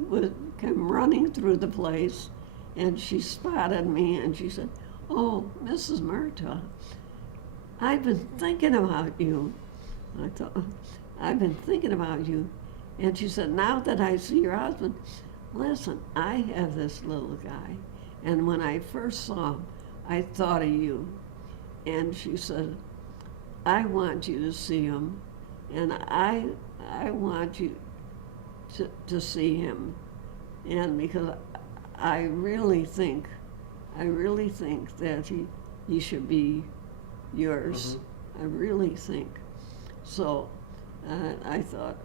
came running through the place, and she spotted me, and she said, "Oh, Mrs. Murtaugh, I've been thinking about you." I thought, "I've been thinking about you." And she said, "Now that I see your husband, listen, I have this little guy, and when I first saw him, I thought of you." And she said, "I want you to see him, and I want you to see him, and because I really think that he should be yours. I really think." So I thought,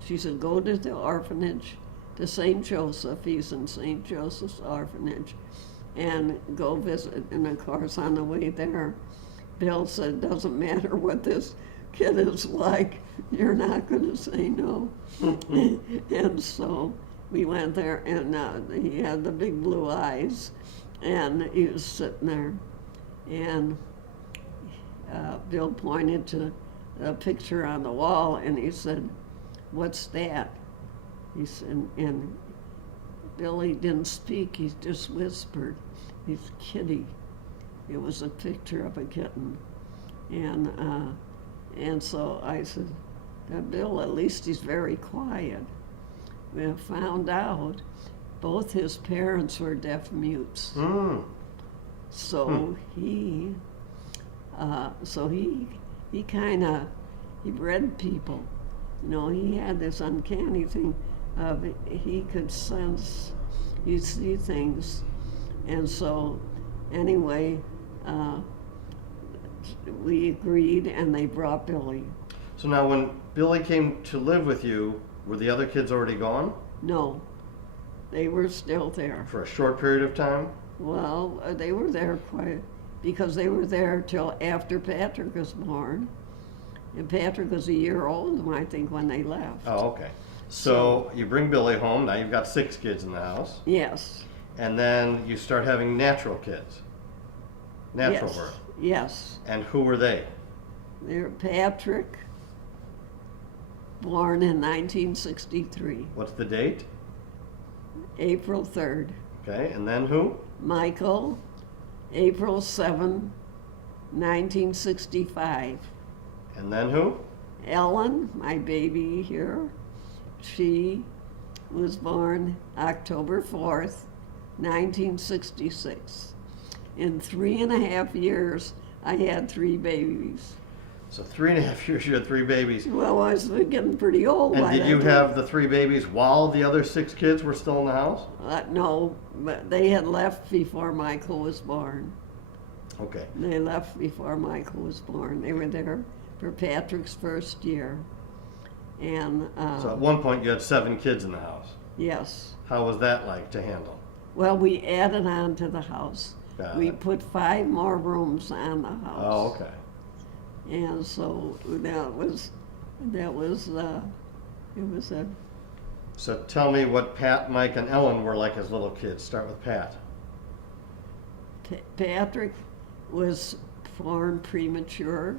she said, "Go to the orphanage, to St. Joseph." He's in St. Joseph's orphanage, and go visit. And of course, on the way there, Bill said, "Doesn't matter what this kid is like, you're not going to say no." And so we went there, and he had the big blue eyes, and he was sitting there, and Bill pointed to a picture on the wall, and he said, "What's that?" He said, and Billy didn't speak, he just whispered, "He's Kitty." It was a picture of a kitten. And so I said, "Bill, at least he's very quiet." We found out both his parents were deaf mutes. So he read people. You know, he had this uncanny thing of he could sense, he'd see things. And so anyway, we agreed, and they brought Billy. So now when Billy came to live with you, were the other kids already gone? No, they were still there. For a short period of time? Well, they were there because they were there till after Patrick was born. And Patrick was a year old, I think, when they left. Oh, okay. So you bring Billy home, now you've got 6 kids in the house. Yes. And then you start having natural kids. Natural birth. Yes. And who were they? They're Patrick, born in 1963. What's the date? April 3rd. Okay, and then who? Michael, April 7, 1965. And then who? Ellen, my baby here, she was born October 4th, 1966. In 3.5 years, I had 3 babies. So 3.5 years you had 3 babies. Well, I was getting pretty old. And did you have the 3 babies while the other 6 kids were still in the house? No, but they had left before Michael was born. Okay. They left before Michael was born. They were there for Patrick's first year. And So at one point you had 7 kids in the house. yes. How was that like to handle? Well, we added on to the house. We it. put 5 more rooms on the house. Oh, okay. And so it was a, So tell me what Pat, Mike, and Ellen were like as little kids. Start with Pat. Patrick was born premature,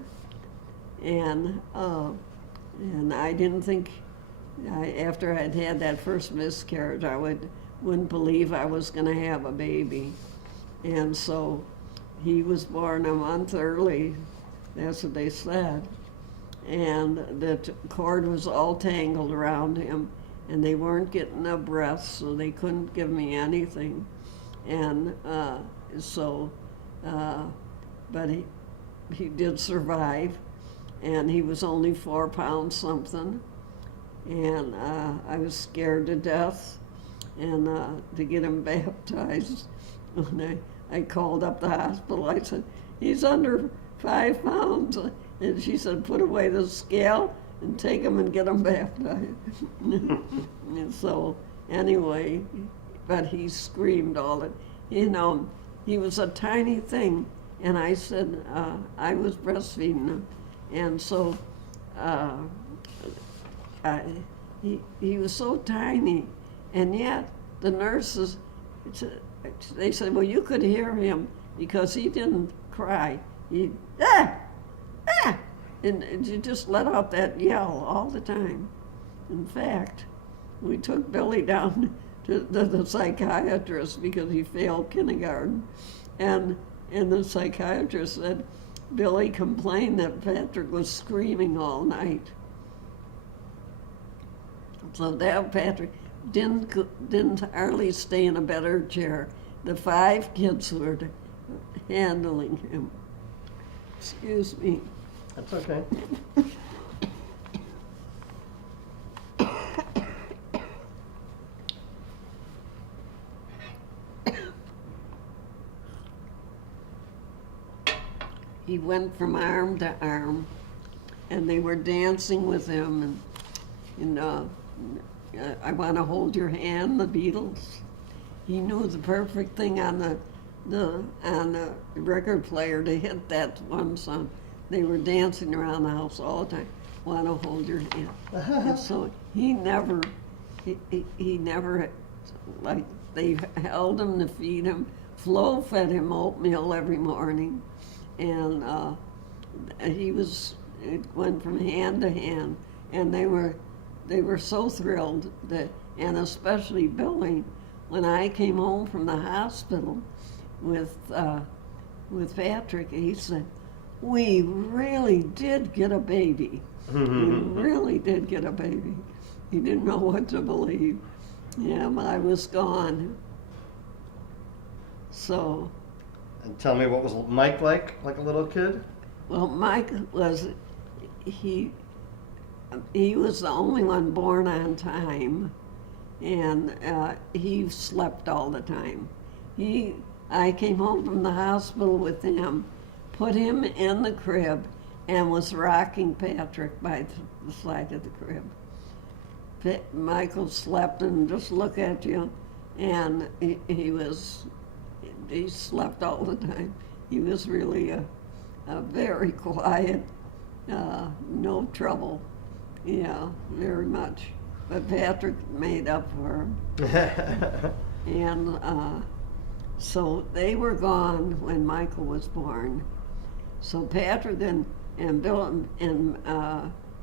and I didn't think, after I'd had that first miscarriage, I wouldn't believe I was going to have a baby. And so he was born a month early, that's what they said. And the cord was all tangled around him, and they weren't getting a breath, so they couldn't give me anything. And but he did survive, and he was only 4 pounds something. And I was scared to death, and to get him baptized. And I called up the hospital. I said, "He's under 5 pounds." And she said, "Put away the scale and take him and get him baptized." And so anyway, but he screamed all it. You know, he was a tiny thing. And I said, I was breastfeeding him. And so he was so tiny. And yet the nurses, they said, well, you could hear him because he didn't cry. He, and he just let out that yell all the time. In fact, we took Billy down to the psychiatrist because he failed kindergarten. And the psychiatrist said, Billy complained that Patrick was screaming all night. So that Patrick didn't hardly stay in a better chair. The 5 kids were handling him. Excuse me. That's okay. He went from arm to arm, and they were dancing with him, and I Want to Hold Your Hand, the Beatles. He knew the perfect thing on the record player to hit that one song. They were dancing around the house all the time. Want to hold your hand. And so he never, like, they held him to feed him. Flo fed him oatmeal every morning, and it went from hand to hand, and they were so thrilled that, and especially Billy, when I came home from the hospital with Patrick, he said, we really did get a baby. We really did get a baby. He didn't know what to believe. Yeah, but I was gone. So. And tell me, what was Mike like a little kid? Well, Mike was, he was the only one born on time, and he slept all the time. I came home from the hospital with him, put him in the crib, and was rocking Patrick by the side of the crib. Michael slept and just looked at you, and he slept all the time. He was really a very quiet, no trouble, very much. But Patrick made up for him. And so they were gone when Michael was born. So Patrick and Bill and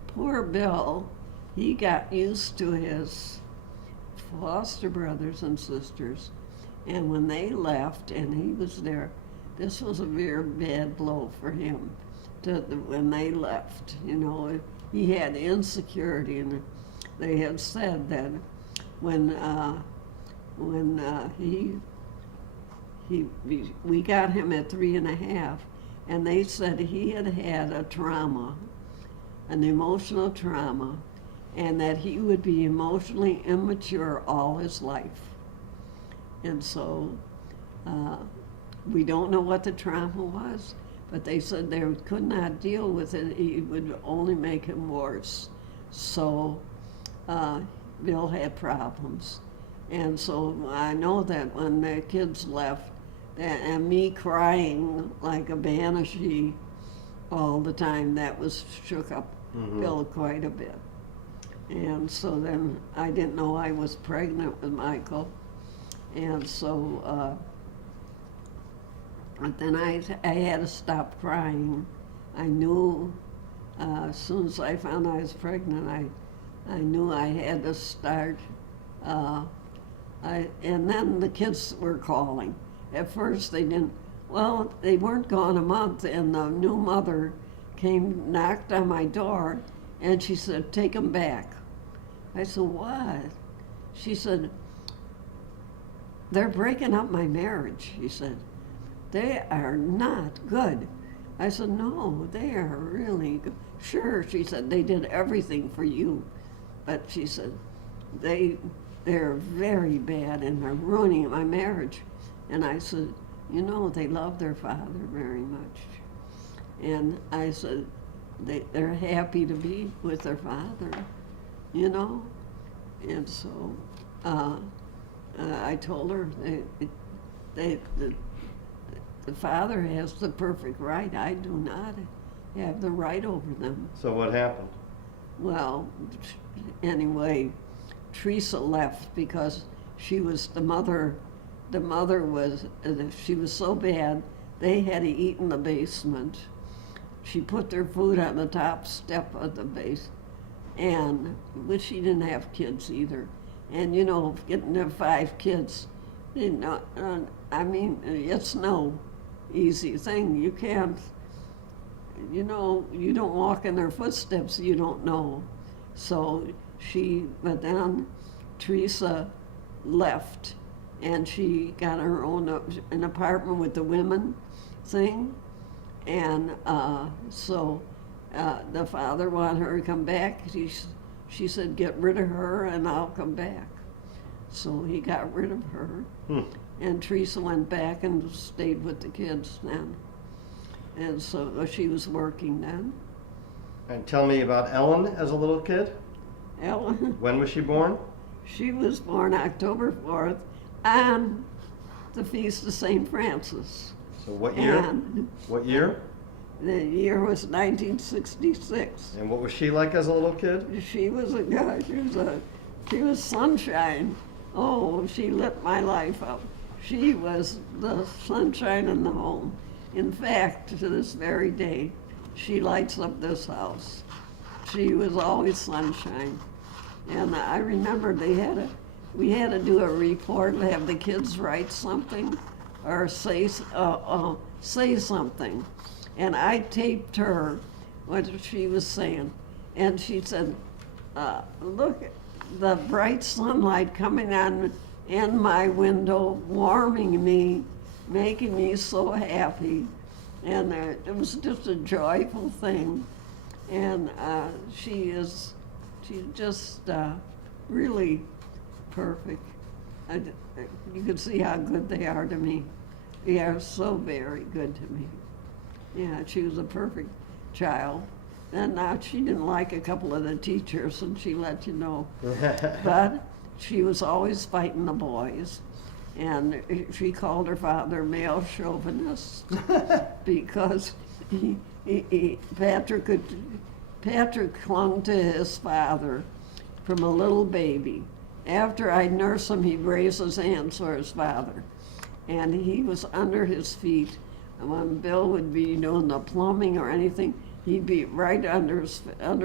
poor Bill, he got used to his foster brothers and sisters. And when they left and he was there, this was a very bad blow for him when they left. He had insecurity, and they had said that when we got him at 3.5, and they said he had had a trauma, an emotional trauma, and that he would be emotionally immature all his life. And so we don't know what the trauma was, but they said they could not deal with it. It would only make him worse. So Bill had problems. And so I know that when the kids left, and me crying like a banshee all the time, that shook up Bill quite a bit. And so then I didn't know I was pregnant with Michael. And so then I had to stop crying. I knew as soon as I found I was pregnant, I knew I had to start. And then the kids were calling. At first they didn't, they weren't gone a month, and the new mother knocked on my door, and she said, take them back. I said, what? She said, they're breaking up my marriage, she said. They are not good. I said, no, they are really good. Sure, she said, they did everything for you. But she said, they're very bad and they're ruining my marriage. And I said, they love their father very much. And I said, they're happy to be with their father, And so I told her the father has the perfect right. I do not have the right over them. So what happened? Well, anyway, Teresa left because she was the mother the mother was, she was so bad, they had to eat in the basement. She put their food on the top step of the base, but she didn't have kids either. And getting their 5 kids, it's no easy thing. You can't, you don't walk in their footsteps, you don't know. But then Teresa left, and she got her own an apartment with the women thing, and the father wanted her to come back. She said, "Get rid of her, and I'll come back." So he got rid of her, and Teresa went back and stayed with the kids then, and so she was working then. And tell me about Ellen as a little kid. Ellen. When was she born? She was born October 4th on the Feast of St. Francis. So what year? What year? The year was 1966. And what was she like as a little kid? She was sunshine. Oh, she lit my life up. She was the sunshine in the home. In fact, to this very day, she lights up this house. She was always sunshine. And I remember we had to do a report, have the kids write something or say something. And I taped her what she was saying. And she said, "Look, the bright sunlight coming on in my window, warming me, making me so happy." And it was just a joyful thing. And she's just really perfect. You can see how good they are to me. They are so very good to me. Yeah, she was a perfect child. And now she didn't like a couple of the teachers, and she let you know. But she was always fighting the boys. And she called her father male chauvinist because Patrick clung to his father from a little baby. After I'd nurse him, he'd raise his hands for his father. And he was under his feet. And when Bill would be doing the plumbing or anything, he'd be right under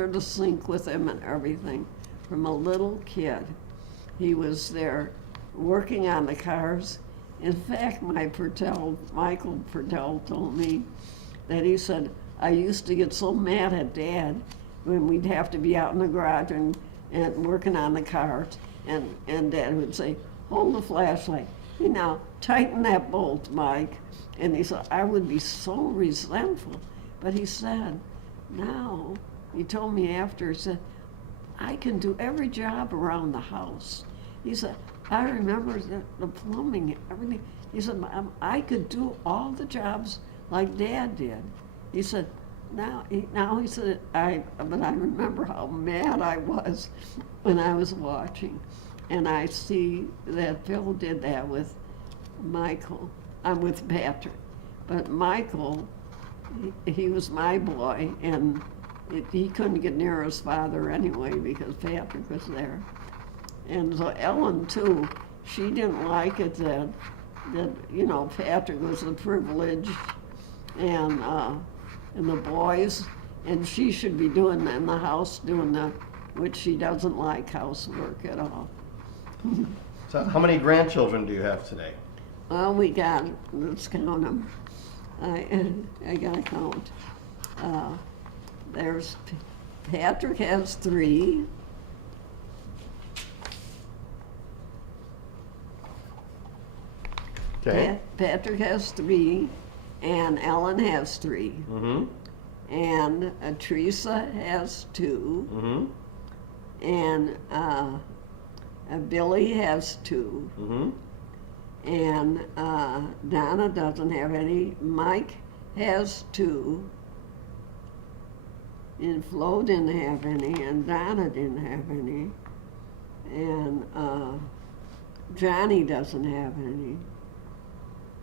the sink with him and everything. From a little kid, he was there working on the cars. In fact, Michael Pertell told me that he said, "I used to get so mad at Dad when we'd have to be out in the garage and working on the cars. And Dad would say, 'Hold the flashlight. Tighten that bolt, Mike.' And he said, I would be so resentful. But he said, now, he told me after, he said, I can do every job around the house. He said, I remember the plumbing, everything. He said, I could do all the jobs like Dad did. He said, now he said, but I remember how mad I was when I was watching. And I see that Phil did that with Michael. I'm with Patrick. But Michael, he was my boy, and he couldn't get near his father anyway because Patrick was there. And so Ellen, too, she didn't like it that Patrick was the privileged and the boys, and she should be doing in the house, which she doesn't like housework at all. So how many grandchildren do you have today? Well, let's count them. I gotta count. There's, Patrick has 3. Okay. Patrick has 3, and Ellen has 3. Mm-hmm. And Teresa has 2. Mm-hmm. And Billy has 2. Mm-hmm. And Donna doesn't have any. Mike has 2. And Flo didn't have any, and Donna didn't have any. And Johnny doesn't have any.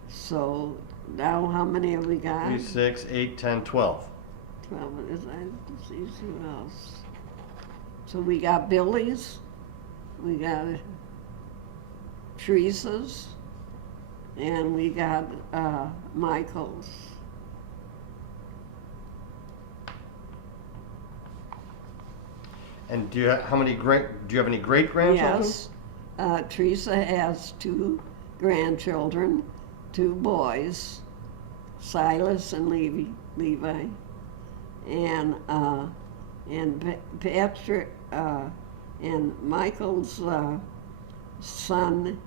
So now how many have we got? 3, 6, 8, 10, 12. 12. Let's see who else. So we got Billy's, we got Teresa's, and we got Michael's. And do you have any great grandchildren? Yes, Teresa has 2 grandchildren, 2 boys, Silas and Levi, and Patrick and Michael's son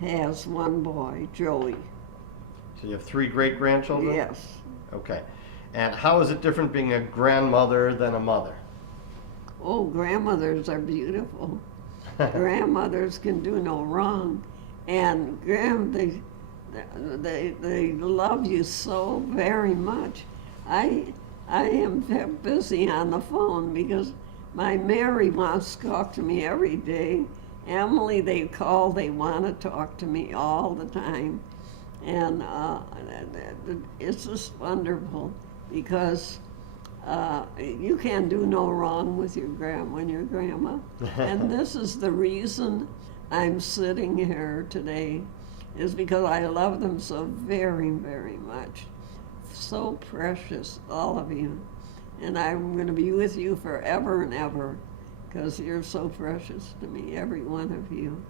has 1 boy, Joey. So you have 3 great grandchildren? Yes. Okay. And how is it different being a grandmother than a mother? Oh, grandmothers are beautiful. Grandmothers can do no wrong, and they love you so very much. I am busy on the phone because my Mary wants to talk to me every day. Emily, they call, they want to talk to me all the time, and it's just wonderful because you can't do no wrong with your when you're grandma. And this is the reason I'm sitting here today, is because I love them so very, very much. So precious, all of you. And I'm going to be with you forever and ever, because you're so precious to me, every one of you.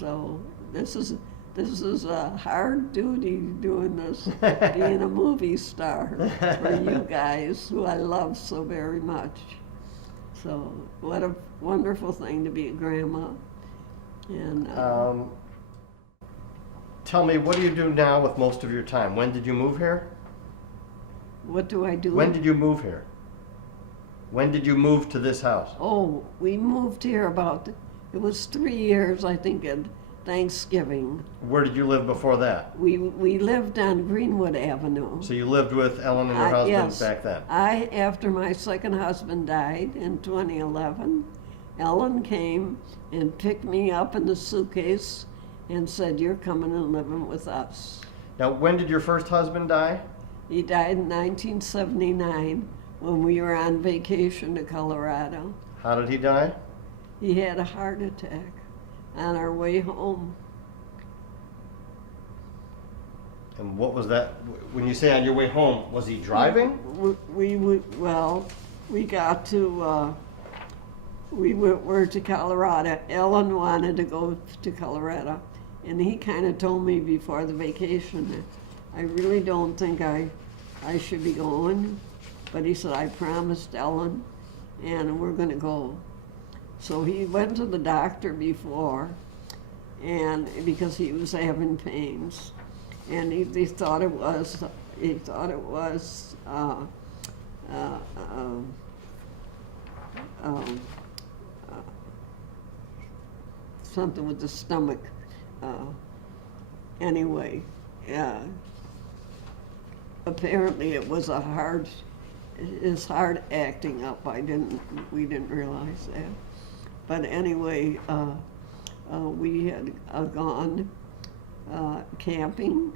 So this is a hard duty doing this, being a movie star for you guys, who I love so very much. So what a wonderful thing to be a grandma. And tell me, what do you do now with most of your time? When did you move here? what do I do? When did you move here? When did you move to this house? Oh, we moved here it was 3 years, I think, at Thanksgiving. Where did you live before that? We lived on Greenwood Avenue. So you lived with Ellen and your husband Yes. back then? After my second husband died in 2011, Ellen came and picked me up in the suitcase and said, "You're coming and living with us." Now, when did your first husband die? He died in 1979 when we were on vacation to Colorado. How did he die? He had a heart attack on our way home. And what was that? When you say on your way home, was he driving? We got to, were to Colorado. Ellen wanted to go to Colorado, and he kind of told me before the vacation that I really don't think I should be going, but he said, "I promised Ellen, and we're going to go." So he went to the doctor before, and because he was having pains, and he thought it was something with the stomach. Anyway, apparently it was his heart acting up. We didn't realize that. But anyway, we had gone camping,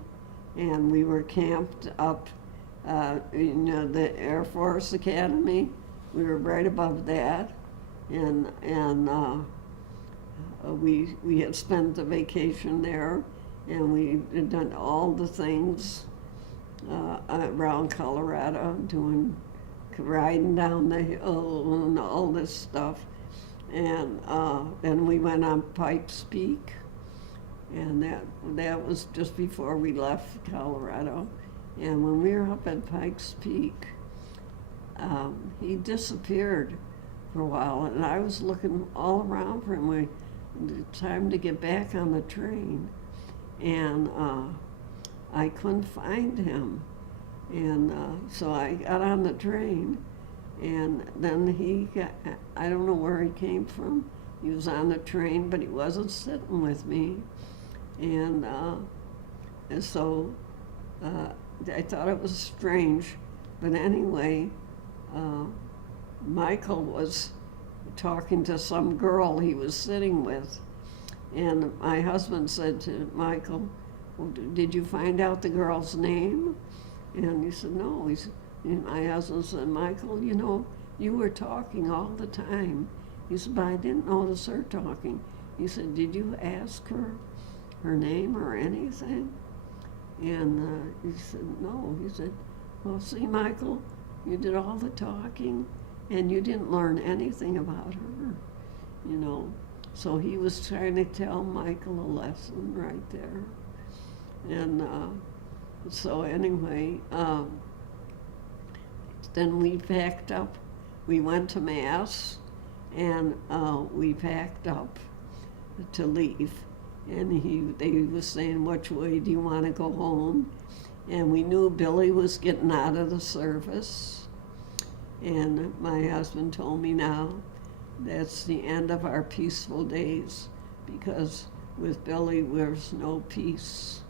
and we were camped up in the Air Force Academy. We were right above that, and we had spent the vacation there, and we had done all the things around Colorado, riding down the hill and all this stuff. And then we went on Pikes Peak, and that was just before we left Colorado. And when we were up at Pikes Peak, he disappeared for a while, and I was looking all around for him. Time to get back on the train, and I couldn't find him. And so I got on the train, and then I don't know where he came from. He was on the train, but he wasn't sitting with me. And so I thought it was strange. But anyway, Michael was talking to some girl he was sitting with. And my husband said to Michael, "Well, did you find out the girl's name?" And he said, "No." And my husband said, "Michael, you were talking all the time." He said, "But I didn't notice her talking." He said, "Did you ask her her name or anything? And he said, no. He said, well, see, Michael, you did all the talking and you didn't learn anything about her, you know. So he was trying to tell Michael a lesson right there. And so anyway, then we packed up. We went to Mass and we packed up to leave. And they was saying, which way do you want to go home? And we knew Billy was getting out of the service. And my husband told me now, that's the end of our peaceful days, because with Billy there's no peace.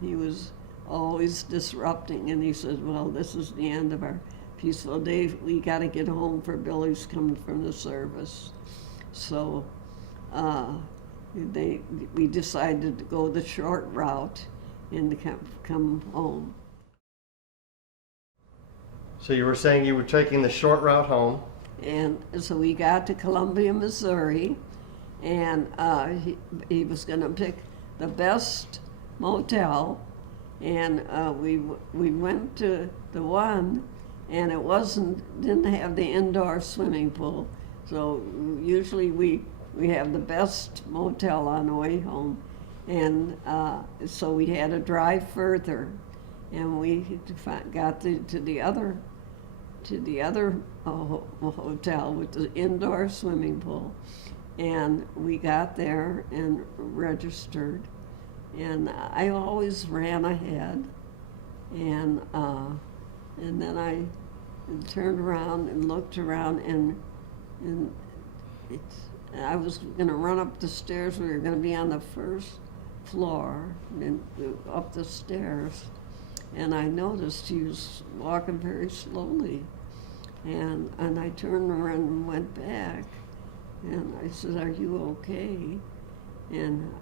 He was always disrupting, and he said, well, this is the end of our peaceful days. We got to get home for Billy's coming from the service. So we decided to go the short route and come home. So you were saying you were taking the short route home. And so we got to Columbia, Missouri, and he was going to pick the best motel, and we went to the one, and it didn't have the indoor swimming pool. So usually we have the best motel on the way home, and so we had to drive further, and we got to the other hotel with the indoor swimming pool, and we got there and registered, and I always ran ahead, and then I turned around and looked around, and I was going to run up the stairs. We were going to be on the first floor and up the stairs, and I noticed he was walking very slowly. And I turned around and went back, and I said, are you okay? And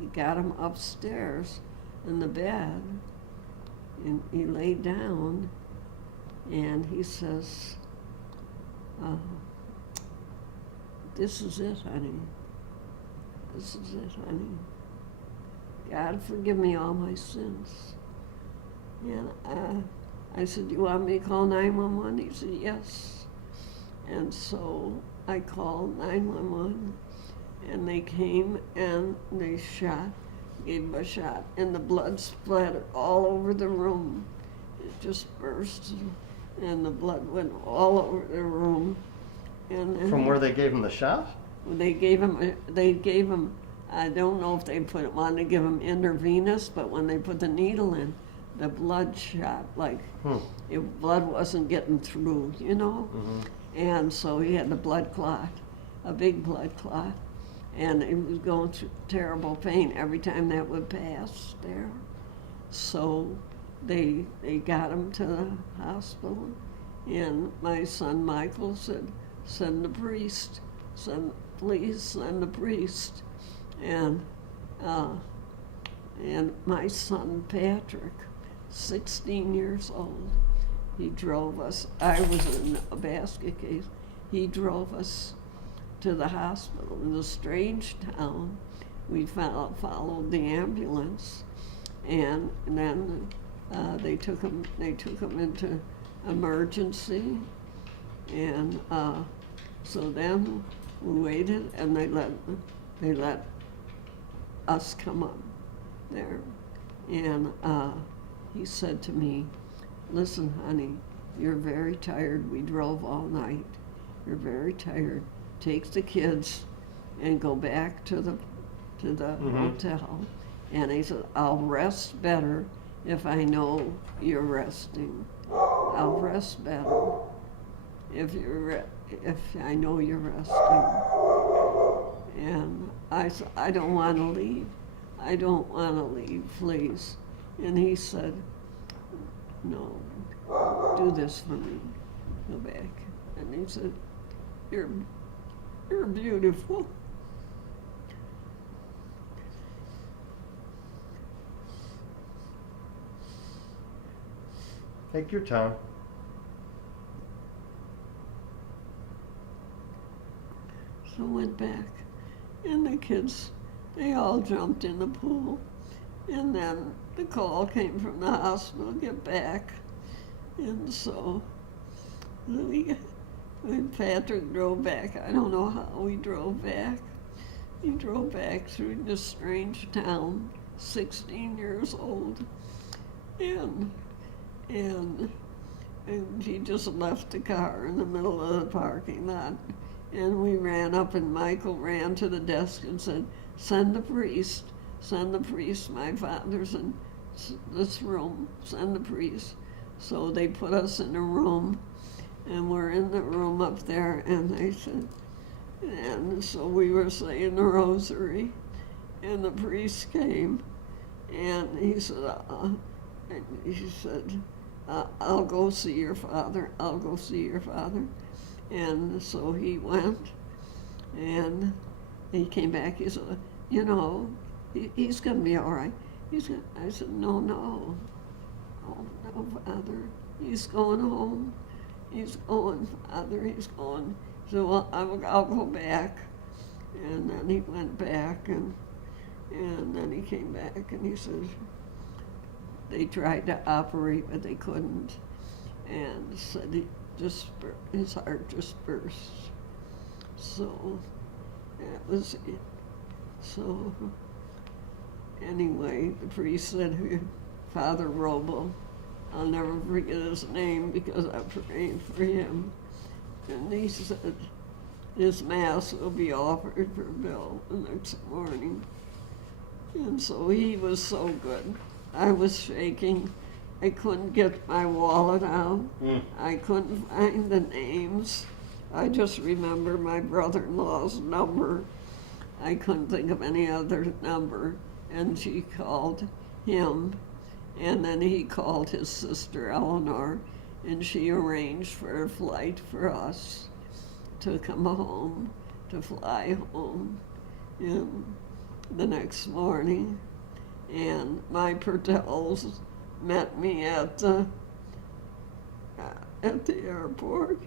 he got him upstairs in the bed, and he laid down, and he says, this is it, honey. This is it, honey. God forgive me all my sins. And I said, you want me to call 911? He said, yes. And so I called 911, and they came and they gave him a shot, and the blood splattered all over the room. It just burst, and the blood went all over the room. And then From where they gave him the shot? they gave him, I don't know if they wanted to give him intravenous, but when they put the needle in, the blood shot, like if blood wasn't getting through, you know? Mm-hmm. And so he had the blood clot, a big blood clot, and he was going through terrible pain every time that would pass there. So they got him to the hospital, and my son Michael said, send the priest, please send the priest. And my son Patrick, 16 years old, he drove us. I was in a basket case. He drove us to the hospital in a strange town. We followed the ambulance, and then they took him into emergency, and so then we waited, and they let us come up there, and he said to me, listen, honey, you're very tired. We drove all night. You're very tired. Take the kids and go back to the hotel. And he said, I'll rest better if I know you're resting. I'll rest better if I know you're resting. And I said, I don't want to leave. I don't want to leave, please. And he said, no, do this for me. Go back. And he said, you're beautiful. Take your time. So I went back, and the kids they all jumped in the pool. And then the call came from the hospital, get back. And so when Patrick drove back, I don't know how we drove back. He drove back through this strange town, 16 years old. And he just left the car in the middle of the parking lot. And we ran up, and Michael ran to the desk and said, send the priest, my father's in this room, send the priest. So they put us in a room, and we're in the room up there, and they said, and so we were saying the rosary, and the priest came, and he said, I'll go see your father, I'll go see your father. And so he went, and he came back, he said, you know, he's gonna be all right. I said, no, oh, no, Father, he's going home. He's going, Father, he's going. So well, I'll go back. And then he went back, and then he came back, and he said, they tried to operate, but they couldn't. And said his heart just burst. So that was it. So anyway, the priest said, Father Robo, I'll never forget his name because I prayed for him. And he said, this mass will be offered for Bill the next morning. And so he was so good. I was shaking. I couldn't get my wallet out. I couldn't find the names. I just remember my brother-in-law's number. I couldn't think of any other number. And she called him, and then he called his sister Eleanor, and she arranged for a flight for us to come home, to fly home the next morning. And my Pertells met me at the airport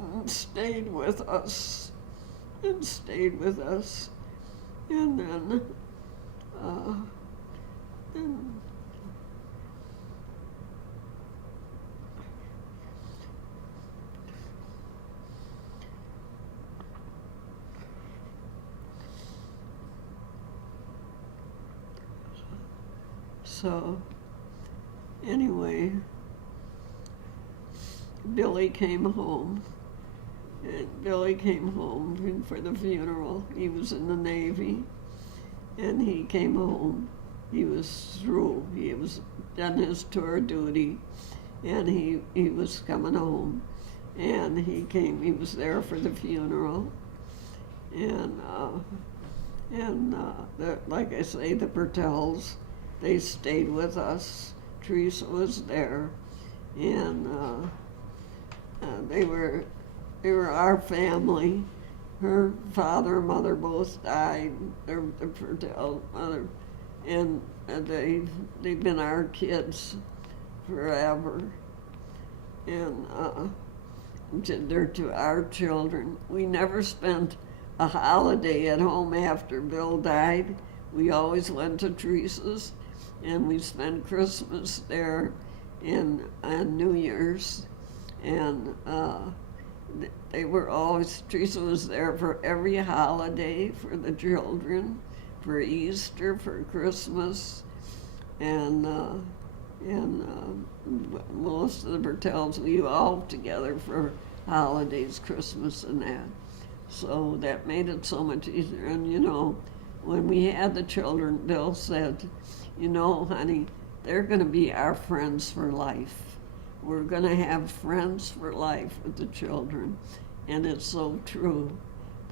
and stayed with us, and then so anyway, Billy came home. And Billy came home for the funeral. He was in the Navy, and he came home. He was through. He was done his tour duty, and he was coming home. And he came. He was there for the funeral, and like I say, the Pertells, they stayed with us. Teresa was there, and they were our family. Her father and mother both died. The Pertell mother, and they've been our kids forever. And they're to our children. We never spent a holiday at home after Bill died. We always went to Teresa's, and we spent Christmas there and New Year's. And they were always, Teresa was there for every holiday for the children, for Easter, for Christmas, and most of the Pertells, we were all together for holidays, Christmas and that. So that made it so much easier. And you know, when we had the children, Bill said, you know, honey, they're gonna be our friends for life. We're going to have friends for life with the children. And it's so true.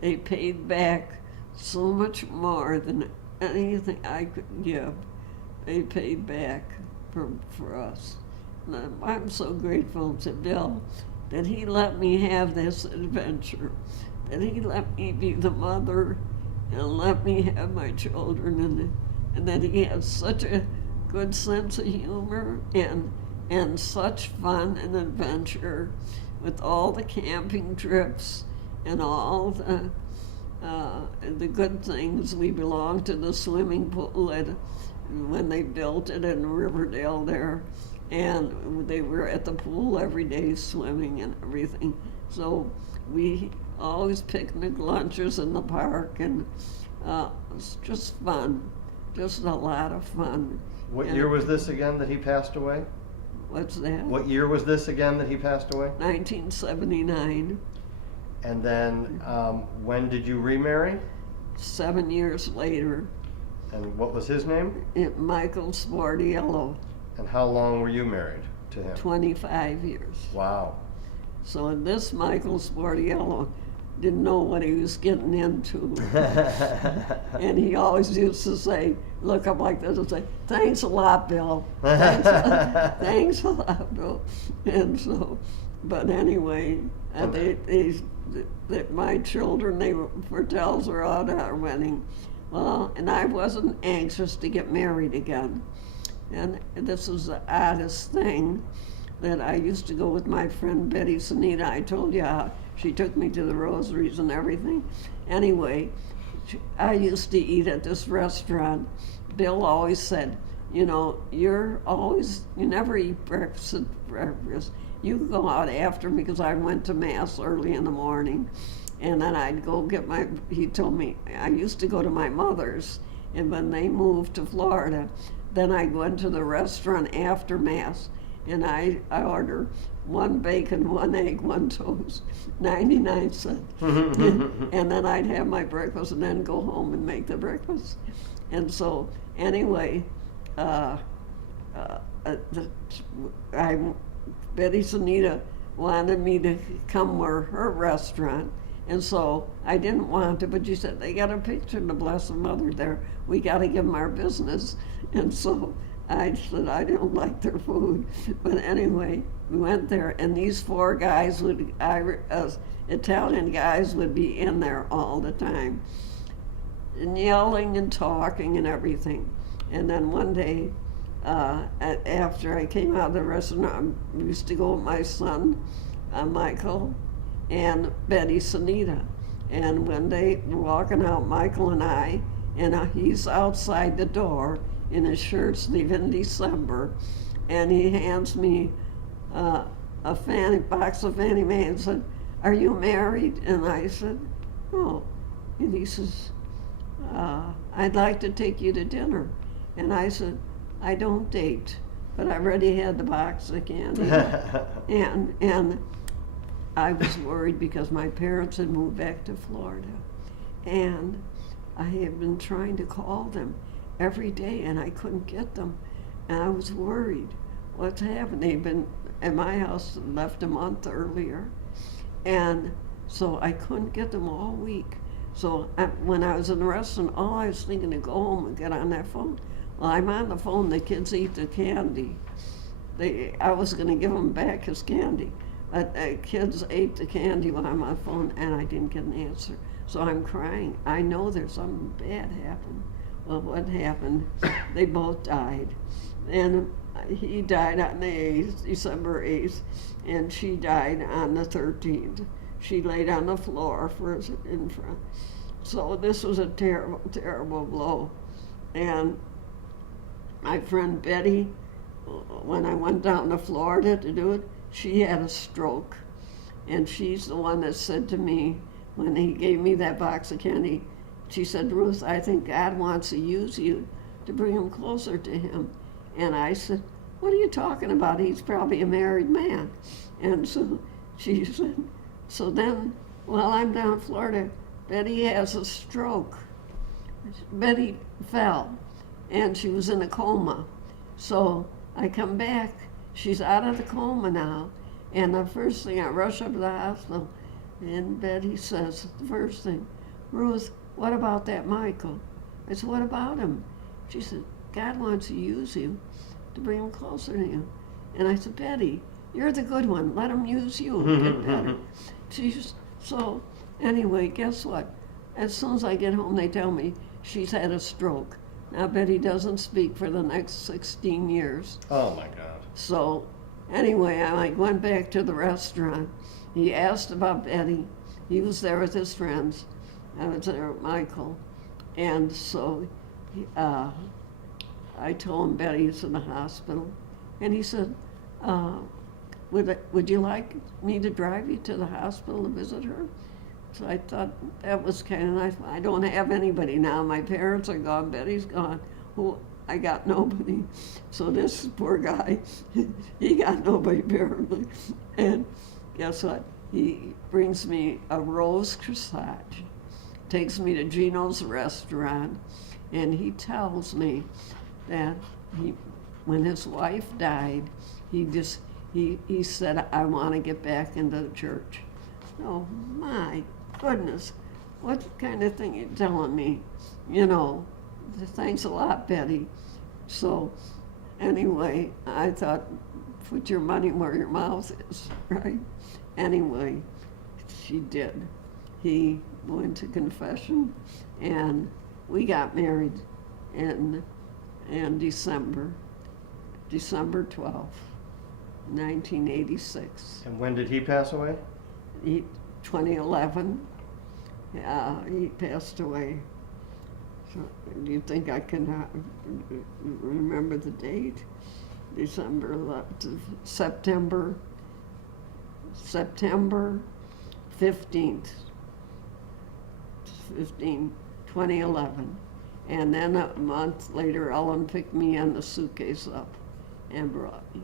They paid back so much more than anything I could give. They paid back for us. And I'm so grateful to Bill that he let me have this adventure, that he let me be the mother and let me have my children, and that he had such a good sense of humor and such fun and adventure with all the camping trips and all the good things. We belonged to the swimming pool when they built it in Riverdale there, and they were at the pool every day swimming and everything. So we always picnic lunches in the park, and it's just fun, just a lot of fun. What year was this again that he passed away? What's that? What year was this again that he passed away? 1979. And then when did you remarry? 7 years later. And what was his name? Michael Sportiello. And how long were you married to him? 25 years. Wow. So this Michael Sportiello didn't know what he was getting into. And he always used to say, look up like this and say, thanks a lot, Bill. Thanks a lot, Bill. And so, but anyway, my children, Pertells were out at our wedding. Well, and I wasn't anxious to get married again. And this was the oddest thing, that I used to go with my friend Betty Sunita. I told you how she took me to the rosaries and everything. Anyway, I used to eat at this restaurant. Bill always said, you know, you never eat breakfast at breakfast. You go out after me, because I went to Mass early in the morning. And then I'd go get he told me, I used to go to my mother's, and when they moved to Florida, then I went to the restaurant after Mass, and I order 1 bacon, 1 egg, 1 toast, 99 cents. And then I'd have my breakfast and then go home and make the breakfast. And so, anyway, Betty Sunita wanted me to come to her restaurant. And so I didn't want to, but she said, they got a picture of the Blessed Mother there. We got to give them our business. And so I said, I don't like their food. But anyway, we went there, and these 4 guys, Italian guys, would be in there all the time, and yelling and talking and everything. And then one day, after I came out of the restaurant, I used to go with my son, Michael, and Betty Sunita. And when they were walking out, Michael and I, and he's outside the door in his shirt sleeve in December, and he hands me a box of Fannie Mae and said, are you married? And I said, no. And he says, I'd like to take you to dinner. And I said, I don't date, but I already had the box of candy. and I was worried because my parents had moved back to Florida, and I had been trying to call them every day, and I couldn't get them, and I was worried. What's happened? They'd been at my house, left a month earlier, and so I couldn't get them all week. So when I was in the restaurant, all I was thinking to go home and get on that phone. Well, I'm on the phone, the kids eat the candy. I was going to give them back as candy. But kids ate the candy while I'm on the phone, and I didn't get an answer. So I'm crying. I know there's something bad happened. Well, what happened? They both died. And he died on the 8th, December 8th, and she died on the 13th. She laid on the floor in front. So this was a terrible, terrible blow. And my friend Betty, when I went down to Florida to do it, she had a stroke. And she's the one that said to me, when he gave me that box of candy, she said, Ruth, I think God wants to use you to bring him closer to him. And I said, what are you talking about? He's probably a married man. And so she said, so then, while I'm down in Florida, Betty has a stroke. Betty fell, and she was in a coma. So I come back, she's out of the coma now, and the first thing, I rush up to the hospital, and Betty says, the first thing, Ruth, what about that Michael? I said, what about him? She said, God wants to use you to bring him closer to you. And I said, Betty, you're the good one. Let him use you and get better. So anyway, guess what? As soon as I get home, they tell me she's had a stroke. Now, Betty doesn't speak for the next 16 years. Oh, my God. So anyway, I went back to the restaurant. He asked about Betty, he was there with his friends. I was there with Michael. And so I told him Betty's in the hospital. And he said, would you like me to drive you to the hospital to visit her? So I thought that was kind of nice. I don't have anybody now. My parents are gone. Betty's gone. I got nobody. So this poor guy, he got nobody apparently. And guess what? He brings me a rose corsage, takes me to Gino's restaurant, and he tells me that when his wife died, he said, I want to get back into the church. Oh my goodness, what kind of thing you telling me? You know, thanks a lot, Betty. So anyway, I thought, put your money where your mouth is, right? Anyway, she did. He went to confession, and we got married in December 12th, 1986. And when did he pass away? 2011. He passed away. So, do you think I can remember the date? December 11th, September 15th, 2011. And then a month later, Ellen picked me and the suitcase up and brought me.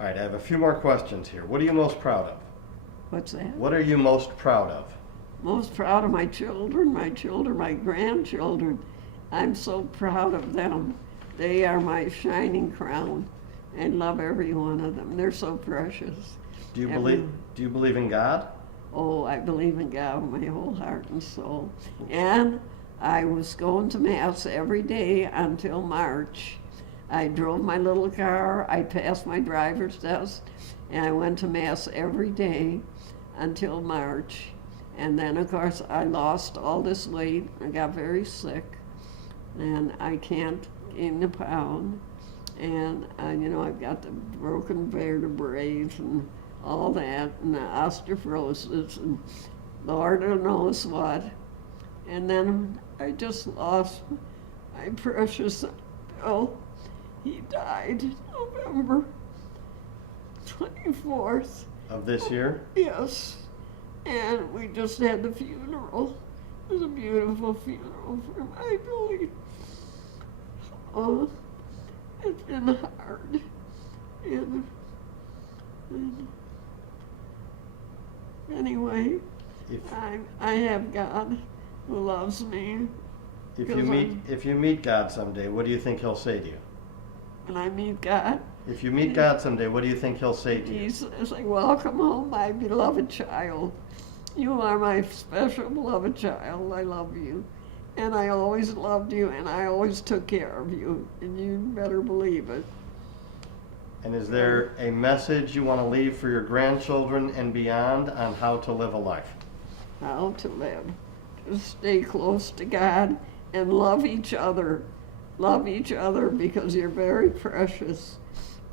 All right, I have a few more questions here. What are you most proud of? What's that? What are you most proud of? Most proud of my children, my grandchildren. I'm so proud of them. They are my shining crown. I love every one of them. They're so precious. Do you believe in God? Oh, I believe in God with my whole heart and soul. And I was going to Mass every day until March. I drove my little car, I passed my driver's test, and I went to Mass every day until March. And then, of course, I lost all this weight. I got very sick, and I can't gain a pound. And, I've got the broken vertebrae and all that, and the osteoporosis, and Lord knows what. And then I just lost my precious Bill. He died November 24th. Of this year? Yes. And we just had the funeral. It was a beautiful funeral for my Billy. Oh, it's been hard. And anyway, I have God who loves me. If you meet God someday, what do you think He'll say to you? When I meet God, if you meet God someday, what do you think He'll say to you? He says, welcome home, my beloved child. You are my special beloved child. I love you. And I always loved you, and I always took care of you. And you better believe it. And is there a message you want to leave for your grandchildren and beyond on how to live a life? How to live. To stay close to God and love each other. Love each other because you're very precious.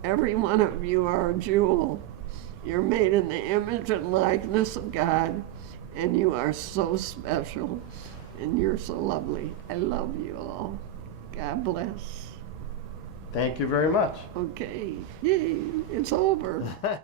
Every one of you are a jewel. You're made in the image and likeness of God, and you are so special, and you're so lovely. I love you all. God bless. Thank you very much. Okay, yay, it's over.